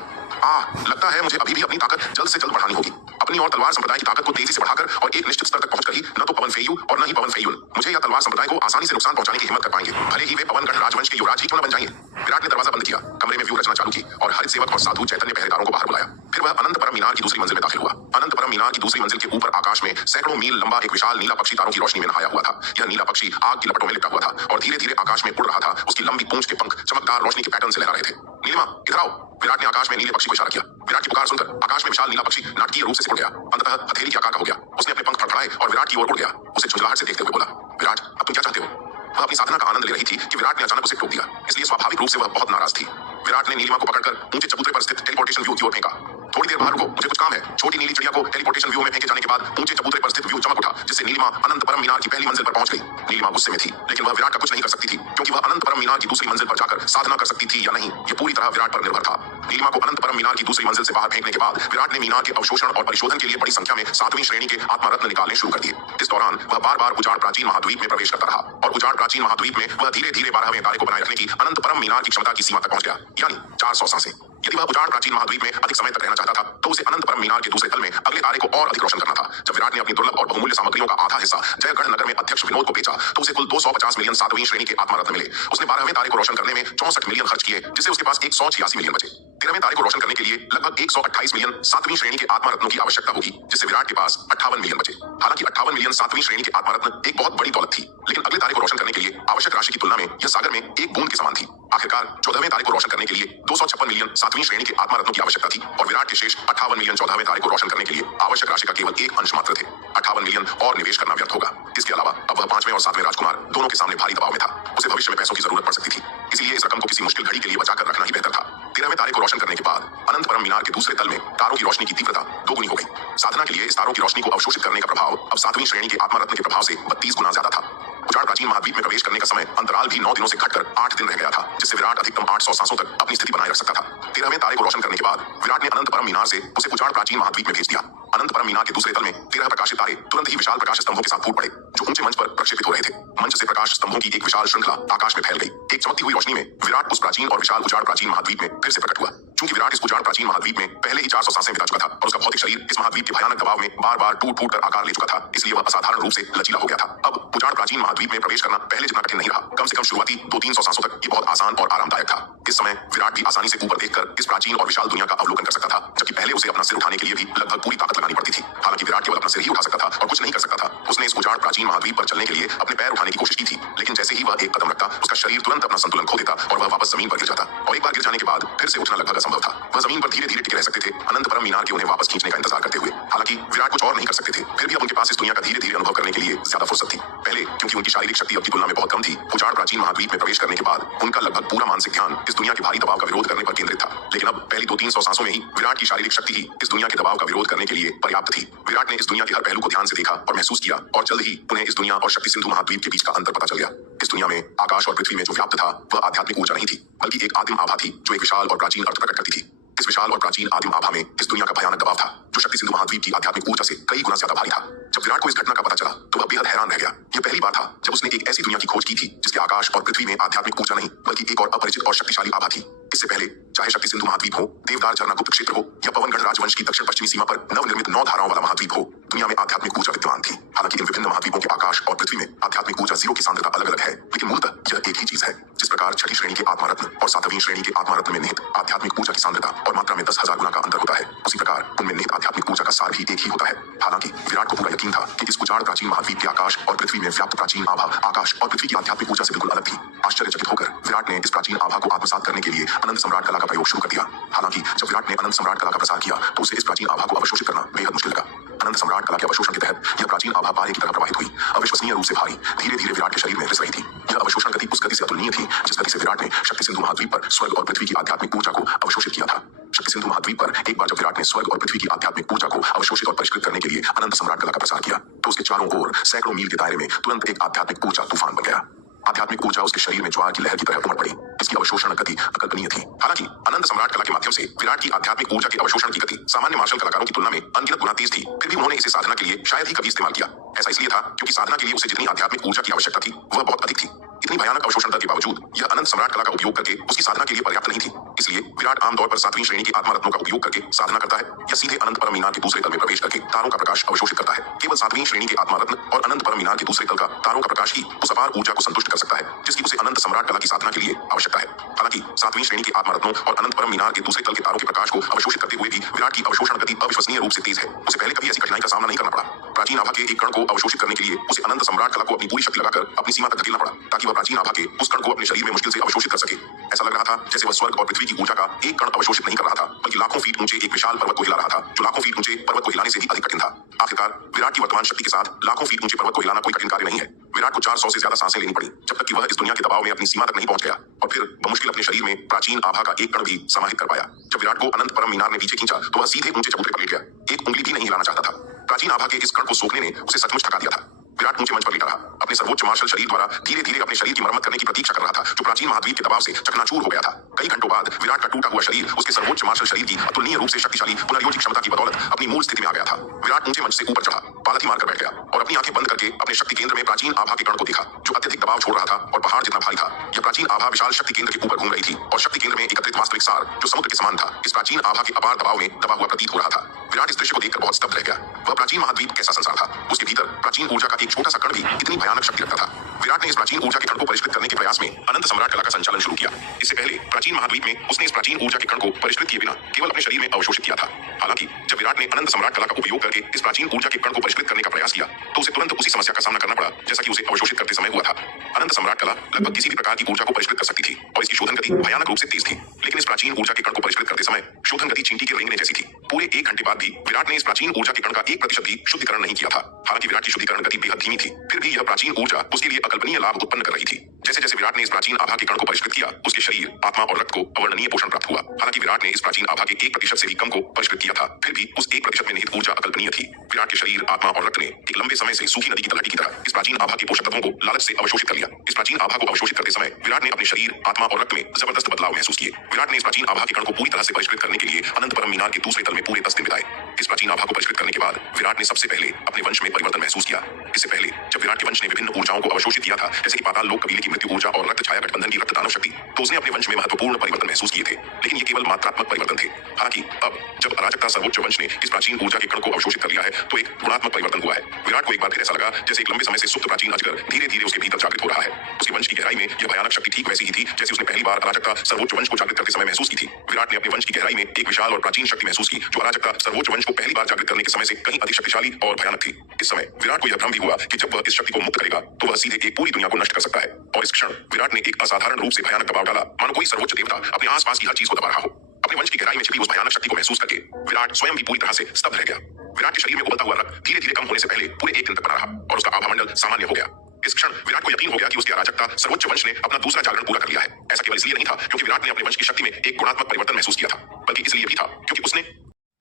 लगता है मुझे अभी भी अपनी ताकत जल्द से जल्द बढ़ानी होगी। अपनी और तलवार संप्रदाय की ताकत को तेजी से बढ़ाकर और एक निश्चित स्तर तक पहुंचकर ही न तो पवन फेयू और न ही पवन फेयून मुझे या तलवार संप्रदाय को आसानी से नुकसान पहुंचाने की हिम्मत कर पाएंगे, भले ही वे पवनगढ़ राजवंश के युवराज ही क्यों न बन जाएंगे। विराट ने दरवाजा बंद किया, कमरे में व्यू रचना चालू की और हरित सेवक और साधु चैतन्य पहरेदारों को बाहर बुलाया। फिर वह अनंत परम मीनार की दूसरी मंजिल में दाखिल हुआ। अनंत परम मीनार की दूसरी मंजिल के ऊपर आकाश में सैकड़ों मील लंबा एक विशाल नीला पक्षी तारों की रोशनी में नहाया हुआ था। यह नीला पक्षी आग की लपटों में लिपटा हुआ था और धीरे धीरे आकाश में उड़ रहा था। उसकी लंबी पूंछ के पंख चमकदार रोशनी के पैटर्न से लहरा रहे थे। नीलिमा, इधर आओ। विराट ने आकाश में नीले पक्षी को इशारा किया। विराट की पुकार सुनकर आकाश में विशाल नीला पक्षी नाटकीय रूप से सिकुड़ गया, अंततः हथेली के आकार का हो गया। उसने अपने पंख फड़फड़ाए और विराट की ओर उड़ गया। उसे झुंझलाहट से देखते हुए बोला, विराट अब तुम क्या चाहते हो? वह अपनी साधना का आनंद ले रही थी कि विराट ने अचानक उसे टोक दिया, इसलिए स्वाभाविक रूप से वह बहुत नाराज थी। विराट ने नीलिमा को पकड़कर ऊंचे चबूतरे पर स्थित टेलीपोर्टेशन व्यू की ओर फेंका। थोड़ी देर बाहर रुको, मुझे कुछ काम है। छोटी नीली चिड़िया को टेलीपोर्टेशन व्यू में फेंके जाने के बाद ऊंचे चबूतरे पर स्थित व्यू चमक उठा, जिससे नीलिमा अनंत परम मीनार की पहली मंजिल पर पहुंच गई। नीलिमा गुस्से में थी, लेकिन वह विराट का कुछ नहीं कर सकती थी, क्योंकि वह अनंत परम मीनार की दूसरी मंजिल पर जाकर साधना कर सकती थी या नहीं, यह पूरी तरह विराट पर निर्भर था। नीलिमा को अनंत परम मीनार की दूसरी मंजिल से बाहर फेंकने के बाद विराट ने मीनार के अवशोषण और परिशोधन के लिए बड़ी संख्या में 7वीं श्रेणी के आत्मरत्न निकालने शुरू कर दिए। इस दौरान वह बार-बार उजाड़ प्राचीन महाद्वीप में प्रवेश करता रहा और उजाड़ प्राचीन महाद्वीप में वह धीरे-धीरे 12वें तारे को बनाए रखने की अनंत परम मीनार की क्षमता की सीमा तक पहुंच गया, यानी 400 सांसें। यदि वह उजाड़ प्राचीन महाद्वीप में अधिक समय तक रहना चाहता था तो उसे अनंत परम मीनार के दूसरे तल में अगले तारे को और अधिक रोशन करना था। जब विराट ने अपनी दुर्लभ और बहुमूल्य सामग्रियों का आधा हिस्सा जयगढ़ नगर में अध्यक्ष विनोद को बेचा तो उसे कुल 250 मिलियन 7वीं श्रेणी के आत्मा रत्न मिले। उसने 12वें तारे को रोशन करने में 64 मिलियन खर्च किए, जिससे उसके पास 186 मिलियन बचे। 13वें तारे को रोशन करने के लिए लगभग 128 मिलियन 7वीं श्रेणी के आत्मा रत्नों की आवश्यकता होगी, जिससे विराट के पास 58 मिलियन बचे। हालांकि 58 मिलियन 7वीं श्रेणी के आत्मा रत्न एक बहुत बड़ी दौलत थी, लेकिन अगले तारे को रोशन करने के लिए आवश्यक राशि की तुलना में यह सागर में एक बूंद के समान थी। आखिरकार 14वें तारे को रोशन करने के लिए 256 मिलियन 7वीं श्रेणी के आत्मा रत्नों की आवश्यकता थी और विराट के शेष 58 मिलियन 14वें तारे को रोशन करने के लिए आवश्यक राशि का केवल एक अंश मात्र थे। 58 मिलियन और निवेश करना व्यर्थ होगा। इसके अलावा अब वह 5वें और 7वें राजकुमार दोनों के सामने भारी दबाव में था। उसे भविष्य में पैसों की जरूरत पड़ सकती थी, इसलिए इस रकम को किसी मुश्किल घड़ी के लिए बचाकर रखना ही बेहतर था। 13वें तारे को रोशन करने के बाद अनंत परम मीनार के दूसरे तल में तारों की रोशनी की तीव्रता दोगुनी हो गई। साधना के लिए इस तारों की रोशनी को अवशोषित करने का प्रभाव अब 7वीं श्रेणी के आत्मा रत्न के प्रभाव से 32 गुना ज्यादा था। उजाड़ प्राचीन महाद्वीप में प्रवेश करने का समय अंतराल भी 9 दिनों से घटकर 8 दिन रह गया था, जिससे विराट अधिकतम 800 सांसों तक अपनी स्थिति बनाए रख सकता था। 13वें तारे को रोशन करने के बाद विराट ने अनंत परम मीनार से उसे उजाड़ प्राचीन महाद्वीप में भेज दिया। अनंत परम मीनार के दूसरे तल में 13 प्रकाशित तारे तुरंत ही विशाल प्रकाश स्तंभों के साथ फूट पड़े, जो ऊंचे मंच पर प्रक्षेपित हो रहे थे। मंच से प्रकाश स्तंभों की एक विशाल श्रृंखला आकाश में फैल गई। एक चमकती हुई रोशनी में विराट उस प्राचीन और विशाल उजाड़ प्राचीन महाद्वीप में फिर से प्रकट हुआ। चूंकि विराट इस उजाड़ प्राचीन महाद्वीप में पहले ही 400 सांसें बिता चुका था और उसका भौतिक शरीर इस महाद्वीप के भयानक दबाव में बार बार टूट फूट कर आकार ले चुका था, इसलिए वह असाधारण रूप से लचीला हो गया था। अब उजाड़ प्राचीन महाद्वीप में प्रवेश करना पहले जितना कठिन नहीं रहा। कम से कम शुरुआती 200-300 सांसों तक ये बहुत आसान और आरामदायक था। इस समय विराट भी आसानी से ऊपर देखकर इस प्राचीन और विशाल दुनिया का अवलोकन कर सकता था, जबकि पहले उसे अपना सिर उठाने के लिए भी लगभग पूरी ताकत लगानी पड़ती थी। हालांकि विराट केवल अपना सिर ही उठा सकता था और कुछ नहीं कर सकता था। उसने इस उजाड़ प्राचीन महाद्वीप पर चलने के लिए अपने पैर उठाने की कोशिश की थी, लेकिन जैसे ही वह एक कदम रखता उसका शरीर तुरंत अपना संतुलन खो देता और वह वापस जमीन पर गिर जाता। और एक बार गिर जाने के बाद फिर से उठना लगभग असंभव था। वह जमीन पर धीरे धीरे टिके रह सकते थे, अनंत परम मीनार के उन्हें वापस खींचने का इंतजार करते हुए। हालांकि विराट कुछ और नहीं कर सकते थे, फिर भी अब उनके पास इस दुनिया का धीरे धीरे अनुभव करने के लिए ज्यादा फुर्सत थी। पहले क्योंकि उनकी शारीरिक शक्ति अब की तुलना में बहुत कम थी, उजाड़ प्राचीन महाद्वीप में प्रवेश करने के बाद उनका लगभग पूरा मानसिक ध्यान इस दुनिया के भारी दबाव का विरोध करने पर केंद्रित था। लेकिन अब पहली 200-300 सांसों में ही विराट की शारीरिक शक्ति ही इस दुनिया के दबाव का विरोध करने के लिए पर्याप्त थी। विराट ने इस दुनिया के हर पहलू को ध्यान से देखा और महसूस किया और जल्द ही उन्हें इस दुनिया और शक्ति सिंधु महाद्वीप के बीच का अंतर पता चल गया। इस दुनिया में आकाश और पृथ्वी में जो व्याप्त था वह आध्यात्मिक ऊर्जा नहीं थी, बल्कि एक आदिम आभा थी जो एक विशाल और प्राचीन अर्थ प्रकट करती थी। इस विशाल और प्राचीन आदिम आभा में इस दुनिया का भयानक दबाव था, जो शक्ति सिंधु महाद्वीप की आध्यात्मिक ऊर्जा से कई गुना ज्यादा भारी था। जब विराट को इस घटना का पता चला तो वह बेहद हैरान रह गया। यह पहली बार था जब उसने एक ऐसी दुनिया की खोज की थी जिसके आकाश और पृथ्वी में आध्यात्मिक ऊर्जा नहीं बल्कि एक और अपरिचित और शक्तिशाली आभा थी। इससे पहले चाहे शक्ति सिंधु महाद्वीप हो, देवदार झरना गुप्त क्षेत्र हो या पवनगढ़ राजवंश की दक्षिण पश्चिमी सीमा पर नवनिर्मित 9 धाराओं वाला महाद्वीप हो, दुनिया में आध्यात्मिक ऊर्जा विद्यमान थी। हालांकि इन विभिन्न महाद्वीपों के आकाश और पृथ्वी में आध्यात्मिक ऊर्जा जीरो की सांद्रता अलग अलग है, लेकिन मूलतः यह एक ही चीज है। जिस प्रकार छठी श्रेणी के आत्मा रत्न और 7वीं श्रेणी के आत्मा रत्न में निहित आध्यात्मिक ऊर्जा की सांद्रता और मात्रा में 10,000 गुना का अंतर होता है, उसी प्रकार उनमें निहित आध्यात्मिक ऊर्जा का सार भी एक ही होता है। हालांकि विराट को पूरा यकीन था कि इस उजाड़ प्राचीन महाद्वीप के आकाश और पृथ्वी में व्याप्त प्राचीन आभा आकाश और पृथ्वी की आध्यात्मिक ऊर्जा से बिल्कुल अलग थी। आश्चर्यचकित होकर विराट ने इस प्राचीन आभा को आत्मसात करने के लिए अनंत सम्राट कला का प्रयोग शुरू कर दिया। हालांकि जब विराट ने अनंत सम्राट कला का प्रसार किया तो उसे इस प्राचीन आभा को अवशोषित करना बेहद मुश्किल लगा। अनंत सम्राट कला के अवशोषण के तहत यह प्राचीन आभा पारे की तरह प्रवाहित हुई, अविश्वसनीय रूप से भारी, धीरे धीरे विराट के शरीर में रिस रही थी। यह अवशोषण गति उस गति से अतुलनीय थी जिस गति से विराट ने शक्ति सिंधु महाद्वीप पर स्वर्ग और पृथ्वी की आध्यात्मिक ऊर्जा को अवशोषित किया था। शक्ति सिंधु महाद्वीप पर एक बार जब विराट ने स्वर्ग और पृथ्वी की आध्यात्मिक ऊर्जा को अवशोषित और परिष्कृत करने के लिए अनंत सम्राट कला का प्रसार किया तो उसके चारों ओर सैकड़ों मील के दायरे में तुरंत एक आध्यात्मिक ऊर्जा तूफान बन गया। आध्यात्मिक ऊर्जा उसके शरीर में ज्वार की लहर की तरह उमड़ पड़ी। इसकी अवशोषण गति अकल्पनीय थी। हालांकि अनंत सम्राट कला के माध्यम से विराट की आध्यात्मिक ऊर्जा के अवशोषण की गति सामान्य मार्शल कलाकारों की तुलना में अनगिनत गुना तेज थी, फिर भी उन्होंने इसे साधना के लिए शायद ही कभी इस्तेमाल किया। ऐसा इसलिए था क्योंकि साधना के लिए उसे जितनी आध्यात्मिक ऊर्जा की आवश्यकता थी वह बहुत अधिक थी। इतनी भयानक अवशोषण दर के बावजूद यह अनंत सम्राट कला का उपयोग करके उसकी साधना के लिए पर्याप्त नहीं थी। इसलिए विराट आमतौर पर 7वीं श्रेणी के आत्मा रत्नों का उपयोग करके साधना करता है या सीधे अनंत परम मीनार के दूसरे तल में प्रवेश करके तारों का प्रकाश अवशोषित करता है। केवल 7वीं श्रेणी के आत्मा रत्न और अनंत परम मीनार के दूसरे तल का तारों का प्रकाश ही उस अपार ऊर्जा को संतुष्ट कर सकता है जिसकी उसे अनंत सम्राट कला की साधना के लिए आवश्यकता है। हालांकि 7वीं श्रेणी के आत्मा रत्नों और अनंत परम मीनार के दूसरे तल के तारों के प्रकाश को अवशोषित करते हुए भी विराट की अवशोषण गति अविश्वसनीय रूप से तेज है। उसे पहले कभी ऐसी कठिनाई का सामना नहीं करना पड़ा। प्राचीन आभा के एक कण को अवशोषित करने के लिए उसे अनंत सम्राट कला को अपनी पूरी शक्ति लगाकर अपनी सीमा तक धकेलना पड़ा ताकि वह प्राचीन आभा के उस कण को अपने शरीर में मुश्किल से अवशोषित कर सके। ऐसा लग रहा था जैसे वह स्वर्ग और पृथ्वी की ऊर्जा का एक कण अवशोषित नहीं कर रहा था बल्कि लाखों फीट ऊंचे एक विशाल पर्वत को हिला रहा था जो लाखों फीट ऊंचे पर्वत को हिलाने से भी अधिक कठिन था। आखिरकार विराट की वर्तमान शक्ति के साथ लाखों फीट ऊंचे पर्वत को हिलाना कोई कठिन कार्य नहीं है। विराट को 400 से ज्यादा सांसें लेनी पड़ी जब तक कि वह इस दुनिया के दबाव में अपनी सीमा तक नहीं पहुंच गया और फिर बमुश्किल अपने शरीर में प्राचीन आभा का एक कण भी समाहित कर पाया। जब विराट को अनंत परम मीनार ने पीछे खींचा तो वह सीधे ऊंचे चबूतरे पर लेट गया। एक उंगली भी नहीं हिलाना चाहता था। प्राचीन आभा के इस कण को सोखने ने उसे सचमुच थका दिया था। विराट ऊंचे मंच पर लेटा रहा, अपने सर्वोच्च मार्शल शरीर द्वारा धीरे धीरे अपने शरीर की मरम्मत करने की प्रतीक्षा कर रहा था जो प्राचीन महाद्वीप के दबाव से चकनाचूर हो गया था। कई घंटों बाद विराट का टूटा हुआ शरीर उसके सर्वोच्च मार्शल शरीर की अतुलनीय रूप से शक्तिशाली पुनर्योजी क्षमता की बदौलत अपनी मूल स्थिति में आ गया था। विराट ऊंचे मंच से ऊपर चढ़ा, पालथी मारकर बैठ गया और अपनी आंखें बंद करके अपने शक्ति केंद्र में प्राचीन आभा के कण को देखा जो अत्यधिक दबाव छोड़ रहा था और पहाड़ जितना भारी था। यह प्राचीन आभा विशाल शक्ति केंद्र के ऊपर घूम रही थी और शक्ति केंद्र में एकत्रित वास्तविक सार जो समुद्र के समान था इस प्राचीन आभा के अपार दबाव में दबा हुआ प्रतीत हो रहा था। विराट इस दृश्य को देखकर बहुत स्तब्ध रह गया। वह प्राचीन महाद्वीप कैसा संसार था। उसके भीतर प्राचीन ऊर्जा का एक छोटा सा कण भी इतनी भयानक शक्ति रखता था। विराट ने इस प्राचीन ऊर्जा के कण को परिष्कृत करने के प्रयास में अनंत सम्राट कला का संचालन शुरू किया। इससे पहले प्राचीन महाद्वीप में उसने इस प्राचीन ऊर्जा के कण को परिष्कृत किए बिना केवल अपने शरीर में अवशोषित किया था। हालांकि जब विराट ने अनंत सम्राट कला का उपयोग करके इस प्राचीन ऊर्जा के कण को परिष्कृत करने का प्रयास किया तो उसे तुरंत उसी समस्या का सामना करना पड़ा जैसा कि उसे अवशोषित करते समय हुआ था। अनंत सम्राट कला लगभग किसी भी प्रकार की ऊर्जा को परिष्कृत कर सकती थी और इसकी शोधन गति भयानक रूप से तेज थी, लेकिन इस प्राचीन ऊर्जा के कण को परिष्कृत करते समय शोधन गति चींटी के रेंगने जैसी थी। पूरे 1 घंटे बाद भी विराट ने इस प्राचीन ऊर्जा के कण का 1% भी शुद्धिकरण नहीं किया था। हालांकि विराट की शुद्धिकरण गति बेहद धीमी थी, फिर भी यह प्राचीन ऊर्जा उसके लिए अकल्पनीय लाभ उत्पन्न कर रही थी। जैसे जैसे विराट ने इस प्राचीन आभा के कण को परिष्कृत किया उसके शरीर, आत्मा और रक्त को अवर्णनीय पोषण प्राप्त हुआ। हालांकि विराट ने इस प्राचीन आभा के 1% से भी कम को परिष्कृत किया था, फिर भी उस 1% में निहित ऊर्जा अकल्पनीय थी। विराट के शरीर, आत्मा और रक्त ने एक लंबे समय से सूखी नदी की तलहटी की तरह इस प्राचीन आभा के पोषक तत्वों को लालच से अवशोषित कर लिया। इस प्राचीन आभा को अवशोषित करते समय विराट ने अपने शरीर, आत्मा और रक्त में जबरदस्त बदलाव महसूस किए। विराट ने इस प्राचीन आभा के कण को पूरी तरह से परिष्कृत करने के लिए अनंत परम मीनार के दूसरे तल में पूरे 10 दिन बिताए। इस प्राचीन आभा को परिष्कृत करने के बाद विराट ने सबसे पहले अपने वंश में परिवर्तन महसूस किया। इससे पहले जब विराट के वंश ने विभिन्न ऊर्जाओं को अवशोषित किया था जैसे कि पाताल लोक कबीले की मृत्यु ऊर्जा और रक्त छाया गठबंधन की रक्त दानव शक्ति, तो उसने अपने वंश में महत्वपूर्ण परिवर्तन महसूस किए थे, लेकिन ये केवल मात्रात्मक परिवर्तन थे। हालांकि अब जब अराजकता सर्वोच्च वंश ने इस प्राचीन ऊर्जा के कण को अवशोषित कर लिया है तो एक गुणात्मक परिवर्तन हुआ है। विराट को एक बार फिर ऐसा लगा जैसे एक लंबे समय से सुप्त प्राचीन अजगर धीरे धीरे उसके भीतर जागृत हो रहा है। उसके वंश की गहराई में यह भयानक शक्ति ठीक वैसी ही थी जैसे उसने पहली बार अराजकता सर्वोच्च वंश को जागृत करते समय महसूस की थी। विराट ने अपने वंश की गहराई में एक विशाल और प्राचीन शक्ति महसूस की जो अराजकता सर्वोच्च वंश को पहली बार जागृत करने के समय से कहीं अधिक शक्तिशाली और भयानक थी। इस समय विराट को यह भ्रम भी हुआ कि जब वह इस शक्ति को मुक्त करेगा तो वह सीधे एक पूरी दुनिया को नष्ट कर सकता है। और इस क्षण विराट ने एक असाधारण रूप से भयानक दबाव डाला, मानो कोई सर्वोच्च देवता अपने आसपास की हर चीज को दबा रहा हो। अपने वंश की गहराई में छिपी उस भयानक शक्ति को महसूस करके विराट स्वयं भी पूरी तरह से स्तब्ध रह गया। विराट के शरीर में उबलता हुआ रक्त धीरे धीरे कम होने से पहले पूरे 1 दिन तक बना रहा और उसका आभा मंडल सामान्य हो गया। इस क्षण विराट को यकीन हो गया कि उसकी अराजकता सर्वोच्च वंश ने अपना दूसरा जागरण पूरा कर लिया है। ऐसा केवल इसलिए नहीं था क्योंकि विराट ने अपने वंश की शक्ति में एक गुणात्मक परिवर्तन महसूस किया था, बल्कि इसलिए भी था क्योंकि उसने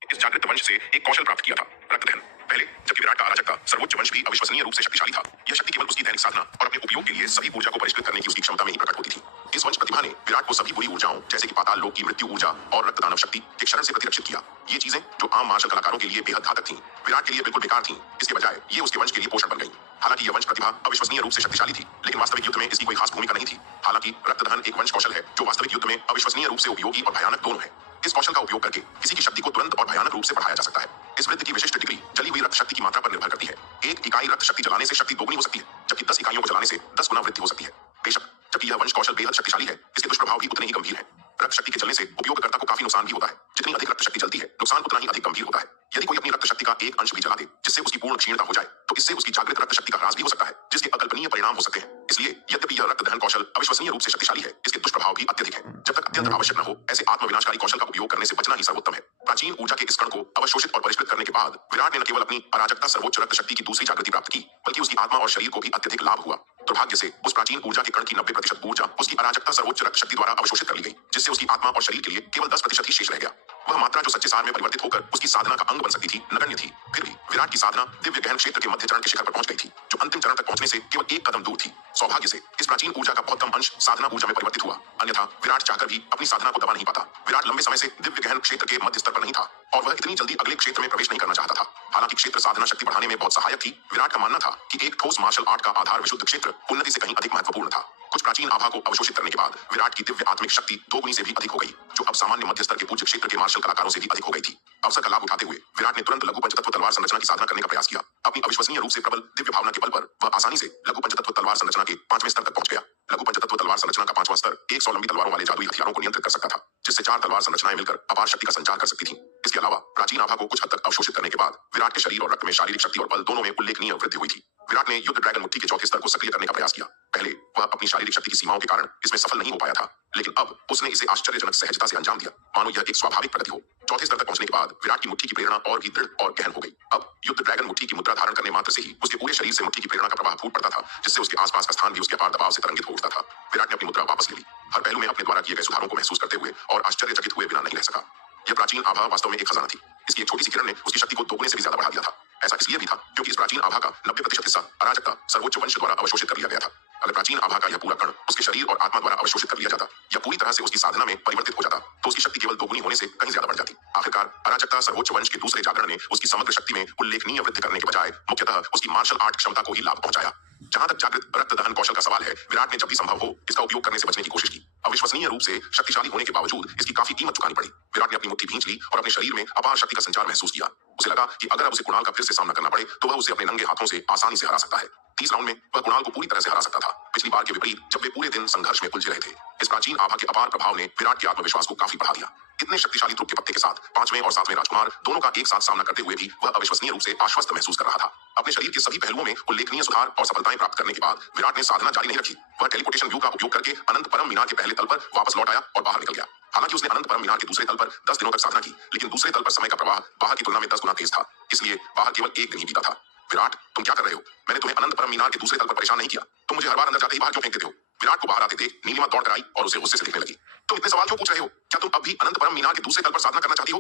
इस जागृत वंश से एक कौशल प्राप्त किया था, रक्त दहन। पहले जबकि विराट का अराजकता सर्वोच्च वंश भी अविश्वसनीय रूप से शक्तिशाली था, यह शक्ति केवल उसकी दैनिक साधना और अपने उपयोग के लिए सभी ऊर्जा को परिष्कृत करने की उसकी क्षमता में ही प्रकट होती थी। इस वंश प्रतिभा ने विराट को सभी बुरी ऊर्जाओं जैसे कि पाताल लोक की मृत्यु ऊर्जा और रक्त दानव शक्ति के शरण से प्रतिरक्षित किया। ये चीजें जो आम मार्शल कलाकारों के लिए बेहद घातक थीं, विराट के लिए बिल्कुल बेकार थीं। इसके बजाय ये उसके वंश के लिए पोषण बन गई। हालांकि यह वंश प्रतिभा अविश्वसनीय रूप से शक्तिशाली थी, लेकिन वास्तविक युद्ध में इसकी कोई खास भूमिका नहीं थी। हालांकि रक्तदान एक वंश कौशल है जो वास्तविक युद्ध में अविश्वसनीय रूप से उपयोगी और भयानक दोनों है। इस कौशल का उपयोग करके किसी की शक्ति को तुरंत और भयानक रूप से बढ़ाया जा सकता है। इस वृत्ति की विशिष्ट डिग्री जली हुई रक्त शक्ति की मात्रा पर निर्भर करती है। 1 इकाई रक्त शक्ति जलाने से शक्ति दोगुनी हो सकती है, जबकि 10 इकाइयों को जलाने से 10 गुना वृद्धि हो सकती है। बेशक जबकि यह वंश कौशल बेहद शक्तिशाली है, इसके दुष्प्रभाव भी उतने ही गंभीर हैं। रक्त शक्ति के जलने से उपयोगकर्ता को काफी नुकसान भी होता है। जितनी अधिक रक्त शक्ति जलती है नुकसान उतना ही अधिक गंभीर होता है। यदि कोई अपनी रक्त शक्ति का एक अंश भी जला दे जिससे उसकी पूर्ण क्षीणता हो जाए तो इससे उसकी जागृत रक्त शक्ति का ह्रास भी हो सकता है, जिसके अकल्पनीय परिणाम हो सकते हैं। इसलिए यद्यपि यह रक्त दहन कौशल अविश्वसनीय रूप से शक्तिशाली है, इसके दुष्प्रभाव भी अत्यधिक हैं। जब तक अत्यंत आवश्यक न हो ऐसे आत्मविनाशकारी कौशल का उपयोग करने से बचना ही सर्वोत्तम है। प्राचीन ऊर्जा के इस कण को अवशोषित और परिष्कृत करने के बाद विराट ने न केवल अपनी अराजकता सर्वोच्च रक्त शक्ति की दूसरी जागृति प्राप्त की, बल्कि उसकी आत्मा और शरीर को भी अत्यधिक लाभ हुआ। दुर्भाग्य से उस प्राचीन ऊर्जा के कण की 90% ऊर्जा उसकी अराजकता सर्वोच्च रक्त शक्ति द्वारा अवशोषित कर ली गई, जिससे उसकी आत्मा और शरीर के लिए केवल 10% ही शेष रह गया। वह मात्रा जो सच्चे सार में परिवर्तित होकर उसकी साधना का अंग बन सकती थी नगण्य थी। फिर भी विराट की साधना दिव्य गहन क्षेत्र के मध्य चरण के शिखर पर पहुंच गई थी, जो अंतिम चरण तक पहुंचने से केवल 1 कदम दूर थी। सौभाग्य से इस प्राचीन ऊर्जा का बहुत कम अंश साधना ऊर्जा में परिवर्तित हुआ, अन्यथा विराट चाहकर भी अपनी साधना को दबा नहीं पाता। विराट लंबे समय से दिव्य गहन क्षेत्र के मध्य स्तर पर नहीं था और वह इतनी जल्दी अगले क्षेत्र में प्रवेश नहीं करना चाहता था। हालांकि क्षेत्र साधना शक्ति बढ़ाने में बहुत सहायक थी। विराट का मानना था कि एक ठोस मार्शल आर्ट का आधार विशुद्ध क्षेत्र उन्नति से कहीं अधिक महत्वपूर्ण था। कुछ प्राचीन आभा को अवशोषित करने के बाद विराट की दिव्य आत्मिक शक्ति दोगुनी से भी अधिक हो गई, जो अब सामान्य मध्य स्तर के पूज्य क्षेत्र के मार्शल कलाकारों से भी अधिक हो गई थी। अवसर का लाभ उठाते हुए विराट ने तुरंत लघु पंचतत्व तलवार संरचना की साधना करने का प्रयास किया। अपनी अविश्वसनीय रूप से प्रबल दिव्य भावना के बल पर वह आसानी से लघु पंचतत्व तलवार संरचना के 5वें स्तर तक पहुंच गया। लघु पंचतत्व तलवार संरचना का 5वां स्तर 100 लंबी तलवारों वाले जादुई हथियारों को नियंत्रित कर सकता था, जिससे 4 तलवार संरचनाएं मिलकर अपार शक्ति का संचार कर सकती थीं। इसके अलावा प्राचीन आभा को कुछ हद तक अवशोषित करने के बाद विराट के शरीर और रक्त में शारीरिक शक्ति और बल दोनों में उल्लेखनीय वृद्धि हुई थी। विराट ने युद्ध ड्रैगन मुट्ठी के 4थे स्तर को सक्रिय करने का प्रयास किया। पहले वह अपनी शारीरिक शक्ति की सीमाओं के कारण इसमें सफल नहीं हो पाया था, लेकिन अब उसने इसे आश्चर्यजनक सहजता से अंजाम दिया, मानो यह एक स्वाभाविक प्रगति हो। 4थे स्तर तक पहुंचने के बाद विराट की मुट्ठी की प्रेरणा और भी दृढ़ और गहन हो गई। अब युद्ध ड्रैगन मुट्ठी की मुद्रा धारण करने मात्र से ही उसके पूरे शरीर से मुट्ठी की प्रेरणा का प्रवाह फूट पड़ता था, जिससे उसके आसपास का स्थान भी उसके अपार दबाव से तरंगित हो उठता था। विराट ने अपनी मुद्रा वापस ले ली, हर पहलू में अपने द्वारा किए गए सुधारों को महसूस करते हुए और आश्चर्यचकित हुए बिना नहीं रह सका। यह प्राचीन आभा वास्तव में एक खजाना थी। इसकी एक छोटी सी किरण ने उसकी शक्ति को दोगुने से भी ज्यादा बढ़ा दिया था। ऐसा इसलिए भी था क्योंकि इस प्राचीन आभा का 90% हिस्सा अराजकता सर्वोच्च वंश द्वारा अवशोषित कर लिया गया था। अगर प्राचीन आभा का यह पूरा कण उसके शरीर और आत्मा द्वारा अवशोषित कर लिया जाता या पूरी तरह से उसकी साधना में परिवर्तित हो जाता तो उसकी शक्ति केवल दोगुनी होने से कहीं ज्यादा बढ़ जाती। आखिरकार अराजकता सर्वोच्च वंश के दूसरे जागरण ने उसकी समग्र शक्ति में उल्लेखनीय वृद्धि करने के बजाय मुख्यतः उसकी मार्शल आर्ट क्षमता को ही लाभ पहुंचाया। जहां तक जागृत रक्त दहन कौशल का सवाल है, विराट ने जब भी संभव हो इसका उपयोग करने से बचने की कोशिश की। अविश्वसनीय रूप से शक्तिशाली होने के बावजूद इसकी काफी कीमत चुकानी पड़ी। विराट ने अपनी मुट्ठी भींच ली और अपने शरीर में अपार शक्ति का संचार महसूस किया। उसे लगा कि अगर अब उसे कुणाल का फिर से सामना करना पड़े तो वह उसे अपने नंगे हाथों से आसानी से हरा सकता है। 30 राउंड में वह कुणाल को पूरी तरह से हरा सकता था, पिछली बार के विपरीत जब वे पूरे दिन संघर्ष में उलझे रहे थे। इस प्राचीन आभा के अपार प्रभाव ने विराट के आत्मविश्वास को काफी बढ़ा दिया। इतने शक्तिशाली तुर्क के पत्ते के साथ 5वें और 7वें राजकुमार दोनों का एक साथ सामना करते हुए भी वह अविश्वसनीय रूप से आश्वस्त महसूस कर रहा था। अपने शरीर के सभी पहलुओं में उल्लेखनीय सुधार और सफलताएं प्राप्त करने के बाद विराट ने साधना जारी नहीं रखी। वह टेलीपोर्टेशन व्यू का उपयोग करके अनंत परम मीनार के पहले तल पर वापस लौट आया और बाहर निकल गया। हालांकि उसने अनंत परम मीनार के दूसरे तल पर 10 दिनों तक साधना की, लेकिन दूसरे तल पर समय का प्रवाह बाहर की तुलना में 10 गुना तेज था, इसलिए बाहर केवल 1 दिन ही बीता था। विराट, तुम क्या कर रहे हो? मैंने तुम्हें अनंत परम मीनार के दूसरे तल पर परेशान नहीं किया, तुम मुझे हर बार अंदर जाते ही बाहर क्यों फेंक देते हो? विराट को बाहर आते देख नीलिमा दौड़ कर आई और उसे गुस्से से देखने लगी। तुम इतने सवाल क्यों पूछ रहे हो? क्या तुम अब भी अनंत परम मीनार के दूसरे तल पर साधना करना चाहती हो?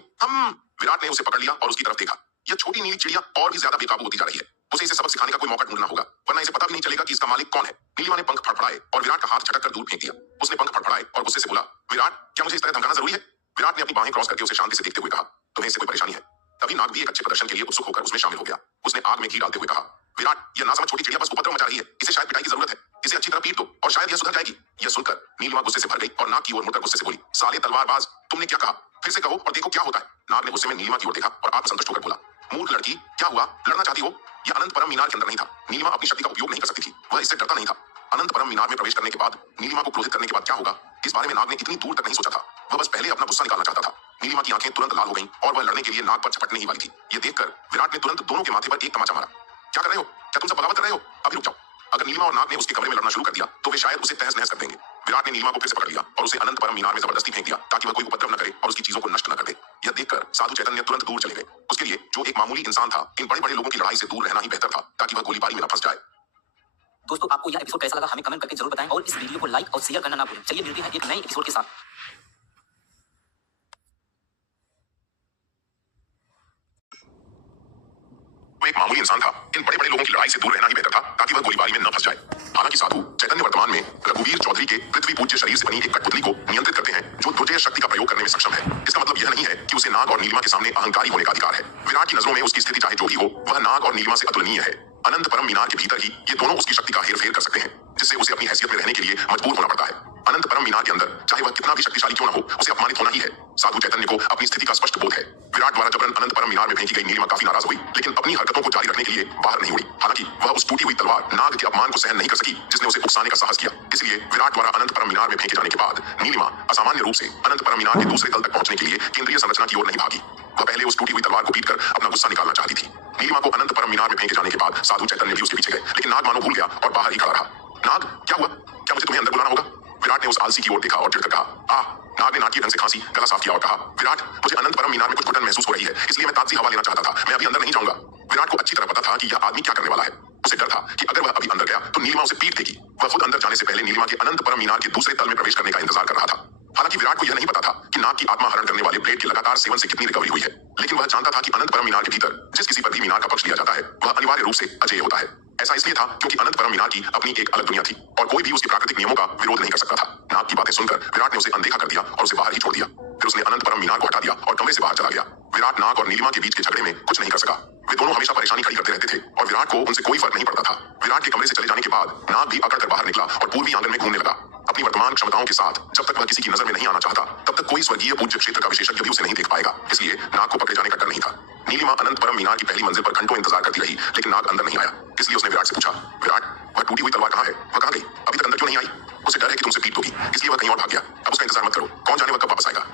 विराट ने उसे पकड़ लिया और उसकी तरफ देखा। यह छोटी नीली चिड़िया और भी ज्यादा बेकाबू होती जा रही है। उसे इसे सबक सिखाने का कोई मौका ढूंढना होगा, वरना इसे पता भी नहीं चलेगा कि इसका मालिक कौन है। नीलिमा ने पंख फड़फड़ाए और विराट का हाथ झटक कर दूर फेंक दिया। उसने पंख फड़फड़ाए और गुस्से से बोला, विराट, क्या मुझे इस तरह धमकाना जरूरी है? विराट ने अपनी बाहें क्रॉस करके उसे शांति से देखते हुए कहा, तुम्हें इससे कोई परेशानी है? तभी नाग भी एक अच्छे प्रदर्शन के लिए उत्सुक होकर उसमें शामिल हो गया। उसने आग में घी डालते हुए कहा, विराट, यह नासमझ छोटी चिड़िया बस उपद्रव मचा रही है, इसे शायद पिटाई की जरूरत है, इसे अच्छी तरह पीट दो और शायद यह सुधर जाएगी। यह सुनकर नीलिमा गुस्से से भर गई और नाग की ओर मुड़कर गुस्से से बोली, साले तलवारबाज, तुमने क्या कहा? फिर से कहो और देखो क्या होता है। नाग ने गुस्से में नीलिमा की ओर देखा और आत्मसंतुष्ट होकर बोला, मूर्ख लड़की, क्या हुआ? लड़ना चाहती हो? यह अनंत परम मीनार के अंदर नहीं था। नीलिमा अपनी शक्ति का उपयोग नहीं कर सकती थी, वह इससे डरता नहीं था। अनंत परम मीनार में प्रवेश करने के बाद नीलिमा को क्रोधित करने के बाद क्या होगा, इस बारे में नाग ने इतनी दूर तक नहीं सोचा था। वह बस पहले अपना गुस्सा निकालना चाहता था। नीलिमा की आंखें तुरंत लाल हो गईं और वह लड़ने के लिए नाग पर झपटने ही वाली थी। यह देखकर विराट ने तुरंत दोनों के माथे पर एक तमाचा मारा। क्या कर रहे हो? क्या तुम सब बगावत कर रहे हो? अभी रुक जाओ। अगर नीलिमा और नाग ने उसके कमरे में लड़ना शुरू कर दिया तो वे शायद उसे तहस नहस कर देंगे। विराट ने नीलिमा को फिर से पकड़ लिया और उसे अनंत परम मीनार में जबरदस्ती फेंक दिया ताकि वह कोई उपद्रव न करे और उसकी चीजों को नष्ट न कर दे। यह देखकर साधु चैतन्य तुरंत दूर चले गए। उसके लिए, जो एक मामूली इंसान था, इन बड़े बड़े लोगों की लड़ाई से दूर रहना ही बेहतर था ताकि वह गोलीबारी में न फंस जाए। दोस्तों, आपको यह एपिसोड कैसा लगा हमें कमेंट करके जरूर बताएं और इस वीडियो को लाइक और शेयर करना ना भूलें। चलिए मिलते हैं एक नए एपिसोड के साथ। एक मामूली इंसान था, इन बड़े बड़े लोगों की लड़ाई से दूर रहना ही बेहतर था ताकि वह गोलीबारी में न फंस जाए। हालांकि साधु चैतन्य वर्तमान में रघुवीर चौधरी के पृथ्वी पूज्य शरीर से बनी एक कठपुतली को नियंत्रित करते हैं जो दुर्जय शक्ति का प्रयोग करने में सक्षम है। इसका मतलब यह नहीं है कि उसे नाग और नीलिमा के सामने अहंकारी होने का अधिकार है। विराट की नजरों में उसकी स्थिति चाहे जो भी हो, वह नाग और नीलिमा से अतुलनीय है। अनंत परम मीनार के भीतर ही ये दोनों उसकी शक्ति का हेरफेर कर सकते हैं, जिससे उसे अपनी हैसियत में रहने के लिए मजबूर होना पड़ता है। अनंत परम मीनार के अंदर चाहे वह कितना भी शक्तिशाली क्यों न हो, उसे अपमानित होना ही है। साधु चैतन्य को अपनी स्थिति का स्पष्ट बोध है। विराट द्वारा जबरन अनंत परम मीनार में फेंकी गई नीलिमा काफी नाराज हुई, लेकिन अपनी हरकतों को जारी रखने के लिए बाहर नहीं उड़ी। हालांकि वह उस टूटी हुई तलवार नाग के अपमान को सहन नहीं कर सकी जिसने उसे उकसाने का साहस किया। इसलिए विराट द्वारा अनंत परम मीनार में फेंके जाने के बाद नीलिमा असामान्य रूप से अनंत परम मीनार के दूसरे तल तक पहुंचने के लिए केंद्रीय संरचना की ओर नहीं भागी। वह पहले उस टूटी हुई तलवार को पीटकर अपना गुस्सा निकालना चाहती थी। नीलिमा को अनंत परम मीनार में फेंके जाने के बाद साधु चैतन्य भी उसके पीछे गए, लेकिन नाग मानो भूल गया और बाहर ही खड़ा रहा। नाग, क्या हुआ? क्या मुझे तुम्हें अंदर बुलाना होगा? विराट ने उस आलसी की ओर देखा और चिढ़कर कहा, नाग ने नाक ढंग से खांसी, गला साफ किया और कहा, विराट, मुझे अनंत परम मीनार में कुछ घुटन महसूस हो रही है, इसलिए मैं ताजी हवा लेना चाहता था, मैं अभी अंदर नहीं जाऊंगा। विराट को अच्छी तरह पता था कि यह आदमी क्या करने वाला है। उसे डर था कि अगर वह अभी अंदर गया तो नीलिमा उसे पीट देगी। वह खुद अंदर जाने से पहले नीलिमा के अनंत परम मीनार के दूसरे तल में प्रवेश करने का इंतजार कर रहा था। हालांकि विराट को यह नहीं पता था कि नाग की आत्मा हरण करने वाले ब्लेड के लगातार सेवन से कितनी रिकवरी हुई है, लेकिन वह जानता था कि अनंत परम मीनार के भीतर जिस किसी पर भी मीनार का पक्ष लिया जाता है वह अनिवार्य रूप से अजेय होता है। ऐसा इसलिए था क्योंकि अनंत परम मीनार की अपनी एक अलग दुनिया थी और कोई भी उसके प्राकृतिक नियमों का विरोध नहीं कर सकता था। नाग की बातें सुनकर विराट ने उसे अनदेखा कर दिया और उसे बाहर ही छोड़ दिया। फिर उसने अनंत परम मीनार को हटा दिया और कमरे से बाहर चला गया। विराट नाग और नीलिमा के बीच के झगड़े में कुछ नहीं कर सका। वे दोनों हमेशा परेशानी खड़ी करते रहते थे और विराट को उनसे कोई फर्क नहीं पड़ता था। विराट के कमरे से चले जाने के बाद नाग भी अकड़ कर बाहर निकला और पूर्वी आंगन में घूमने लगा। अपनी वर्तमान क्षमताओं के साथ जब तक वह किसी की नजर में नहीं आना चाहता तब तक कोई स्वर्गीय पूज्य क्षेत्र का विशेषज्ञ भी उसे नहीं देख पाएगा, इसलिए नाग को पकड़े जाने का डर नहीं था। नीलिमा अनंत परम मीनार की पहली मंजिल पर घंटों इंतजार करती रही, लेकिन नाग अंदर नहीं आया। इसलिए उसने विराट से पूछा, विराट, वह टूटी हुई तलवार कहाँ है? वह कहाँ गई? अभी तक अंदर क्यों नहीं आई? उसे डर है कि तुमसे पीट होगी, इसलिए वह कहीं और भाग गया। अब उसका इंतजार मत करो, कौन जाने वह कब वापस आएगा।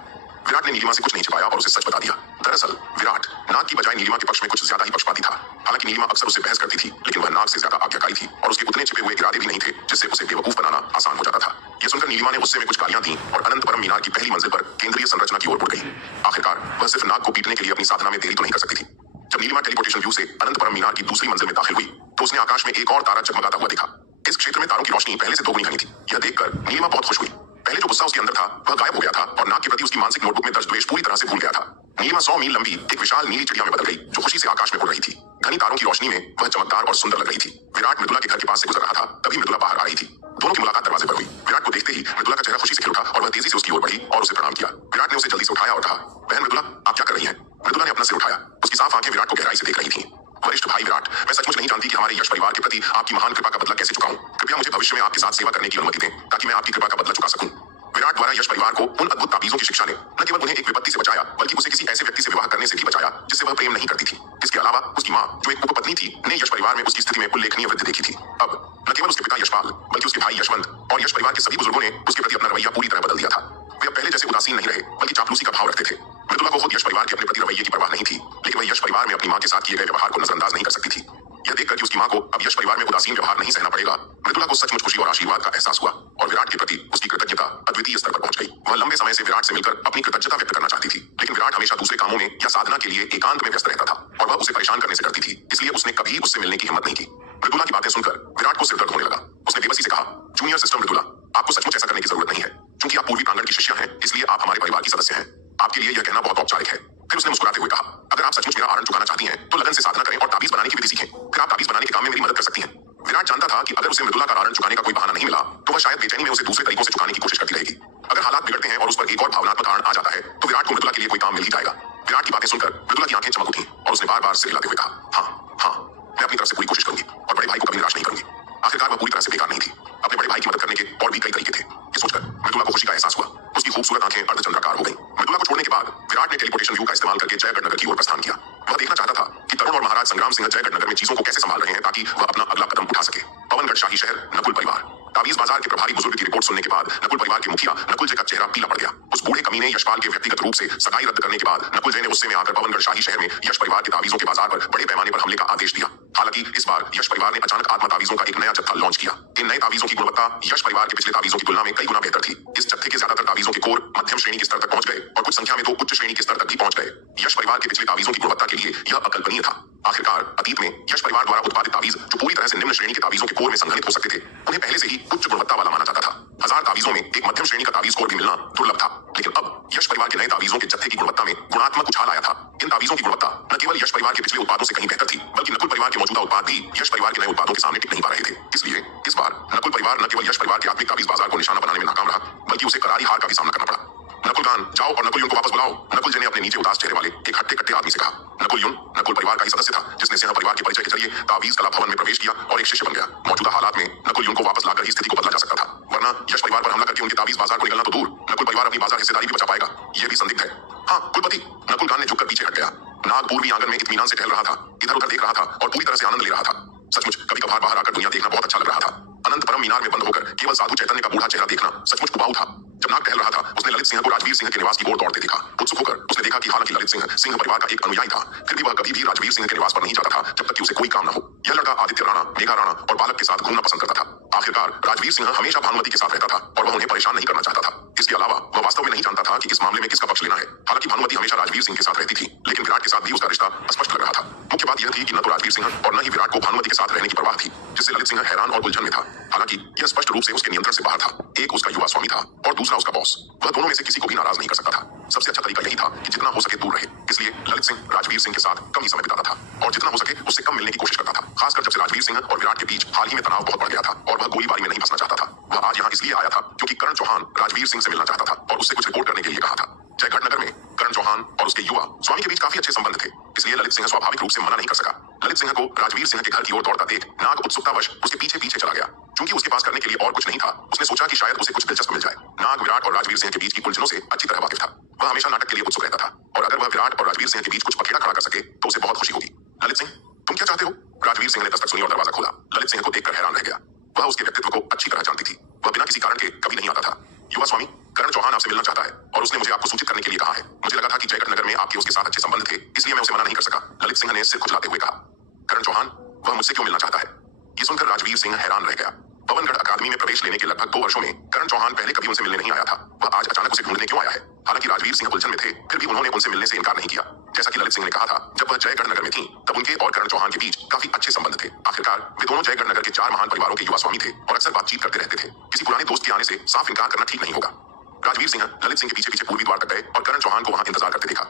विराट ने नीलिमा से कुछ नहीं छिपाया और उसे सच बता दिया। दरअसल विराट नाग की बजाय नीलिमा के पक्ष में कुछ ज्यादा ही पक्षपाती था। हालांकि नीलिमा अक्सर उससे बहस करती थी, लेकिन वह नाग से ज्यादा आज्ञाकारी थी और उसके उतने छिपे हुए इरादे भी नहीं थे जिससे उसे बेवकूफ बनाना आसान हो जाता था। यह सुनकर नीलिमा ने गुस्से में कुछ गालियां दी और अनंत परम मीनार की पहली मंजिल पर केंद्रीय संरचना की ओर उड़ गई। आखिरकार वह सिर्फ नाग को पीटने के लिए अपनी साधना में देरी तो नहीं कर सकती थी। जब नीलिमा टेलीपोर्टेशन व्यू से अनंत परम मीनार की दूसरी मंजिल में दाखिल हुई तो उसने आकाश में एक और तारा जगमगाता हुआ देखा। इस क्षेत्र में तारों की रोशनी पहले से दोगुनी घनी थी। यह देखकर नीलिमा बहुत खुश हुई। पहले जो गुस्सा उसके अंदर था वह गायब हो गया था और नाग के प्रति उसकी मानसिक नोटबुक में दर्ज द्वेष पूरी तरह से भूल गया था। नीलिमा 100 मील लंबी एक विशाल नीली चिड़िया में बदल गई जो खुशी से आकाश में उड़ रही थी। घनी तारों की रोशनी में वह चमकदार और सुंदर लग रही थी। विराट मृदुला के घर के पास से गुजर रहा था, तभी मृदुला बाहर आ रही थी। दोनों की मुलाकात दरवाजे पर हुई। विराट को देखते ही मृदुला का चेहरा खुशी से खिल उठा और वह तेजी से उसकी ओर बढ़ी और उसे प्रणाम किया। विराट ने उसे जल्दी से उठाया और कहा, बहन मृदुला, आप क्या कर रही हैं? मृदुला ने अपना सिर उठाया। उसकी साफ आंखें विराट को गहराई से देख रही थीं। वरिष्ठ भाई विराट, मैं सचमुच नहीं जानती कि हमारे यश परिवार के प्रति आपकी महान कृपा का बदला कैसे चुकाऊं। कृपया मुझे भविष्य में आपके साथ सेवा करने की अनुमति दें ताकि मैं आपकी कृपा का बदला चुका सकूं। परिवार को उन अद्भुत ताबीजों की शिक्षा ने न केवल उन्हें एक विपत्ति से बचाया बल्कि उसे किसी ऐसे व्यक्ति से विवाह करने से भी बचाया जिससे वह प्रेम नहीं करती थी। इसके अलावा उसकी माँ जो एक उपपत्नी थी ने यश परिवार में उसकी स्थिति में उल्लेखनीय वृद्धि देखी थी। अब न केवल उसके पिता यशपाल बल्कि उसके भाई यशवंत और यश परिवार के सभी बुजुर्गों ने उसके प्रति अपना रवैया पूरी तरह बदल दिया था। वे अब पहले जैसे उदासीन नहीं रहे बल्कि चापलूसी का भाव रखते थे। मृदुला को खुद यश परिवार के अपने प्रति रवैये की परवाह नहीं थी, लेकिन वह यश परिवार में अपनी माँ के साथ किए गए व्यवहार को नजरअंदाज नहीं कर सकती थी। यह देखकर कि उसकी माँ को अब यश परिवार में उदासीन व्यवहार नहीं सहना पड़ेगा, मृदुला को सचमुच खुशी और आशीर्वाद का एहसास हुआ और विराट के प्रति उसकी कृतज्ञता अद्वितीय स्तर पर पहुंच गई। वह लंबे समय से विराट से मिलकर अपनी कृतज्ञता व्यक्त करना चाहती थी, लेकिन विराट हमेशा दूसरे कामों में या साधना के लिए एकांत में व्यस्त रहता था और वह उसे परेशान करने से डरती थी, इसलिए उसने कभी उससे मिलने की हिम्मत नहीं की। मृदुला की बातें सुनकर विराट को सिरदर्द होने लगा। उसने बेबसी से कहा, जूनियर सिस्टर मृदुला, आपको सचमुच ऐसा करने की जरूरत नहीं है। क्योंकि आप पूर्वी प्रांगण की शिष्या हैं, इसलिए आप हमारे परिवार की सदस्य हैं। आपके लिए यह कहना बहुत औपचारिक है। फिर उसने मुस्कुराते हुए कहा, अगर आप सचमुच मेरा आरण चुकाना चाहती हैं तो लगन से साधना करें और ताबीज बनाने की विधि सीखें। फिर आप ताबीज बनाने के काम में मेरी मदद कर सकती हैं। विराट जानता था कि अगर उसे मृदुला का आरण चुकाने का कोई बहाना नहीं मिला तो वह शायद बेचैनी में उसे दूसरे तरीकों से चुकाने की कोशिश करती रहेगी। अगर हालात बिगड़ते हैं और उस पर एक और भावनात्मक आरण आ जाता है तो विराट को मृदुला के लिए कोई काम मिल ही जाएगा। विराट की बातें सुनकर मृदुला की आंखें चमक उठी और उसने बार बार सिर हिलाते हुए कहा, हाँ, मैं अपनी तरफ से पूरी कोशिश करूंगी और बड़े भाई को कभी निराश नहीं करूंगी। आखिरकार वह पूरी तरह से बेकार नहीं थी। अपने बड़े भाई की मदद करने के और भी कई तरीके थे। ये सोचकर मृदुला को खुशी का एहसास हुआ। उसकी खूबसूरत आंखें अर्धचंद्राकार हो गईं। मृदुला को छोड़ने के बाद विराट ने टेलीपोर्टेशन व्यू का इस्तेमाल करके जयगढ़ नगर की ओर प्रस्थान किया। वह देखना चाहता था कि तरुण और महाराज संग्राम सिंह जयगढ़ नगर में चीजों को कैसे संभाल रहे हैं ताकि वह अपना अगला कदम उठा सके। पवनगढ़ शाही शहर, नकुल परिवार। ताबीज बाजार के प्रभारी बुजुर्ग की रिपोर्ट सुनने के बाद नकुल परिवार के मुखिया नकुल जय का चेहरा पीला पड़ गया। उस बूढ़े कमीने यशपाल के व्यक्तिगत रूप से सगाई रद्द करने के बाद नकुल जय ने गुस्से में आकर पवनगढ़ शाही शहर में यश परिवार के ताबीजों के बाजार पर बड़े पैमाने पर हमले का आदेश दिया। हालांकि इस बार यश परिवार ने अचानक आत्मा ताबीजों का एक नया जत्था लॉन्च किया। इन नए ताबीजों की गुणवत्ता यश परिवार के पिछले ताबीजों की तुलना में कई गुना बेहतर थी। इस जत्थे के ज्यादातर ताबीजों के कोर मध्यम श्रेणी के स्तर तक पहुंच गए और कुछ संख्या में तो उच्च श्रेणी के स्तर तक भी पहुंच गए। यश परिवार के पिछले ताबीजों की गुणवत्ता के लिए यह अकल्पनीय था। आखिरकार अतीत में यश परिवार द्वारा उत्पादित ताबीज जो पूरी तरह से निम्न श्रेणी के ताबीजों के कोर में संघनित हो सकते थे, उन्हें पहले से ही उच्च गुणवत्ता वाला माना जाता था। 1000 ताबीजों में एक मध्यम श्रेणी का ताबीज कोर भी मिलना दुर्लभ था, लेकिन अब यश परिवार के नए ताबीजों के जत्थे की गुणवत्ता में गुणात्मक उछाल आया था। इन ताबीजों की गुणवत्ता न केवल यश परिवार के पिछले उत्पादों से कहीं बेहतर थी, बल्कि नकुल परिवार के मौजूदा उत्पाद भी यश परिवार के नए उत्पादों के सामने टिक नहीं पा रहे थे। इसलिए इस बार नकुल परिवार न केवल यश परिवार के आत्मिक ताबीज बाजार को निशाना बनाने में नाकाम रहा, बल्कि उसे करारी हार का भी सामना करना पड़ा। नकुलगान, जाओ और नकुल को वापस बुलाओ, नकुल जय ने अपने नीचे उदास चेहरे वाले एक हट्टे कट्टे आदमी से कहा। नकुल नकुल परिवार का ही सदस्य था जिसने सिंह परिवार के परिचय के जरिए ताबीज कला भवन में प्रवेश किया और एक शिष्य बन गया। मौजूदा हालात में नकुल को वापस लाकर ही स्थिति को बदला जा सकता था, वरना यश परिवार पर हमला करके उनके ताबीज बाजार को निकलना तो दूर, नकुल परिवार अपनी बाजार हिस्सेदारी भी बचा पाएगा, यह भी संदिग्ध है। हाँ कुलपति, नकुलगान ने झुककर पीछे हट गया। नाग पूर्वी आंगन में इत्मीनान से टहल रहा था, इधर उधर देख रहा था और पूरी तरह से आनंद ले रहा था। सचमुच कभी कभार बाहर आकर दुनिया देखना बहुत अच्छा लग रहा था। अनंत परम मीनार में बंद होकर केवल साधु चैतन्य का बूढ़ा चेहरा देखना सचमुच कुबाऊ था। जब नाग टहल रहा था उसने ललित सिंह को राजवीर सिंह के निवास की ओर दौड़ते देखा। उत्सुक होकर उसने देखा कि हालांकि ललित सिंह परिवार का एक अनुयायी था, फिर भी वह कभी भी राजवीर सिंह के निवास पर नहीं जाता था जब तक कि उसे कोई काम न हो। यह लड़का आदित्य राणा, मेघा राणा और बालक के साथ घूमना पसंद करता था। आखिरकार राजवीर सिंह हमेशा भानुमति के साथ रहता था और वह उन्हें परेशान नहीं करना चाहता था। इसके अलावा वह वास्तव में नहीं जानता था कि इस मामले में किसका पक्ष लेना है। हालांकि भानुमति हमेशा राजवीर सिंह के साथ रहती थी, लेकिन विराट के साथ भी उसका रिश्ता स्पष्ट लग रहा था। मुख्य बात यह थी कि न तो राजवीर सिंह और न ही विराट को भानुमति के साथ रहने की परवाह थी, जिससे ललित सिंह हैरान और उलझन में था। हालांकि यह स्पष्ट रूप से उसके नियंत्रण से बाहर था। एक उसका युवा स्वामी था और दूसरा उसका बॉस। वह दोनों में से किसी को भी नाराज नहीं कर सकता था। सबसे अच्छा तरीका यही था कि जितना हो सके दूर रहे। इसलिए ललित सिंह राजवीर सिंह के साथ कम ही समय बिताता था और जितना हो सके उससे कम मिलने की कोशिश करता था। खासकर जब से राजवीर सिंह और विराट के बीच हाल ही में तनाव बहुत बढ़ गया था और वह गोलीबारी में नहीं फंसना चाहता था। वह आज यहाँ इसलिए आया था क्योंकि करण चौहान राजवीर सिंह से मिलना चाहता था और उससे कुछ रिपोर्ट करने के लिए कहा था। जयगढ़ नगर में करण चौहान और उसके युवा स्वामी के बीच काफी अच्छे संबंध थे, इसलिए ललित सिंह स्वाभाविक रूप से मना नहीं कर सका। ललित सिंह को राजवीर सिंह के घर की ओर दौड़ता देख नाग उत्सुकतावश उसके पीछे पीछे चला गया। क्योंकि उसके पास करने के लिए और कुछ नहीं था, उसने सोचा कि शायद उसे कुछ दिलचस्प मिल जाए। नाग विराट और राजवीर सिंह के बीच की उलझनों से अच्छी तरह वाकिफ था। वह हमेशा नाटक के लिए उत्सुक रहता था और अगर वह विराट और राजवीर सिंह के बीच कुछ पखेड़ा खड़ा कर सके तो उसे बहुत खुशी होगी। ललित सिंह, तुम क्या चाहते हो? राजवीर सिंह ने दस्तक सुनी और दरवाजा खोला। ललित सिंह को देखकर हैरान रह गया। वह उसके व्यक्तित्व को अच्छी तरह जानती थी। वह बिना किसी कारण के कभी नहीं आता था। युवा स्वामी, करण चौहान आपसे मिलना चाहता है और उसने मुझे आपको सूचित करने के लिए कहा है। मुझे लगा था कि जयगढ़ नगर में आपके उसके साथ अच्छे संबंध थे, इसलिए मैं उसे मना नहीं कर सका। ललित सिंह ने सिर खुजलाते हुए कहा। करण चौहान, वह मुझसे क्यों मिलना चाहता है? ये सुनकर राजवीर सिंह हैरान रह गया। पवनगढ़ अकादमी में प्रवेश लेने के लगभग 2 वर्षों में करण चौहान पहले कभी उनसे मिलने नहीं आया था। वह आज अचानक उसे ढूंढने क्यों आया है? हालांकि राजवीर सिंह उलझन में थे, फिर भी उन्होंने उनसे मिलने से इनकार नहीं किया। जैसा कि ललित सिंह ने कहा था, जब वह जयगढ़ नगर में थी तब उनके और करण चौहान के बीच काफी अच्छे संबंध थे। आखिरकार वे दोनों जयगढ़ नगर के 4 महान परिवारों के युवा स्वामी थे और अक्सर बातचीत करते रहते थे। किसी पुराने दोस्त के आने से साफ इनकार करना ठीक नहीं होगा। राजवीर सिंह ललित सिंह के पीछे पीछे पूर्वी द्वार तक गए और करण चौहान को वहां इंतजार करते देखा।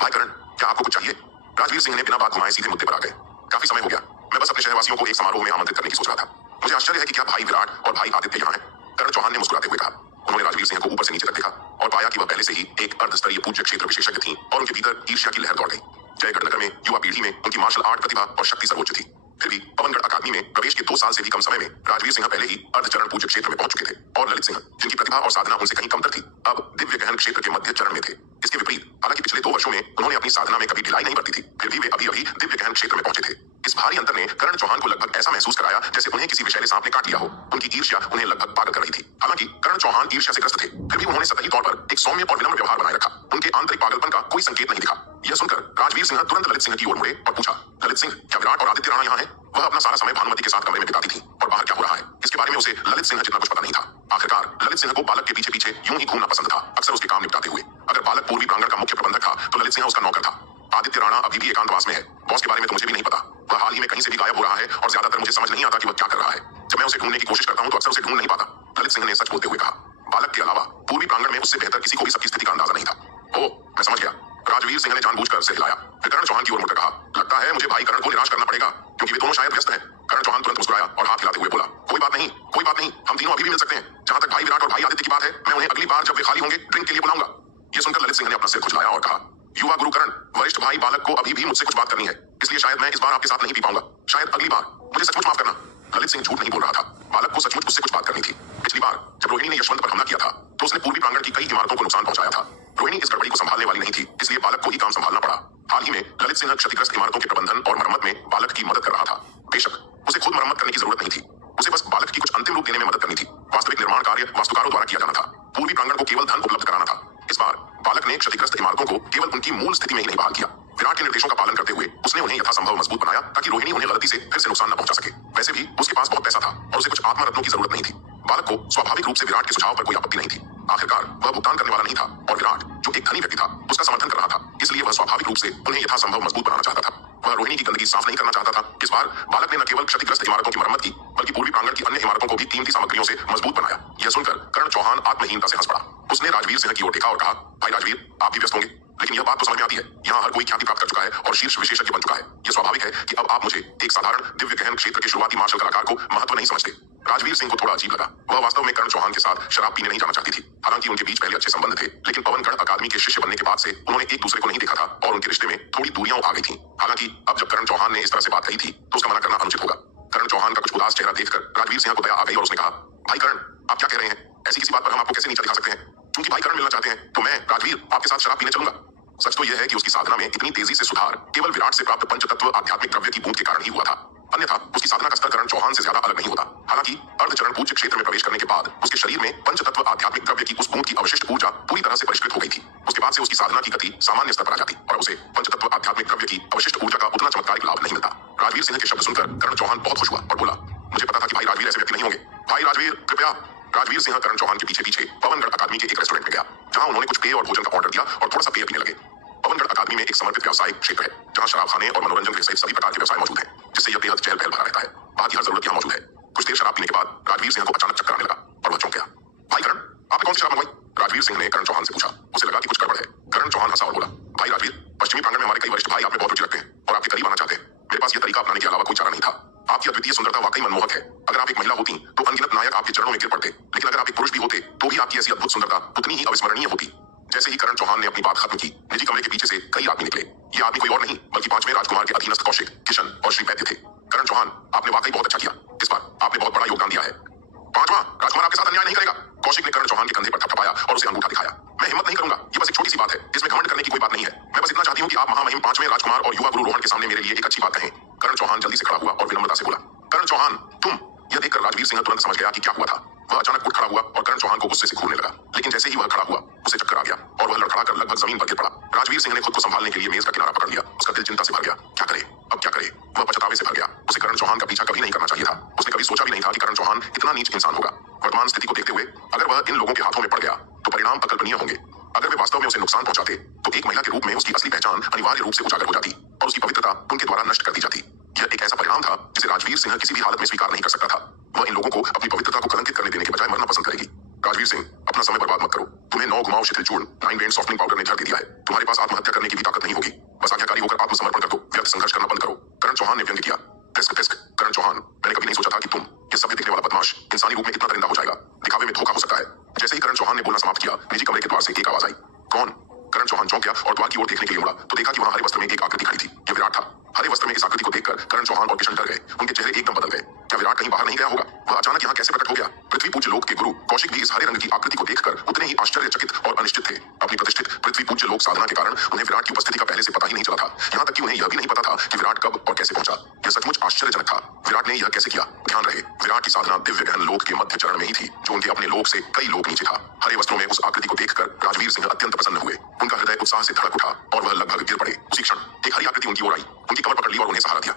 भाई करण, क्या आपको कुछ चाहिए? राजवीर सिंह ने बिना बात घुमाए सीधे मुद्दे पर आ गए। काफी समय हो गया, मैं बस अपने शहरवासियों को एक समारोह में आमंत्रित करने की सोच रहा था। मुझे आश्चर्य है कि क्या भाई विराट और भाई आदित्य यहाँ हैं? करण चौहान ने मुस्कुराते हुए कहा। उन्होंने राजवीर सिंह को ऊपर से नीचे तक देखा और पाया कि वह पहले से ही एक अर्धस्तरीय पूज्य क्षेत्र विशेषज्ञ थी और उनके भीतर ईर्ष्या की लहर दौड़ गई। जयगढ़ नगर में युवा पीढ़ी में उनकी मार्शल आर्ट प्रतिभा और शक्ति सर्वोच्च थी। फिर भी पवनगढ़ अकादमी में प्रवेश के 2 साल से भी कम समय में राजवीर सिंह पहले ही अर्धचरण पूज्य क्षेत्र में पहुंच चुके थे और ललित सिंह, जिनकी प्रतिभा और साधना उनसे कहीं कमतर थी, अब दिव्य गहन क्षेत्र के मध्य चरण में थे। इसके विपरीत हालांकि पिछले 2 वर्षों में उन्होंने अपनी साधना में कभी ढिलाई नहीं बरती थी, फिर भी वे अभी अभी दिव्य गहन क्षेत्र में पहुंचे थे। इस भारी अंतर ने करण चौहान को लगभग ऐसा महसूस कराया जैसे उन्हें किसी विषैले सांप ने काट लिया हो। उनकी ईर्ष्या उन्हें लगभग पागल कर रही थी। हालांकि करण चौहान ईर्ष्या से ग्रस्त थे, फिर भी उन्होंने सतही तौर पर एक सौम्य और विनम्र व्यवहार बनाए रखा। उनके आंतरिक पागलपन का कोई संकेत नहीं दिखा। यह सुनकर राजवीर सिंह तुरंत ललित सिंह की ओर मुड़े और पूछा, ललित सिंह, क्या विराट और आदित्य राणा यहाँ है? वह अपना सारा समय भानुमति के साथ कमरे में बिताती थी और बाहर क्या हो रहा है इसके बारे में उसे ललित सिंह जितना कुछ पता नहीं था। आखिरकार ललित सिंह को बालक के पीछे पीछे यूं ही घूमना पसंद था, अक्सर उसके काम निपटाते हुए। अगर बालक पूर्वी प्रांगण का मुख्य प्रबंधक था तो ललित सिंह उसका नौकर था। आदित्य राणा अभी भी एकांतवास में है। बॉस के बारे में तो मुझे भी नहीं पता। वह हाल ही में कहीं से भी गायब हो रहा है और ज्यादातर मुझे समझ नहीं आता कि वह क्या कर रहा है। जब मैं उसे ढूंढने की कोशिश करता हूं तो अक्सर उसे ढूंढ नहीं पाता, ललित सिंह ने सच बोलते हुए कहा। बालक के अलावा पूर्वी प्रांगण में उससे बेहतर किसी को भी सबकी स्थिति का अंदाजा नहीं था। ओह, मैं समझ गया। राजवीर सिंह ने जानबूझकर सिर हिलाया। फिर करण चौहान की ओर मुड़कर कहा, लगता है मुझे भाई करण को निराश करना पड़ेगा क्योंकि वे दोनों शायद व्यस्त हैं। करण चौहान तुरंत मुस्कुराया और हाथ हिलाते हुए बोला, कोई बात नहीं, कोई बात नहीं, हम तीनों अभी भी मिल सकते हैं। जहां तक भाई विराट और भाई आदित्य की बात है, मैं उन्हें अगली बार जब वे खाली होंगे ड्रिंक के लिए बुलाऊंगा। यह सुनकर ललित सिंह ने अपना सिर खुजलाया और कहा, युवा गुरु करण, वरिष्ठ भाई बालक को अभी भी मुझसे कुछ बात करनी है, इसलिए शायद मैं इस बार आपके साथ नहीं पी पाऊंगा। शायद अगली बार। मुझे सचमुच माफ करना। ललित सिंह झूठ नहीं बोल रहा था। बालक को सचमुच उससे कुछ बात करनी थी। पिछली बार जब रोहिणी ने यशवंत पर हमला किया था तो उसने पूर्वी प्रांगण की कई इमारतों को नुकसान पहुंचाया था। रोहिणी इस गड़बड़ी को संभालने वाली नहीं थी, इसलिए बालक को ही काम संभालना पड़ा। हाल ही में ललित सिंह क्षतिग्रस्त इमारतों के प्रबंधन और मरम्मत में बालक की मदद कर रहा था। बेशक उसे खुद मरम्मत करने की जरूरत नहीं थी, उसे बस बालक की कुछ अंतिम रूप देने में मदद करनी थी। वास्तविक निर्माण कार्य वास्तुकारों द्वारा किया जाना था। पूर्वी प्रांगण को केवल धन उपलब्ध कराना था। इस बार बालक ने क्षतिग्रस्त इमारतों को केवल उनकी मूल स्थिति में ही नहीं बहाल किया, विराट के निर्देशों का पालन करते हुए उसने उन्हें यथासंभव मजबूत बनाया ताकि रोहिणी उन्हें गलती से फिर से नुकसान न पहुंचा सके। वैसे भी उसके पास बहुत पैसा था और उसे कुछ आत्मरत्नों की जरूरत नहीं थी। बालक को स्वाभाविक रूप से विराट के सुझाव पर कोई आपत्ति नहीं थी। आखिरकार वह भुगतान करने वाला नहीं था और विराट, जो एक धनी व्यक्ति था, उसका समर्थन कर रहा था, इसलिए वह स्वाभाविक रूप से उन्हें यथासंभव मजबूत बनाना चाहता था। वह रोहिणी की गंदगी साफ नहीं करना चाहता था। इस बार बालक ने न केवल क्षतिग्रस्त इमारतों की मरम्मत की बल्कि पूर्वी प्रांगण की अन्य इमारतों को भी कीमती सामग्रियों से मजबूत बनाया। यह सुनकर करण चौहान आत्महीनता से हंस पड़ा। उसने राजवीर सिंह की ओर देखा और कहा, भाई राजवीर, आप भी व्यस्त होंगे, लेकिन यह बात तो समझ में आती है, यहाँ हर कोई ख्याति प्राप्त कर चुका है और शीर्ष विशेषज्ञ बन चुका है। यह स्वाभाविक है कि अब आप मुझे एक साधारण दिव्य गहन क्षेत्र के शुरुआती मार्शल कलाकार को महत्व नहीं समझते। राजवीर सिंह को थोड़ा अजीब लगा। वह वास्तव में करण चौहान के साथ शराब पीने नहीं जाना चाहती थी। हालांकि उनके बीच पहले अच्छे संबंध थे, लेकिन पवनगढ़ अकादमी के शिष्य बनने के बाद से उन्होंने एक दूसरे को नहीं देखा था और उनके रिश्ते में थोड़ी दूरियां आ गई थी। हालांकि अब जब करण चौहान ने इस तरह से बात कही थी तो उसका मना करना अनुचित होगा। करण चौहान का कुछ उदास चेहरा देखकर राजवीर सिंह को दया आ गई और उसने कहा, भाई करण, आप क्या कह रहे हैं? ऐसी किसी बात पर हम आपको कैसे नीचा दिखा सकते हैं? क्योंकि भाई करण मिलना चाहते हैं तो मैं राजवीर आपके साथ शराब पीने चलूंगा। सच तो यह है कि उसकी साधना में इतनी तेजी से सुधार केवल विराट से प्राप्त पंचतत्व आध्यात्मिक द्रव्य की बूंद के कारण ही हुआ था, अन्यथा उसकी साधना का स्तर करण चौहान से ज्यादा अलग नहीं होता। हालांकि अर्धचरण पूज्य क्षेत्र में प्रवेश करने के बाद उसके शरीर में पंचतत्व आध्यात्मिक द्रव्य की उस बूंद की अवशिष्ट ऊर्जा पूरी तरह से परिष्कृत हो गई थी। उसके बाद से उसकी साधना की गति सामान्य स्तर पर आ जाती और उसे पंचतत्व आध्यात्मिक द्रव्य की अवशिष्ट ऊर्जा का उतना चमत्कारिक लाभ नहीं मिलता। राजवीर सिंह के शब्द सुनकर करण चौहान बहुत खुश हुआ और बोला, मुझे पता था कि भाई राजवीर ऐसे व्यक्ति नहीं होंगे। भाई राजवीर, कृपया। राजवीर सिंह करण चौहान के पीछे पीछे पवनगढ़ अकादमी के एक रेस्टोरेंट में गया, जहां उन्होंने कुछ पेय और भोजन का ऑर्डर दिया और थोड़ा सा पेय पीने लगे। पवनगढ़ अकादमी में एक समर्पित व्यवसायिक क्षेत्र है, जहां शराब खाने और मनोरंजन के सहित सभी प्रकार के व्यवसाय मौजूद हैं, जिससे यह बेहद चहल पहल भरा रहता है। बाकी हर जरूरत यहाँ मौजूद है। कुछ देर शराब पीने के बाद राजवीर सिंह को अचानक चक्कर आने लगा और वह चौंक गया। भाई करण, आपने कौन सी शराब मंगवाई? राजवीर सिंह ने करण चौहान से पूछा। उसे लगा कि कुछ गड़बड़ है। करण चौहान हंसा और बोला, भाई राजवीर, पश्चिमी प्रांगण में हमारे कई वरिष्ठ भाई आप में बहुत रुचि रखते हैं और आपके करीब आना चाहते हैं। मेरे पास यह तरीका अपनाने के अलावा कोई चारा नहीं था। आपकी अद्वितीय सुंदरता वाकई मनमोहक है। अगर आप एक महिला होती तो अनगिनत नायक आपके चरणों में गिर पड़ते, लेकिन अगर आप एक पुरुष भी होते तो भी आपकी ऐसी अद्भुत सुंदरता उतनी ही अविस्मरणीय होती। जैसे ही करण चौहान ने अपनी बात खत्म की, निजी कमरे के पीछे से कई आदमी निकले। ये आदमी कोई और नहीं बल्कि 5वें राजकुमार के अधीनस्थ कौशिक, किशन और श्री वैद्य थे। करण चौहान, आपने वाकई बहुत अच्छा किया। इस बार आपने बहुत बड़ा योगदान दिया है। 5वां राजकुमार आपके साथ अन्याय नहीं करेगा। कौशिक ने करण चौहान के कंधे पर थपथपाया और उसे अंगूठा दिखाया। मैं हिम्मत नहीं करूंगा। ये बस एक छोटी सी बात है, इसमें घमंड करने की कोई बात नहीं है। मैं बस इतना चाहती हूँ कि आप महामहिम 5वें राजकुमार और युवा गुरु रोहन के सामने मेरे लिए एक अच्छी बात कहें। करण चौहान जल्दी से खड़ा हुआ और विनम्रता से बोला, करण चौहान, तुम। यह देखकर राजवीर सिंह तुरंत समझ गया कि क्या हुआ था। वह अचानक उठ खड़ा हुआ और करण चौहान को गुस्से से घूरने लगा, लेकिन जैसे ही वह खड़ा हुआ उसे चक्कर आ गया और वह लड़खड़ाकर लगभग जमीन पर गिर पड़ा। राजवीर सिंह ने खुद को संभालने के लिए मेज का किनारा पकड़ लिया। उसका दिल चिंता से भर गया। क्या करे, अब क्या करे? वह पछतावे से भर गया। उसे करण चौहान का पीछा कभी नहीं करना चाहिए था। उसने कभी सोचा भी नहीं था कि करण चौहान इतना नीच इंसान होगा। वर्तमान स्थिति को देखते हुए अगर वह इन लोगों के हाथों में पड़ गया तो परिणाम अकल्पनीय होंगे। अगर वे वास्तव में उसे नुकसान पहुंचाते तो एक महिला के रूप में उसकी असली पहचान अनिवार्य रूप से उजागर हो जाती और उसकी पवित्रता उनके द्वारा नष्ट कर दी जाती। यह एक ऐसा परिणाम था जिसे राजवीर सिंह किसी भी हालत में स्वीकार नहीं कर सकता था। वह इन लोगों को अपनी पवित्रता को कलंकित करने देने के बजाय मरना पसंद करेगी। राजवीर सिंह, अपना समय बर्बाद मत करो। तुम्हें 9 घुमाव शिथिल चूर्ण 9 ग्रेन सॉफ्टनिंग पाउडर ने झड़ दे दिया है। तुम्हारे पास आत्महत्या करने की भी ताकत नहीं होगी। बस आज्ञाकारी होकर आत्मसमर्पण कर दो। व्यर्थ संघर्ष करना बंद करो। करण चौहान ने व्यंग्य किया। तिस्क तिस्क, करण चौहान, मैंने कभी नहीं सोचा था कि तुम, ये सभ्य दिखने वाला बदमाश, इंसानी रूप में इतना दरिंदा हो जाएगा। दिखावे में धोखा हो सकता है। जैसे ही करण चौहान ने बोलना समाप्त किया, निजी कमरे के द्वार से एक आवाज आई। कौन? करण चौहान चौंक गया और द्वार की ओर देखने के लिए मुड़ा तो देखा कि वहां हरे वस्त्र में एक आकृति खड़ी थी। यह विराट था। हरे वस्त्र में इस आकृति को देखकर करण चौहान और किशन डर गए। उनके चेहरे एकदम बदल गए। क्या विराट कहीं बाहर नहीं गया होगा? वह अचानक यहाँ कैसे प्रकट हो गया? पृथ्वी पूज्य लोक के गुरु कौशिक भी इस हरे रंग की आकृति को देखकर उतने ही आश्चर्यचकित और अनिश्चित थे। अपनी प्रतिष्ठित पृथ्वी पूज्य लोक साधना के कारण उन्हें विराट की उपस्थिति का पहले से पता ही नहीं चला था। यहाँ तक कि उन्हें यह भी नहीं पता था कि विराट कब और कैसे पहुंचा। यह सचमुच आश्चर्यजनक था। विराट ने यह कैसे किया? ध्यान रहे, विराट की साधना दिव्य गहन लोक के मध्य चरण में ही थी, जो उनके अपने लोक से कई लोक नीचे था। हरे वस्त्रों में उस आकृति को देखकर राजवीर सिंह अत्यंत प्रसन्न हुए। उनका हृदय उत्साह से धड़क उठा और वह लगभग गिर पड़े। उसी क्षण एक हरी आकृति उनकी ओर आई, उनकी कमर पकड़ ली और उन्हें सहारा दिया।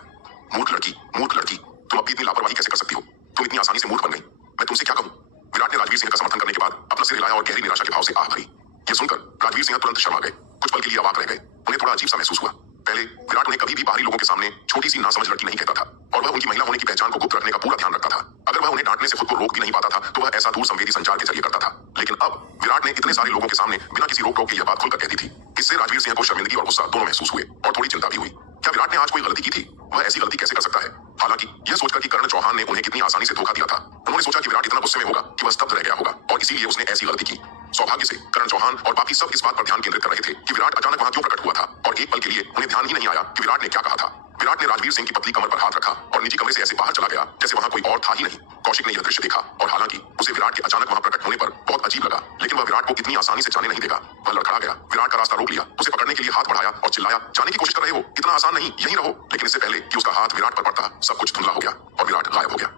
मूर्ख लड़की, तुम अब भी इतनी लापरवाही कैसे कर सकती हो? तुम इतनी आसानी से मूर्ख बन गई। मैं तुमसे क्या कहूं? विराट ने राजवीर सिंह का समर्थन करने के बाद अपना सिर हिलाया और गहरी निराशा के भाव से आह भरी। यह सुनकर राजवीर सिंह तुरंत शर्मा गए। कुछ पल के लिए अवाक रह गए। उन्हें थोड़ा अजीब सा महसूस हुआ। पहले विराट उन्हें कभी भी बाहरी लोगों के सामने छोटी सी नासमझ लड़की नहीं कहता था और वह उनकी महिला होने की पहचान को गुप्त रखने का पूरा ध्यान रखता था। अगर वह उन्हें डांटने से खुद को रोक भी नहीं पाता था तो वह ऐसा दूर संवेदी संचार के जरिए करता था। लेकिन अब विराट ने इतने सारे लोगों के सामने बिना किसी रोक टोक के यह बात खुलकर कहती थी। इससे राजवीर सिंह को शर्मिंदगी और गुस्सा दोनों महसूस हुए और थोड़ी चिंता भी हुई। क्या विराट ने आज कोई गलती की थी? वह ऐसी गलती कैसे कर सकता है? हालांकि यह सोचकर कि कर्ण चौहान ने उन्हें कितनी आसानी से धोखा दिया था, उन्होंने सोचा कि विराट इतना गुस्से में होगा कि वह स्तब्ध रह गया होगा और इसीलिए उसने ऐसी गलती की। सौभाग्य से कर्ण चौहान और बाकी सब इस बात पर ध्यान केंद्रित कर रहे थे कि विराट अचानक वहां क्यों प्रकट हुआ था और एक पल के लिए उन्हें ध्यान ही नहीं आया कि विराट ने क्या कहा था। विराट ने राजवीर सिंह की पतली कमर पर हाथ रखा और निजी कमरे से ऐसे बाहर चला गया जैसे वहां कोई और था ही नहीं। कौशिक ने यह दृश्य देखा और हालांकि उसे विराट के अचानक वहां प्रकट होने पर बहुत अजीब लगा, लेकिन वह विराट को इतनी आसानी से जाने नहीं देगा। वह लड़खड़ा गया, विराट का रास्ता रोक लिया, उसे पकड़ने के लिए हाथ बढ़ाया और चिल्लाया, जाने की कोशिश कर रहे हो? इतना आसान नहीं, यहीं रहो। लेकिन इससे पहले कि उसका हाथ विराट पर पड़ता, सब कुछ धुंधला हो गया और विराट गायब हो गया।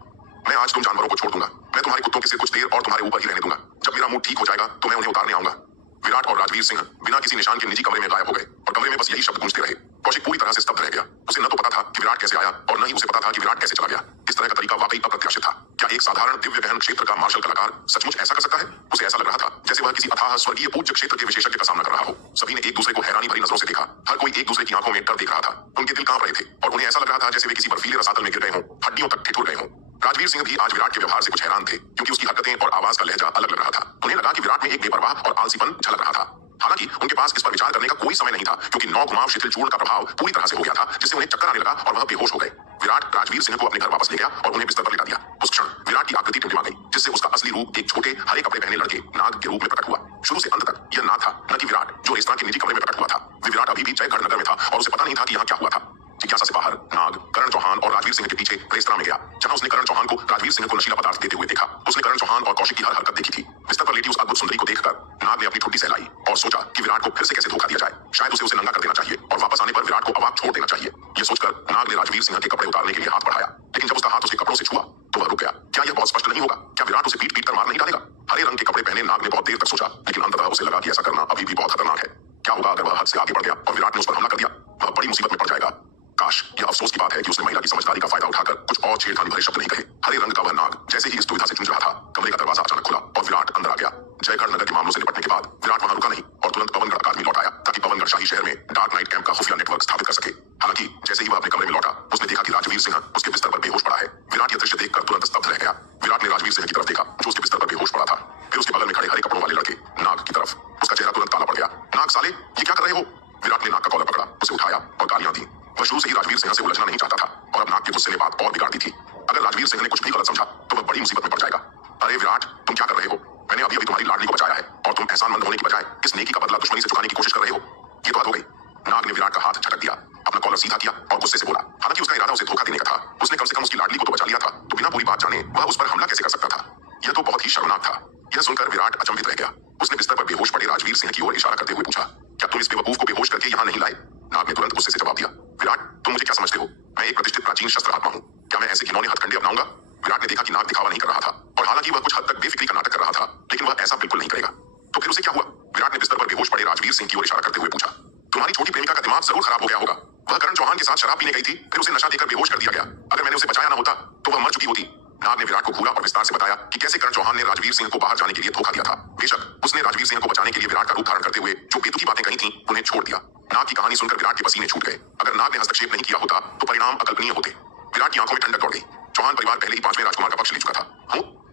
मैं आज तुम जानवरों को छोड़ दूंगा। मैं तुम्हारे कुत्तों के सिर कुछ देर और तुम्हारे ऊपर ही रहने दूंगा। जब मेरा मूड ठीक हो जाएगा तो मैं उन्हें उतारने आऊंगा। विराट और राजवीर सिंह बिना किसी निशान के निजी कमरे में गायब हो गए और कमरे में बस यही शब्द गूंजते रहे। कौशिक पूरी तरह से स्तब्ध रह गया। उसे न तो पता था कि विराट कैसे आया और न ही उसे पता था कि विराट कैसे चला गया। इस तरह का तरीका वाकई अप्रत्याशित था। क्या एक साधारण दिव्य गहन क्षेत्र का मार्शल कलाकार सचमुच ऐसा कर सकता है? उसे ऐसा लग रहा था जैसे वह किसी अथाह स्वर्गीय पूज्य क्षेत्र के विशेषज्ञ का सामना कर रहा हो। सभी ने एक दूसरे को हैरानी भरी नजरों से देखा। हर कोई एक दूसरे की आंखों में डर देख रहा था। उनके दिल कांप रहे थे और उन्हें ऐसा लग रहा था जैसे वे किसी बर्फीले रसातल में गिर गए हों, हड्डियों तक ठिठुर गए हों। राजवीर सिंह भी आज विराट के व्यवहार से कुछ हैरान थे, क्योंकि उसकी हरकतें और आवाज का लहजा अलग लग रहा था। उन्हें लगा कि विराट में एक बेपरवाह और आलसीपन झलक रहा था। हालांकि उनके पास इस पर विचार करने का कोई समय नहीं था, क्योंकि 9 घुमाव शिथिल चूर्ण का प्रभाव पूरी तरह से हो गया था, जिससे उन्हें चक्कर आने लगा और वह बेहोश हो गए। विराट राजवीर सिंह को अपने घर वापस ले गया और उन्हें बिस्तर पर लिटा दिया। उस क्षण विराट की आकृति टिमटिमा गई, जिससे उसका असली रूप एक छोटे हरे कपड़े पहने लड़के नाग के रूप में प्रकट हुआ। शुरू से अंत तक यह नाग था, न कि विराट जो रेस्तरां के निजी कमरे में प्रकट हुआ था। विराट अभी भी जयगढ़ नगर में था और उसे पता नहीं था कि यहाँ क्या हुआ था। जिज्ञासा से बाहर नाग करण चौहान और राजवीर सिंह के पीछे रेस्तरां में गया, जहां उसने करण चौहान को राजवीर सिंह को नशीला पदार्थ देते हुए देखा। उसने करण चौहान और कौशिक की हर हरकत देखी थी। बिस्तर पर लेटी उस अद्भुत सुंदरी को देखकर नाग ने अपनी ठुड्डी सहलाई और सोचा कि विराट को फिर से कैसे धोखा दिया जाए। शायद उसे नंगा कर देना चाहिए और वापस आने पर विराट को अवाक छोड़ देना चाहिए। यह सोचकर नाग ने राजवीर सिंह के कपड़े उतारने के लिए हाथ बढ़ाया, लेकिन जब उसका हाथ उसके कपड़ों से छुआ तो वह रुक गया। क्या यह बहुत स्पष्ट नहीं होगा? क्या विराट उसे पीट कर मार नहीं डालेगा? हरे रंग के कपड़े पहने नाग ने बहुत देर तक सोचा, लेकिन अंततः उसे लगा कि ऐसा करना अभी भी बहुत खतरनाक है। क्या होगा अगर वह हद से आगे बढ़ गया और विराट ने उस पर हमला कर दिया? वह बड़ी मुसीबत में पड़ जाएगा। काश, यह अफसोस की बात है कि उसने महिला की समझदारी का फायदा उठाकर कुछ और छेड़खानी भरे शब्द नहीं कहे। हरे रंग का वह नाग जैसे ही इस दुविधा से जूझ रहा था, कमरे का दरवाजा अचानक खुला और विराट अंदर आ गया। जयगढ़ नगर के मामलों से निपटने के बाद विराट वहां रुका नहीं और तुरंत पवनगढ़ अकादमी लौट आया, ताकि पवनगढ़ शाही शहर में डार्क नाइट कैंप का खुफिया नेटवर्क स्थापित कर सके। हालांकि जैसे ही वह अपने कमरे में लौटा, उसने देखा कि राजवीर सिंह उसके बिस्तर पर बेहोश पड़ा है। विराट यह दृश्य देखकर तुरंत स्तब्ध रह गया। विराट ने राजवीर सिंह की तरफ देखा, जो उसके बिस्तर पर बेहोश पड़ा था, फिर उसके बगल में खड़े हरे कपड़ों वाले लड़के नाग की तरफ। उसका चेहरा तुरंत काला पड़ गया। नाग साले, ये क्या कर रहे हो? विराट ने नाग का कॉलर पकड़ा, उसे उठाया और गालियां दी। वह शुरू से ही राजवीर सिंह से उलझना नहीं चाहता था और अब नाग के गुस्से ने बात और बिगाड़ दी थी। अगर राजवीर सिंह ने कुछ भी गलत समझा तो वह बड़ी मुसीबत में पड़ जाएगा। अरे विराट, तुम क्या कर रहे हो? मैंने अभी तुम्हारी लाडली को बचाया है और तुम एहसानमंद होने की बजाय इस नेकी का बदला दुश्मनी से चुकाने की कोशिश कर रहे हो। ये तो हद हो गई। नाग ने विराट का हाथ झटक दिया, अपना कॉलर सीधा किया और गुस्से से बोला। हालांकि उसका इरादा उसे धोखा देने का था। उसने कम से कम उसकी लाडली को तो बचा लिया था, तो बिना पूरी बात जाने वह उस पर हमला कैसे कर सकता था? यह तो बहुत ही शर्मनाक था। यह सुनकर विराट अचंभित रह गया। उसने बिस्तर पर बेहोश पड़े राजवीर सिंह की ओर इशारा करते हुए पूछा, क्या तुम इस बेवकूफ को बेहोश करके यहाँ नहीं लाए? नाग ने तुरंत गुस्से से जवाब दिया, विराट, तुम मुझे क्या समझते हो? मैं एक प्रतिष्ठित प्राचीन शस्त्र आत्मा हूँ। क्या मैं ऐसे घिनौने हथकंडे अपनाऊंगा? विराट ने देखा कि नाग दिखावा नहीं कर रहा था और हालांकि वह कुछ हद तक बेफिक्री का नाटक कर रहा था, लेकिन वह ऐसा बिल्कुल नहीं करेगा। तो फिर उसे क्या हुआ? विराट ने बिस्तर पर बेहोश पड़े राजवीर सिंह की ओर इशारा करते हुए पूछा, तुम्हारी छोटी प्रेमिका का दिमाग जरूर खराब हो गया होगा। वह करण चौहान के साथ शराब पीने गई थी, फिर उसे नशा देकर बेहोश कर दिया गया। अगर मैंने उसे बचाया ना होता तो वह मर चुकी होती। नाग ने विराट को घूरा और विस्तार से बताया कि कैसे करण चौहान ने राजवीर सिंह को बाहर जाने के लिए धोखा दिया था। बेशक उसने राजवीर सिंह को बचाने के लिए विराट का रूप धारण करते हुए जो बेतुकी बातें कही थी उन्हें छोड़ दिया। नाग की कहानी सुनकर विराट के पसीने छूट गए। अगर नाग ने हस्तक्षेप नहीं किया होता तो परिणाम अकल्पनीय होते। विराट की आंखों में ठंडक दौड़ गई। चौहान परिवार पहले ही 5वें राजकुमार का पक्ष ले चुका था।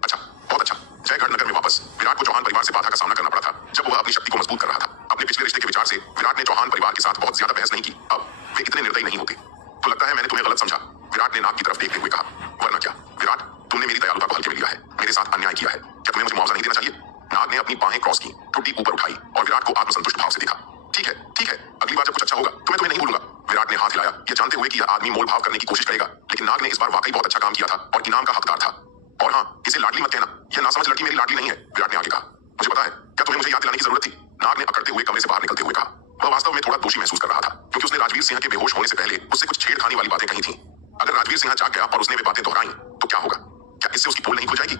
अच्छा, बहुत अच्छा। जयगढ़ नगर में वापस विराट को चौहान परिवार से बाधा का सामना करना पड़ा था, जब वह अपनी शक्ति को मजबूत कर रहा था। अपने पिछले रिश्ते के विचार से विराट ने चौहान परिवार के साथ बहुत ज्यादा बहस नहीं की। अब वे इतने निर्दयी नहीं होते। तो लगता है मैंने तुम्हें गलत समझा, विराट ने नाग की तरफ देखते हुए कहा। वरना क्या विराट, तुमने मेरी दयालुता को हल्के में लिया है, मेरे साथ अन्याय किया है। क्या तुम्हें मुझे मुआवजा नहीं देना चाहिए? नाग ने अपनी बाहें क्रॉस की, ठुड्डी ऊपर उठाई और विराट को आत्मसंतुष्ट भाव से देखा। ठीक है, अगली बार जब कुछ अच्छा होगा तो मैं तुम्हें नहीं भूलूंगा। विराट ने हाथ हिलाया, यह जानते हुए हुए कि यह आदमी मोल भाव करने की कोशिश करेगा, लेकिन नाग ने इस बार वाकई बहुत अच्छा काम किया था और इनाम का हकदार था। और हाँ, इसे लाडली मत कहना, यह नासमझ लड़की मेरी लाडली नहीं है, विराट ने आगे कहा। मुझे पता है, क्या तुम्हें मुझे याद दिलाने की जरूरत थी? नाग ने अकड़ते हुए कमरे से बाहर निकलते हुए कहा। वह वास्तव में थोड़ा दोषी महसूस कर रहा था, क्योंकि उसने राजवीर सिंह के बेहोश होने से पहले उससे कुछ छेड़खानी वाली बातें कही थी। अगर राजवीर सिंह जाग गया और उसने वे बातें दोहराई तो क्या होगा? क्या इससे उसकी पोल नहीं खुल जाएगी?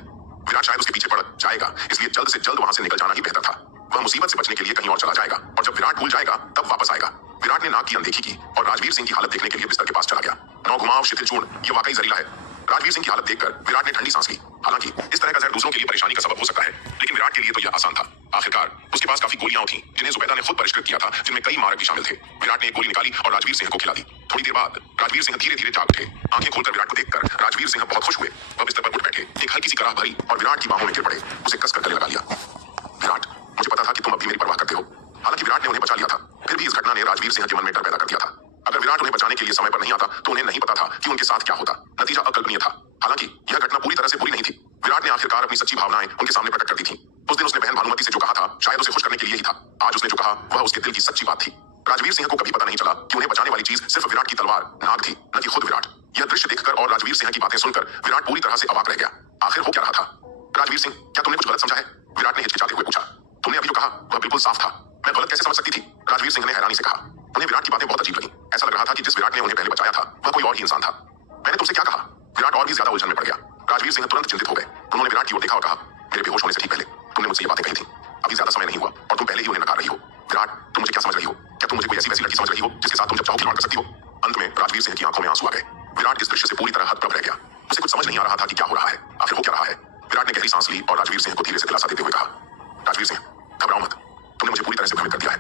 विराट शायद उसके पीछे पड़ जाएगा, इसलिए जल्द से जल्द वहां से निकल जाना ही बेहतर था। वह मुसीबत से बचने के लिए कहीं और चला जाएगा और जब विराट भूल जाएगा तब वापस आएगा। विराट ने नाग की अनदेखी की और राजवीर सिंह की हालत देखने के लिए बिस्तर के पास चला गया। नौ घुमाव शिथिल चूर्ण, ये वाकई जहरीला है। राजवीर सिंह की हालत देखकर विराट ने ठंडी सांस ली। हालांकि इस तरह का जहर दूसरों के लिए परेशानी का सबब हो सकता है, लेकिन विराट के लिए तो यह आसान था। आखिरकार उसके पास काफी गोलियां थीं, जिन्हें जुबैदा ने खुद परिष्कृत किया था, जिनमें कई मारक भी शामिल थे। विराट ने एक गोली निकाली और राजवीर सिंह को खिला दी। थोड़ी देर बाद राजवीर सिंह धीरे धीरे जाग उठे। आंखें खोलकर विराट को देखकर राजवीर सिंह बहुत खुश हुए। वह बिस्तर पर उठ बैठे, एक हल्की सी कराह भरी और विराट की बाहों में गिर पड़े। उसे कसकर गले लगा लिया। विराट, मुझे पता था कि तुम अब भी मेरी परवाह करते हो। हालांकि विराट ने उन्हें बचा लिया था, फिर भी इस घटना ने राजवीर सिंह के मन में डर पैदा कर दिया था। अगर विराट उन्हें बचाने के लिए समय पर नहीं आता तो उन्हें नहीं पता था कि उनके साथ क्या होता। नतीजा अकल्पनीय था। हालांकि यह घटना पूरी तरह से बुरी नहीं थी। विराट ने आखिरकार अपनी सच्ची भावनाएं उनके सामने प्रकट कर दी थी। उस दिन उसने बहन भानुमति से जो कहा था, शायद उसे खुश करने के लिए ही था। आज उसने जो कहा वह उसके दिल की सच्ची बात थी। राजवीर सिंह को कभी पता नहीं चला कि उन्हें बचाने वाली चीज सिर्फ विराट की तलवार नाग थी, न कि खुद विराट। यह दृश्य देखकर और राजवीर सिंह की बातें सुनकर विराट पूरी तरह से अवाक रह गया। आखिर हो क्या रहा था? राजवीर सिंह, क्या तुमने कुछ गलत समझा है? विराट ने हिचकिचाते हुए पूछा। तुमने अभी जो कहा वह बिल्कुल साफ था, मैं गलत कैसे समझ सकती थी? राजवीर सिंह ने हैरानी से कहा। उन्हें विराट की बातें बहुत अजीब लगी। ऐसा लग रहा था कि जिस विराट ने उन्हें पहले बचाया था वह कोई और ही इंसान था। मैंने तुमसे क्या कहा? विराट और भी ज्यादा उलझन में पड़ गया। राजवीर सिंह तुरंत चिंतित हो गए। उन्होंने विराट की ओर देखा और कहा, मेरे बेहोश होने से ठीक पहले तुमने मुझसे ये बातें कही थी। अभी ज्यादा समय नहीं हुआ और तुम पहले ही उन्हें नकार रही हो। विराट, तुम मुझे क्या समझ रही हो? क्या तुम मुझे कोई ऐसी वैसी लड़की समझ रही हो जिसके साथ तुम जब चाहो खिलवाड़ कर सकती हो? अंत में राजवीर सिंह की आंखों में आंसू आ गए। विराट इस दृश्य से पूरी तरह हतप्रभ रह गया। उसे कुछ समझ नहीं आ रहा था कि क्या हो रहा है, आखिर हो क्या रहा है। विराट ने गहरी सांस ली और राजवीर सिंह को धीरे से दिलासा देते हुए कहा, राजवीर सिंह, घबराओ मत। तुमने मुझे पूरी तरह से भ्रमित कर दिया है।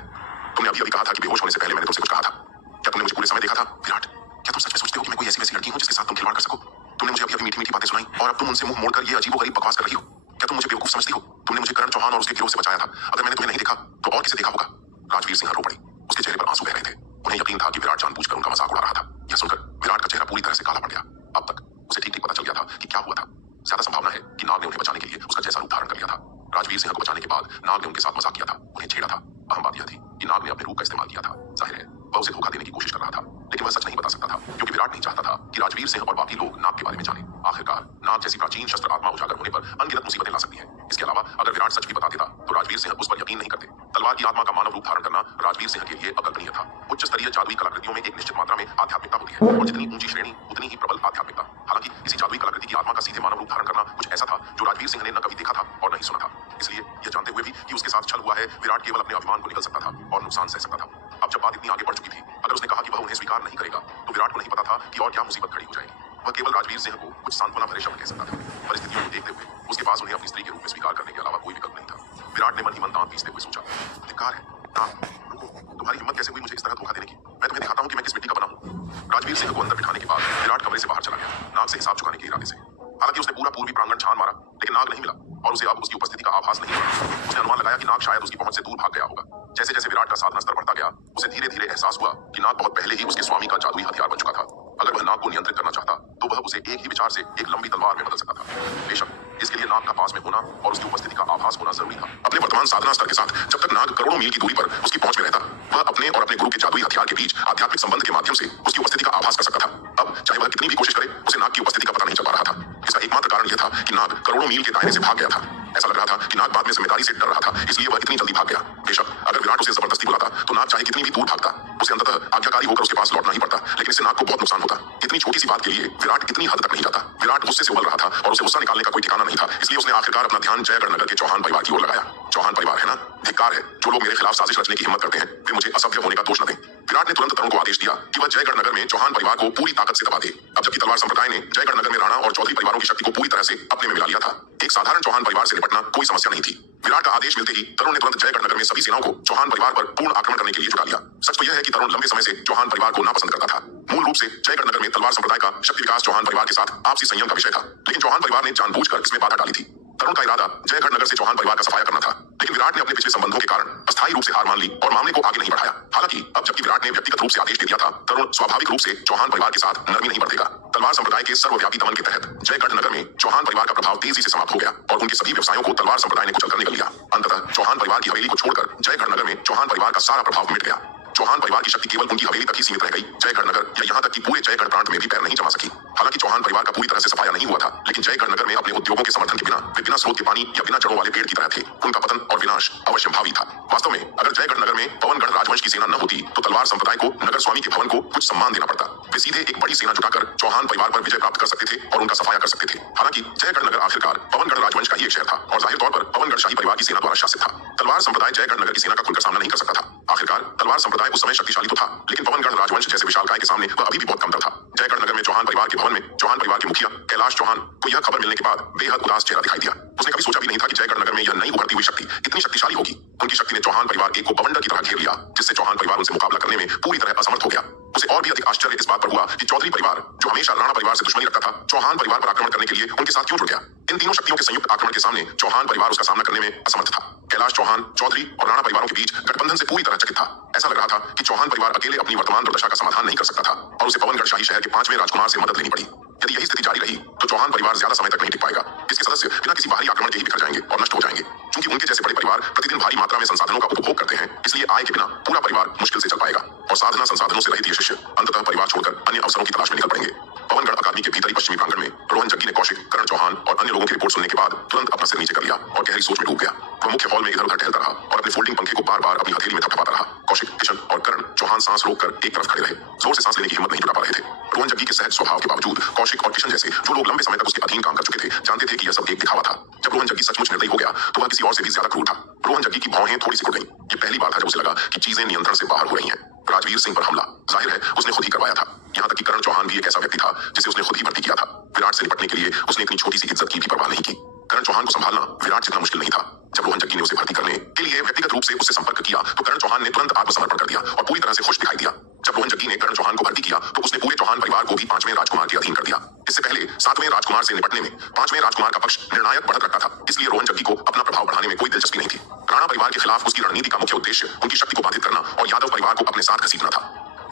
तुमने अभी कहा था कि बेहोश होने से पहले मैंने तुमसे कुछ कहा था। क्या तुमने मुझे पूरे समय देखा था? विराट, क्या तुम सच में सोचते हो कि मैं कोई ऐसी वैसी लड़की हूं जिसके साथ तुम खिलवाड़ कर सको? तुमने मुझे अभी मीठी मीठी बातें सुनाई और अब तुम उनसे मुंह मोड़कर ये अजीबोगरीब बकवास कर रही हो। क्या तुम मुझे बेवकूफ समझती हो? तुमने मुझे करण चौहान और उसके गिरोह से बचाया था। अगर मैंने तुम्हें नहीं देखा तो और किसे देखा होगा? राजवीर सिंह रो पड़ी। उसके चेहरे पर आंसू बह रहे थे। उन्हें यकीन था कि विराट जानबूझकर उनका मजाक उड़ा रहा था। यह सुनकर विराट का चेहरा पूरी तरह से काला पड़ गया। अब तक उसे ठीक ठीक पता चल गया था कि क्या हुआ था। ज्यादा संभावना है कि नाग ने उन्हें बचाने के लिए उसका जैसा रूप धारण कर लिया था। राजवीर सिंह को बचाने के बाद नाग ने उनके साथ मजाक किया था, उन्हें छेड़ा था। अहम बात यह थी कि नाग ने अपने रूप का इस्तेमाल किया था। जाहिर है वह उसे धोखा देने की कोशिश कर रहा था, लेकिन वह सच नहीं बता सकता था, क्योंकि विराट नहीं चाहता था कि राजवीर सिंह और बाकी लोग नाग के बारे में जाने। आखिरकार नाग जैसी प्राचीन शस्त्र आत्मा उजागर होने पर अनगिनत मुसीबतें ला सकती है। इसके अलावा अगर विराट सच भी बता देता तो राजवीर सिंह उस पर यकीन नहीं करते। तलवार की आत्मा का मानव रूप धारण करना राजवीर सिंह के लिए अकल्पनीय था। उच्च स्तरीय जादुई कलाकृतियों में एक निश्चित मात्रा में आध्यात्मिकता होती है और जितनी ऊंची श्रेणी उतनी ही प्रबल आध्यात्मिकता। हालांकि इसी जादुई कलाकृति की आत्मा का सीधे मानव रूप धारण करना कुछ ऐसा था जो राजवीर सिंह ने न कभी देखा था और न ही सुना था। इसलिए यह जानते हुए भी कि उसके साथ छल हुआ है, विराट केवल अपने अभिमान को निगल सकता था और नुकसान सह सकता था। अब जब बात इतनी आगे बढ़ चुकी थी, अगर उसने कहा कि वह उन्हें स्वीकार नहीं करेगा तो विराट को नहीं पता था कि और क्या मुसीबत खड़ी हो जाएगी। वह केवल राजवीर सिंह को कुछ सांत्वना भरे शब्द कह सकता था। परिस्थितियों को देखते हुए उसके पास उन्हें अपनी स्त्री के रूप में स्वीकार करने के अलावा कोई विकल्प नहीं था। विराट ने मन ही मन दांत पीसते हुए सोचा, धिक्कार है नाग, रुको, तुम्हारी हिम्मत कैसे हुई मुझे इस तरह धोखा देने की? मैं तुम्हें दिखाता हूं कि मैं किस मिट्टी का बना हूं। राजवीर सिंह को अंदर बिठाने के बाद विराट कमरे से बाहर चला गया, नाग से हिसाब चुकाने के इरादे से। हालांकि उसने पूरा पूर्वी प्रांगण छान मारा, लेकिन नाग नहीं मिला और उसे अब उसकी उपस्थिति का आभास नहीं हुआ। उसने अनुमान लगाया कि नाग शायद उसकी पहुंच से दूर भाग गया होगा। जैसे जैसे विराट का साधना स्तर बढ़ता गया, उसे धीरे धीरे एहसास हुआ कि नाग बहुत पहले ही उसके स्वामी का जादुई हथियार बन चुका था। अगर वह नाग को नियंत्रित करना चाहता तो वह उसे एक ही विचार से एक लंबी तलवार में बदल सकता था। बेशक इसके लिए नाग का पास में होना और उसकी उपस्थिति का आभास होना जरूरी था। अपने वर्तमान साधना स्तर के साथ जब तक नाग करोड़ों मील की दूरी पर उसकी पहुंच में रहता, वह अपने और अपने गुरु के जादुई हथियार के बीच आध्यात्मिक संबंध के माध्यम से उसकी उपस्थिति का आभास कर सकता था। अब चाहे वह कितनी भी कोशिश करे, उसे नाग की उपस्थिति का पता नहीं चल पा रहा था। इसका एकमात्र कारण यह था कि नाग करोड़ों मील के दायरे से भाग गया था। ऐसा लग रहा था कि नाग बाद में जिम्मेदारी से डर रहा था, इसलिए वह इतनी जल्दी भाग गया। बेशक अगर विराट उसे जबरदस्ती बुलाता तो नाग चाहे कितनी भी दूर भागता, उसे अंततः आज्ञाकारी होकर उसके पास लौटना ही पड़ता। लेकिन इससे नाग को बहुत नुकसान होता। इतनी छोटी सी बात के लिए विराट इतनी हद तक नहीं जाता। विराट गुस्से से उबल रहा था और उसे गुस्सा निकालने का कोई ठिकाना नहीं था। इसलिए उसने आखिरकार अपना ध्यान जयगढ़ नगर के चौहान परिवार की ओर लगाया। चौहान परिवार है ना, धिक्कार है जो लोग मेरे खिलाफ साजिश रचने की हिम्मत करते हैं, वे मुझे असभ्य होने का दोष न दें। विराट ने तुरंत तरुण को आदेश दिया कि वह जयगढ़ नगर में चौहान परिवार को पूरी ताकत से दबा दे। अब जबकि तलवार संप्रदाय ने जयगढ़ नगर में राणा और चौधरी परिवारों की शक्ति को पूरी तरह से अपने में मिला लिया था, एक साधारण चौहान परिवार से निपटना कोई समस्या नहीं थी। विराट का आदेश मिलते ही तरुण ने तुरंत जयगढ़ नगर में सभी सेनाओं को चौहान परिवार पर पूर्ण आक्रमण करने के लिए जुटा लिया। सच तो यह है कि तरुण लंबे समय से चौहान परिवार को नापसंद करता था। मूल रूप से जयगढ़ नगर में तलवार संप्रदाय का शक्ति विकास चौहान परिवार के साथ आपसी संयम का विषय था, लेकिन चौहान परिवार ने जानबूझकर इसमें बाधा डाली थी। तरुण का इरादा जयगढ़ नगर से चौहान परिवार का सफाया करना था, लेकिन विराट ने अपने पिछले संबंधों के कारण अस्थायी रूप से हार मान ली और मामले को आगे नहीं बढ़ाया। हालांकि अब जबकि विराट ने व्यक्तिगत रूप से आदेश दे दिया था, तरुण स्वाभाविक रूप से चौहान परिवार के साथ नरमी नहीं बरतेगा। तलवार संप्रदाय के सर्वव्यापी दमन के तहत जयगढ़ नगर में चौहान परिवार का प्रभाव तेजी से समाप्त हो गया और उनके सभी व्यवसायों को तलवार संप्रदाय ने कुचल कर निकल लिया। अंततः चौहान परिवार की हवेली को छोड़कर जयगढ़ नगर में चौहान परिवार का सारा प्रभाव मिट गया। चौहान परिवार की शक्ति केवल उनकी हवेली तक ही सीमित रह गई। जयगढ़ नगर या यहाँ तक कि पूरे जयगढ़ प्रांत में भी पैर नहीं जमा सकी। हालांकि चौहान परिवार का पूरी तरह से सफाया नहीं हुआ था, लेकिन जयगढ़ नगर में अपने उद्योगों के समर्थन के बिना वे बिना स्रोत के पानी या बिना जड़ों वाले पेड़ की तरह थे। उनका पतन और विनाश अवश्यंभावी था। वास्तव में अगर जयगढ़ नगर में पवनगढ़ राजवंश की सेना न होती तो तलवार संप्रदाय को नगर स्वामी के भवन को कुछ सम्मान देना पड़ता। वे सीधे एक बड़ी सेना जुटाकर चौहान परिवार पर विजय प्राप्त कर सकते थे और उनका सफाया कर सकते थे। हालांकि जयगढ़ नगर आखिरकार पवनगढ़ राजवंश का ही एक शहर था और जाहिर तौर पर पवनगढ़ शाही परिवार की सेना द्वारा शासित था। तलवार संप्रदाय जयगढ़ नगर की सेना का खुलकर सामना नहीं कर सकता था। आखिरकार तलवार संप्रदाय उस समय शक्तिशाली तो था, लेकिन पवनगढ़ राजवंश जैसे विशालकाय के सामने वह अभी भी बहुत कमतर था। जयगढ़ नगर में चौहान परिवार के भवन में चौहान परिवार के मुखिया कैलाश चौहान को यह खबर मिलने के बाद बेहद उदास चेहरा दिखाई दिया। उसने कभी सोचा भी नहीं था कि जयगढ़ नगर में यह नई उभरती हुई शक्ति इतनी शक्तिशाली होगी। उनकी शक्ति ने चौहान परिवार एक को बवंडर की तरह घेर लिया, जिससे चौहान परिवार उनसे मुकाबला करने में पूरी तरह असमर्थ हो गया। उसे और भी अधिक आश्चर्य इस बात पर हुआ कि चौधरी परिवार, जो हमेशा राणा परिवार से दुश्मनी रखता था, चौहान परिवार पर आक्रमण करने के लिए उनके साथ क्यों जुड़ गया। इन तीनों शक्तियों के संयुक्त आक्रमण के सामने चौहान परिवार उसका सामना करने में असमर्थ था। कैलाश चौहान, चौधरी और राणा परिवारों के बीच गठबंधन से पूरी तरह चकित था। ऐसा लग रहा था कि चौहान परिवार अकेले अपनी वर्तमान दुर्दशा का समाधान नहीं कर सकता था और उसे पवनगढ़ शाही शहर के 5वें राजकुमार से मदद लेनी पड़ी। यदि यही स्थिति जारी रही तो चौहान परिवार ज्यादा समय तक नहीं टिक पाएगा। इसके सदस्य बिना किसी बाहरी आक्रमण के ही बिखर जाएंगे और नष्ट हो जाएंगे। चूंकि उनके जैसे बड़े परिवार प्रतिदिन भारी मात्रा में संसाधनों का उपभोग करते हैं, इसलिए आय के बिना पूरा परिवार मुश्किल से चल पाएगा और साधना संसाधनों से रहित ये शिष्य अंततः परिवार छोड़कर अन्य अवसरों की तलाश में निकल पड़ेंगे। पवनगढ़ अकादमी के भीतरी पश्चिमी प्रांगण में रोहन जग्गी ने कौशिक, करण चौहान और अन्य लोगों की रिपोर्ट सुनने के बाद तुरंत अपना सिर नीचे कर लिया और गहरी सोच में डूब गया। वह मुख्य हॉल में इधर उधर टहलता रहा और अपने फोल्डिंग पंखे को बार बार अपनी हथेली में थपथपाता रहा। कौशिक, किशन और करण चौहान सांस रोककर एक तरफ खड़े रहे, जोर से सांस लेने की हिम्मत नहीं जुटा पा रहे थे। रोहन जग्गी के सहज स्वभाव के बावजूद कौशिक और किशन जैसे जो लोग लंबे समय तक उसके अधीन काम कर चुके थे जानते थे कि यह सब एक दिखावा था। जब रोहन जग्गी सचमुच निर्दयी हो गया तो वह किसी और से भी ज्यादा क्रूर था। रोहन जग्गी की भौहें थोड़ी सी उड़ गईं। ये पहली बार था जब उसे लगा कि चीजें नियंत्रण से बाहर हो रही हैं। राजवीर सिंह पर हमला जाहिर है उसने खुद ही करवाया था। यहाँ तक कि करण चौहान भी एक ऐसा व्यक्ति था जिसे उसने खुद ही भर्ती किया था। विराट से निपटने के लिए उसने इतनी छोटी सी इज्जत की भी परवाह नहीं की। करण चौहान को संभालना विराट जितना मुश्किल नहीं था। जब रोहन जग्गी ने उसे भर्ती करने के लिए व्यक्तिगत रूप से उससे संपर्क किया तो करण चौहान ने तुरंत आत्मसमर्पण कर दिया और पूरी तरह से खुश दिखाई दिया। जब रोहन जग्गी ने करण चौहान को भर्ती किया तो उसने पूरे चौहान परिवार को भी 5वें राजकुमार के अधीन कर दिया। इससे पहले 7वें राजकुमार से निपटने में 5वें राजकुमार का पक्ष निर्णायक बढ़त रखता था, इसलिए रोहन जग्गी को अपना प्रभाव बढ़ाने में कोई दिलचस्पी नहीं थी। राणा परिवार के खिलाफ उसकी रणनीति का मुख्य उद्देश्य उनकी शक्ति को बाधित करना और यादव परिवार को अपने साथ घसीटना था।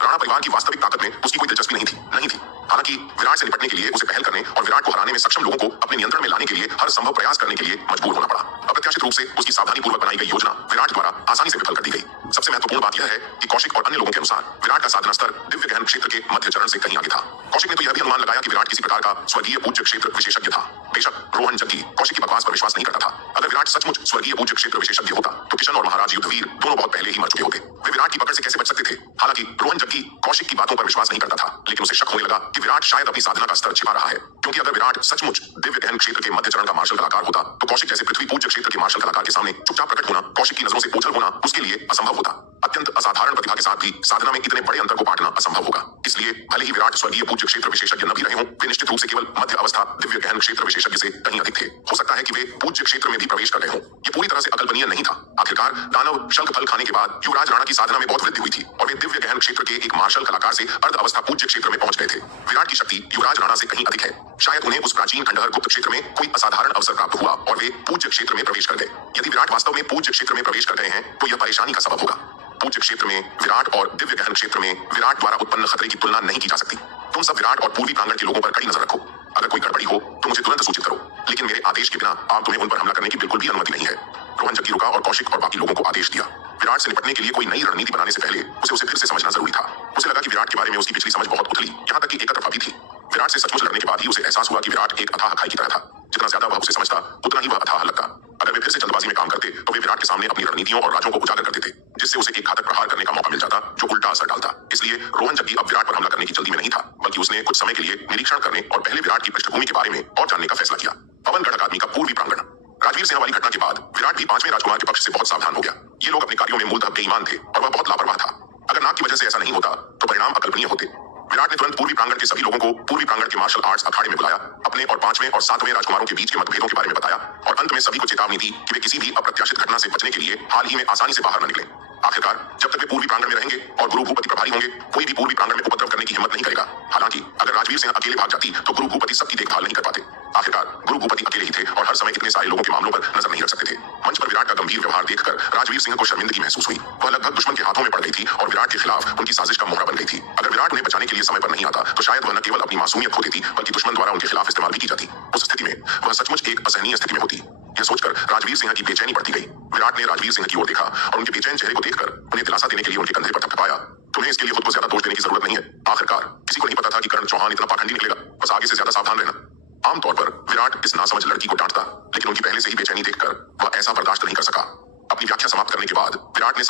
राणा परिवार की वास्तविक ताकत में उसकी कोई दिलचस्पी नहीं थी। हालांकि विराट से निपटने के लिए उसे पहल करने और विराट को हराने में सक्षम लोगों को अपने नियंत्रण में लाने के लिए हर संभव प्रयास करने के लिए मजबूर होना पड़ा। अप्रत्याशित रूप से उसकी सावधानीपूर्वक बनाई गई योजना विराट द्वारा आसानी से विफल कर दी गई। सबसे महत्वपूर्ण बात यह है कि कौशिक और अन्य लोगों के अनुसार विराट का साधना स्तर दिव्य गहन क्षेत्र के मध्य चरण से कहीं आगे था। कौशिक ने तो यह भी अनुमान लगाया कि विराट किसी प्रकार का स्वर्गीय पूज्य क्षेत्र विशेषज्ञ था। बेशक रोहन जग्गी कौशिक की बकवास पर विश्वास नहीं करता था। अगर विराट सचमुच स्वर्गीय पूज्य क्षेत्र विशेषज्ञ होता तो किशन और महाराज युद्धवीर दोनों बहुत पहले ही मर चुके होते। वे विराट की पकड़ से कैसे बच सकते थे। हालांकि रोहन जग्गी कौशिक की बातों पर विश्वास नहीं करता था, लेकिन उसे शक होने लगा कि विराट शायद अपनी साधना का स्तर छिपा रहा है, क्योंकि अगर विराट सचमुच दिव्य गहन क्षेत्र के मध्य चरण का मार्शल कलाकार होता तो कौशिक जैसे पृथ्वी पूज्य क्षेत्र के मार्शल कलाकार के सामने चुपचाप प्रकट होना, कौशिक की नजरों से ओझल होना उसके लिए असंभव होता। अत्यंत असाधारण प्रतिभा के साथ भी साधना में इतने बड़े अंतर को पाटना असंभव होगा। इसलिए भले ही विराट स्वर्गीय पूज्य क्षेत्र विशेषज्ञ न भी रहे हों, वे निश्चित रूप से केवल मध्य अवस्था दिव्य गहन क्षेत्र विशेषज्ञ से कहीं अधिक थे। हो सकता है कि वे पूज्य क्षेत्र में भी प्रवेश कर गए हों। ये पूरी तरह से अकल्पनीय नहीं था। आखिरकार दानव शंख फल खाने के बाद युवराज राणा की साधना में बहुत वृद्धि हुई थी और वे दिव्य गहन क्षेत्र के एक मार्शल कलाकार से अर्ध अवस्था पूज्य क्षेत्र में पहुंच गए थे। विराट की शक्ति युवराज राणा से कहीं अधिक है। शायद उन्हें उस प्राचीन खंडहर गुप्त क्षेत्र में कोई असाधारण अवसर प्राप्त हुआ और वे पूज्य क्षेत्र में प्रवेश कर गए। यदि विराट वास्तव में पूज्य क्षेत्र में प्रवेश कर गए हैं तो यह परेशानी का सबब होगा। पूज्य क्षेत्र में विराट और दिव्य गहन क्षेत्र में विराट द्वारा उत्पन्न खतरे की तुलना नहीं की जा सकती। तुम सब विराट और पूर्वी प्रांगण के लोगों पर कड़ी नजर रखो। अगर कोई गड़बड़ी हो तो मुझे तुरंत सूचित करो, लेकिन मेरे आदेश के बिना आप तुम्हें उन पर हमला करने की बिल्कुल भी अनुमति नहीं है। रोहन जग्गी रुका और कौशिक और बाकी लोगों को आदेश दिया। विराट से निपटने के लिए कोई नई रणनीति बनाने से पहले उसे फिर से समझना जरूरी था। उसे लगा कि विराट के बारे में उसकी पिछली समझ बहुत उथली, यहाँ तक कि एकतरफा भी थी। विराट से सचमुच लड़ने के बाद ही उसे एहसास हुआ कि विराट एक अथाह खाई की तरह था। जितना ज्यादा वह उसे समझता उतना ही वह अथाह लगता। अगर वे फिर से जल्दबाजी में काम करते तो वे विराट के सामने अपनी रणनीतियों और राजों को उजागर कर देते, जिससे उसे एक घातक प्रहार करने का मौका मिल जाता जो उल्टा असर डालता। इसलिए रोहन जग्गी अब विराट पर हमला करने की जल्दी में नहीं था, बल्कि उसने कुछ समय के लिए निरीक्षण करने और पहले विराट की पृष्ठभूमि के बारे में और जानने का फैसला किया। पवनगढ़ अकादमी का पूर्वी प्रांगण। राजवीर सिंह वाली घटना के बाद विराट भी 5वें राजकुमार के पक्ष से बहुत सावधान हो गया। ये लोग अपने कार्यों में मूलतः बेईमान थे और वह बहुत लापरवाह था। अगर नाग की वजह से ऐसा नहीं होता तो परिणाम अकल्पनीय होते। विराट ने तुरंत पूर्वी प्रांगण के सभी लोगों को पूर्वी प्रांगण के मार्शल आर्ट्स अखाड़े में बुलाया, अपने और 5वें और 7वें राजकुमारों के बीच के मतभेदों के बारे में बताया और अंत में सभी को चेतावनी दी कि वे किसी भी अप्रत्याशित घटना से बचने के लिए हाल ही में आसानी से बाहर न निकले। आखिरकार जब तक वे पूर्वी प्रांगण में रहेंगे और गुरु भूपति प्रभारी होंगे, कोई भी पूर्वी प्रांगण में उपद्रव करने की हिम्मत नहीं करेगा। हालांकि अगर राजवीर सिंह अकेले भाग जाती तो गुरु भूपति सबकी देखभाल नहीं कर पाते। आखिरकार गुरु भूपति अकेले ही थे और हर समय इतने सारे लोगों के मामलों पर नजर नहीं रख सकते थे। मंच पर विराट का गंभीर व्यवहार देखकर राजवीर सिंह को शर्मिंदगी महसूस हुई। वह लगभग दुश्मन के हाथों में पड़ गई थी और विराट के खिलाफ उनकी साजिश का मोहरा बन गई थी। अगर विराट उन्हें बचाने के लिए समय पर नहीं आता तो शायद वह न केवल अपनी मासूमियत खो देती बल्कि दुश्मन द्वारा उनके खिलाफ इस्तेमाल भी की जाती। उस स्थिति में वह सचमुच एक असहनीय स्थिति में होती। यह सोचकर राजवीर सिंह की बेचैनी बढ़ती गई। विराट ने राजवीर सिंह की ओर देखा और उनके बेचैन चेहरे को देखकर उन्हें दिलासा देने के लिए उनके कंधे पर थपथपाया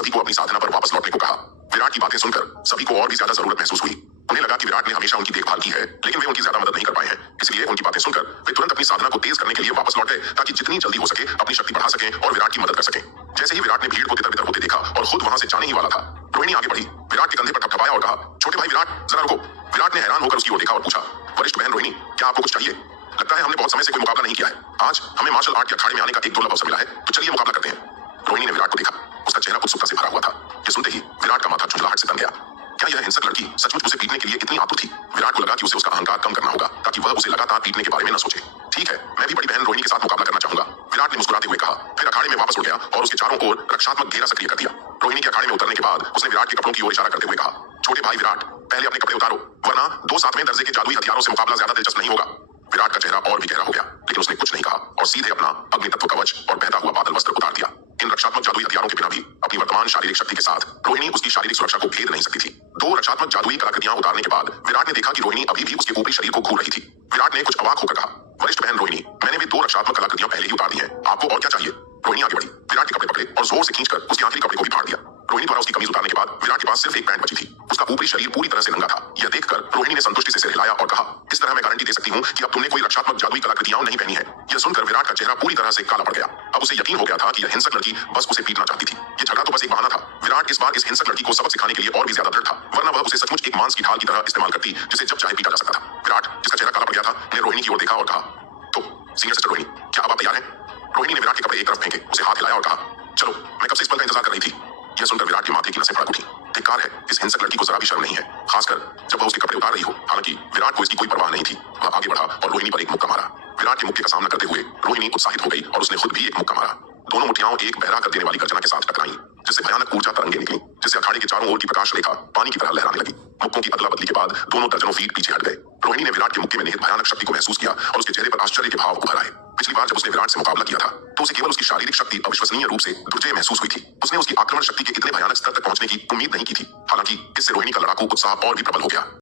सभी को अपनी साधना पर वापस लौटने को कहा। विराट की बातें सुनकर सभी को और भी ज्यादा जरूरत महसूस हुई। उन्हें लगा कि विराट ने हमेशा उनकी देखभाल की है, लेकिन वे उनकी ज्यादा मदद नहीं कर पाए हैं। इसलिए उनकी बातें सुनकर वे तुरंत अपनी साधना को तेज करने के लिए वापस लौट गए, ताकि जितनी जल्दी हो सके अपनी शक्ति बढ़ा सकें और विराट की मदद कर सकें। जैसे ही विराट ने भीड़ को तितर-बितर होते देखा और खुद वहां से जाने ही वाला था, रोहिणी आगे बढ़ी, विराट के कंधे पर थपथपाया और कहा, छोटे भाई विराट, जरा रुको। विराट ने हैरान होकर उसकी ओर देखा और पूछा, वरिष्ठ बहन रोहिणी, क्या आपको कुछ चाहिए? लगता है हमने बहुत समय से कोई मुकाबला नहीं किया है। आज हमें मार्शल आर्ट के अखाड़े में आने का एक दुर्लभ अवसर मिला है, तो चलिए मुकाबला करते हैं। रोहिणी ने विराट को देखा, उसका चेहरा उत्सुकता से भरा हुआ था। ये सुनते ही विराट का माथा झुंझलाहट से तन गया। क्या यह हिंसक लड़की सचमुच उसे पीटने के लिए इतनी आतुर थी? विराट को लगा कि उसे उसका अहंकार कम करना होगा, ताकि वह उसे लगातार पीटने के बारे में न सोचे। ठीक है, मैं भी बड़ी बहन रोहिणी के साथ मुकाबला करना चाहूंगा, विराट ने मुस्कुराते हुए कहा। फिर अखाड़े में वापस उड़ गया और उसके चारों ओर रक्षात्मक घेरा सक्रिय कर दिया। रोहिणी के अखाड़े में उतरने के बाद उसने विराट के कपड़ों की ओर इशारा करते हुए कहा, छोटे भाई विराट, पहले अपने कपड़े उतारो, वरना 2 7वें दर्जे के जादुई हथियारों से मुकाबला ज्यादा दिलचस्प नहीं होगा। विराट का चेहरा और भी गहरा हो गया, लेकिन उसने कुछ नहीं कहा और सीधे अपना अग्नि तत्व कवच और बहता हुआ बादल वस्त्र उतार दिया। इन रक्षात्मक जादुई हथियारों के बिना भी अपनी वर्तमान शारीरिक शक्ति के साथ रोहिणी उसकी शारीरिक सुरक्षा को भेद नहीं सकती थी। 2 रक्षात्मक जादुई कलाकृतियां उतारने के बाद विराट ने देखा कि रोहिणी अभी भी उसके ऊपरी शरीर को घूर रही थी। विराट ने कुछ अवाक होकर कहा, वरिष्ठ बहन रोहिणी, मैंने भी 2 रक्षात्मक कलाकृतियां पहले ही उतार दी हैं, आपको और क्या चाहिए? रोहिणी आगे बढ़ी, विराट के कपड़े पकड़े और जोर से खींचकर उसके आखिरी कपड़े को भी फाड़ दिया। रोहिणी द्वारा उसकी कमीज उतारने के बाद विराट के पास सिर्फ एक पैंट बची थी। उसका ऊपरी शरीर पूरी तरह से नंगा था। यह देखकर रोहिणी ने संतुष्टि से सिर हिलाया और कहा, इस तरह मैं गारंटी दे सकती हूँ कि अब तुमने कोई रक्षात्मक जादुई कलाकृतियां नहीं पहनी है। यह सुनकर विराट का चेहरा पूरी तरह से काला पड़ गया। अब उसे यकीन हो गया था कि यह हिंसक लड़की बस उसे पीटना चाहती थी। यह झगड़ा तो बस एक बहाना था। विराट इस बार इस हिंसक लड़की को सबक सिखाने के लिए और भी ज्यादा दृढ़ था, वरना वह उसे सचमुच एक मांस की ढाल की तरह इस्तेमाल करती, जिसे जब चाहे पीटा जा सकता था। विराट, जिसका चेहरा काला पड़ गया था, ने रोहिणी की ओर देखा और कहा, तो सीनियर सिस्टर रोहिणी, क्या अब आप तैयार हैं? रोहिणी ने विराट के कपड़े एक तरफ फेंके, उसे हाथ हिलाया और कहा, चलो, मैं कब से इस पल का इंतजार कर रही थी। यह सुनकर विराट के माथे की नसें भड़क उठी। धिक्कार है, इस हिंसक लड़की को जरा भी शर्म नहीं है, खासकर जब वह उसके कपड़े उतार रही हो। हालांकि विराट को इसकी कोई परवाह नहीं थी। वह आगे बढ़ा और रोहिणी पर एक मुक्का मारा। विराट के मुक्के का सामना करते हुए रोहिणी उत्साहित हो गई और उसने खुद भी एक मुक्का मारा। दोनों मुठ्ठियां एक बहरा कर देने वाली गर्जना के साथ टकराईं, जिससे भयानक ऊर्जा तरंगे निकली, जिससे अखाड़े के चारों ओर की प्रकाश रेखा पानी की तरह लहराने लगी। मुक्कों की अदला बदली के बाद दोनों दर्जनों फीट पीछे हट गए। रोहिणी ने विराट के मुक्के में निहित भयानक शक्ति को महसूस किया और उसके चेहरे पर आश्चर्य के भाव उभर आए। पिछली बार जब उसने विराट से मुकाबला किया था, तो उसे केवल उसकी शारीरिक शक्ति अविश्वसनीय रूप से दुर्जय महसूस हुई थी। उसने उसकी आक्रमण शक्ति के इतने भयानक स्तर तक पहुंचने की उम्मीद नहीं की थी। हालांकि इससे रोहिणी का लड़ाकू उत्साह और भी प्रबल हो गया।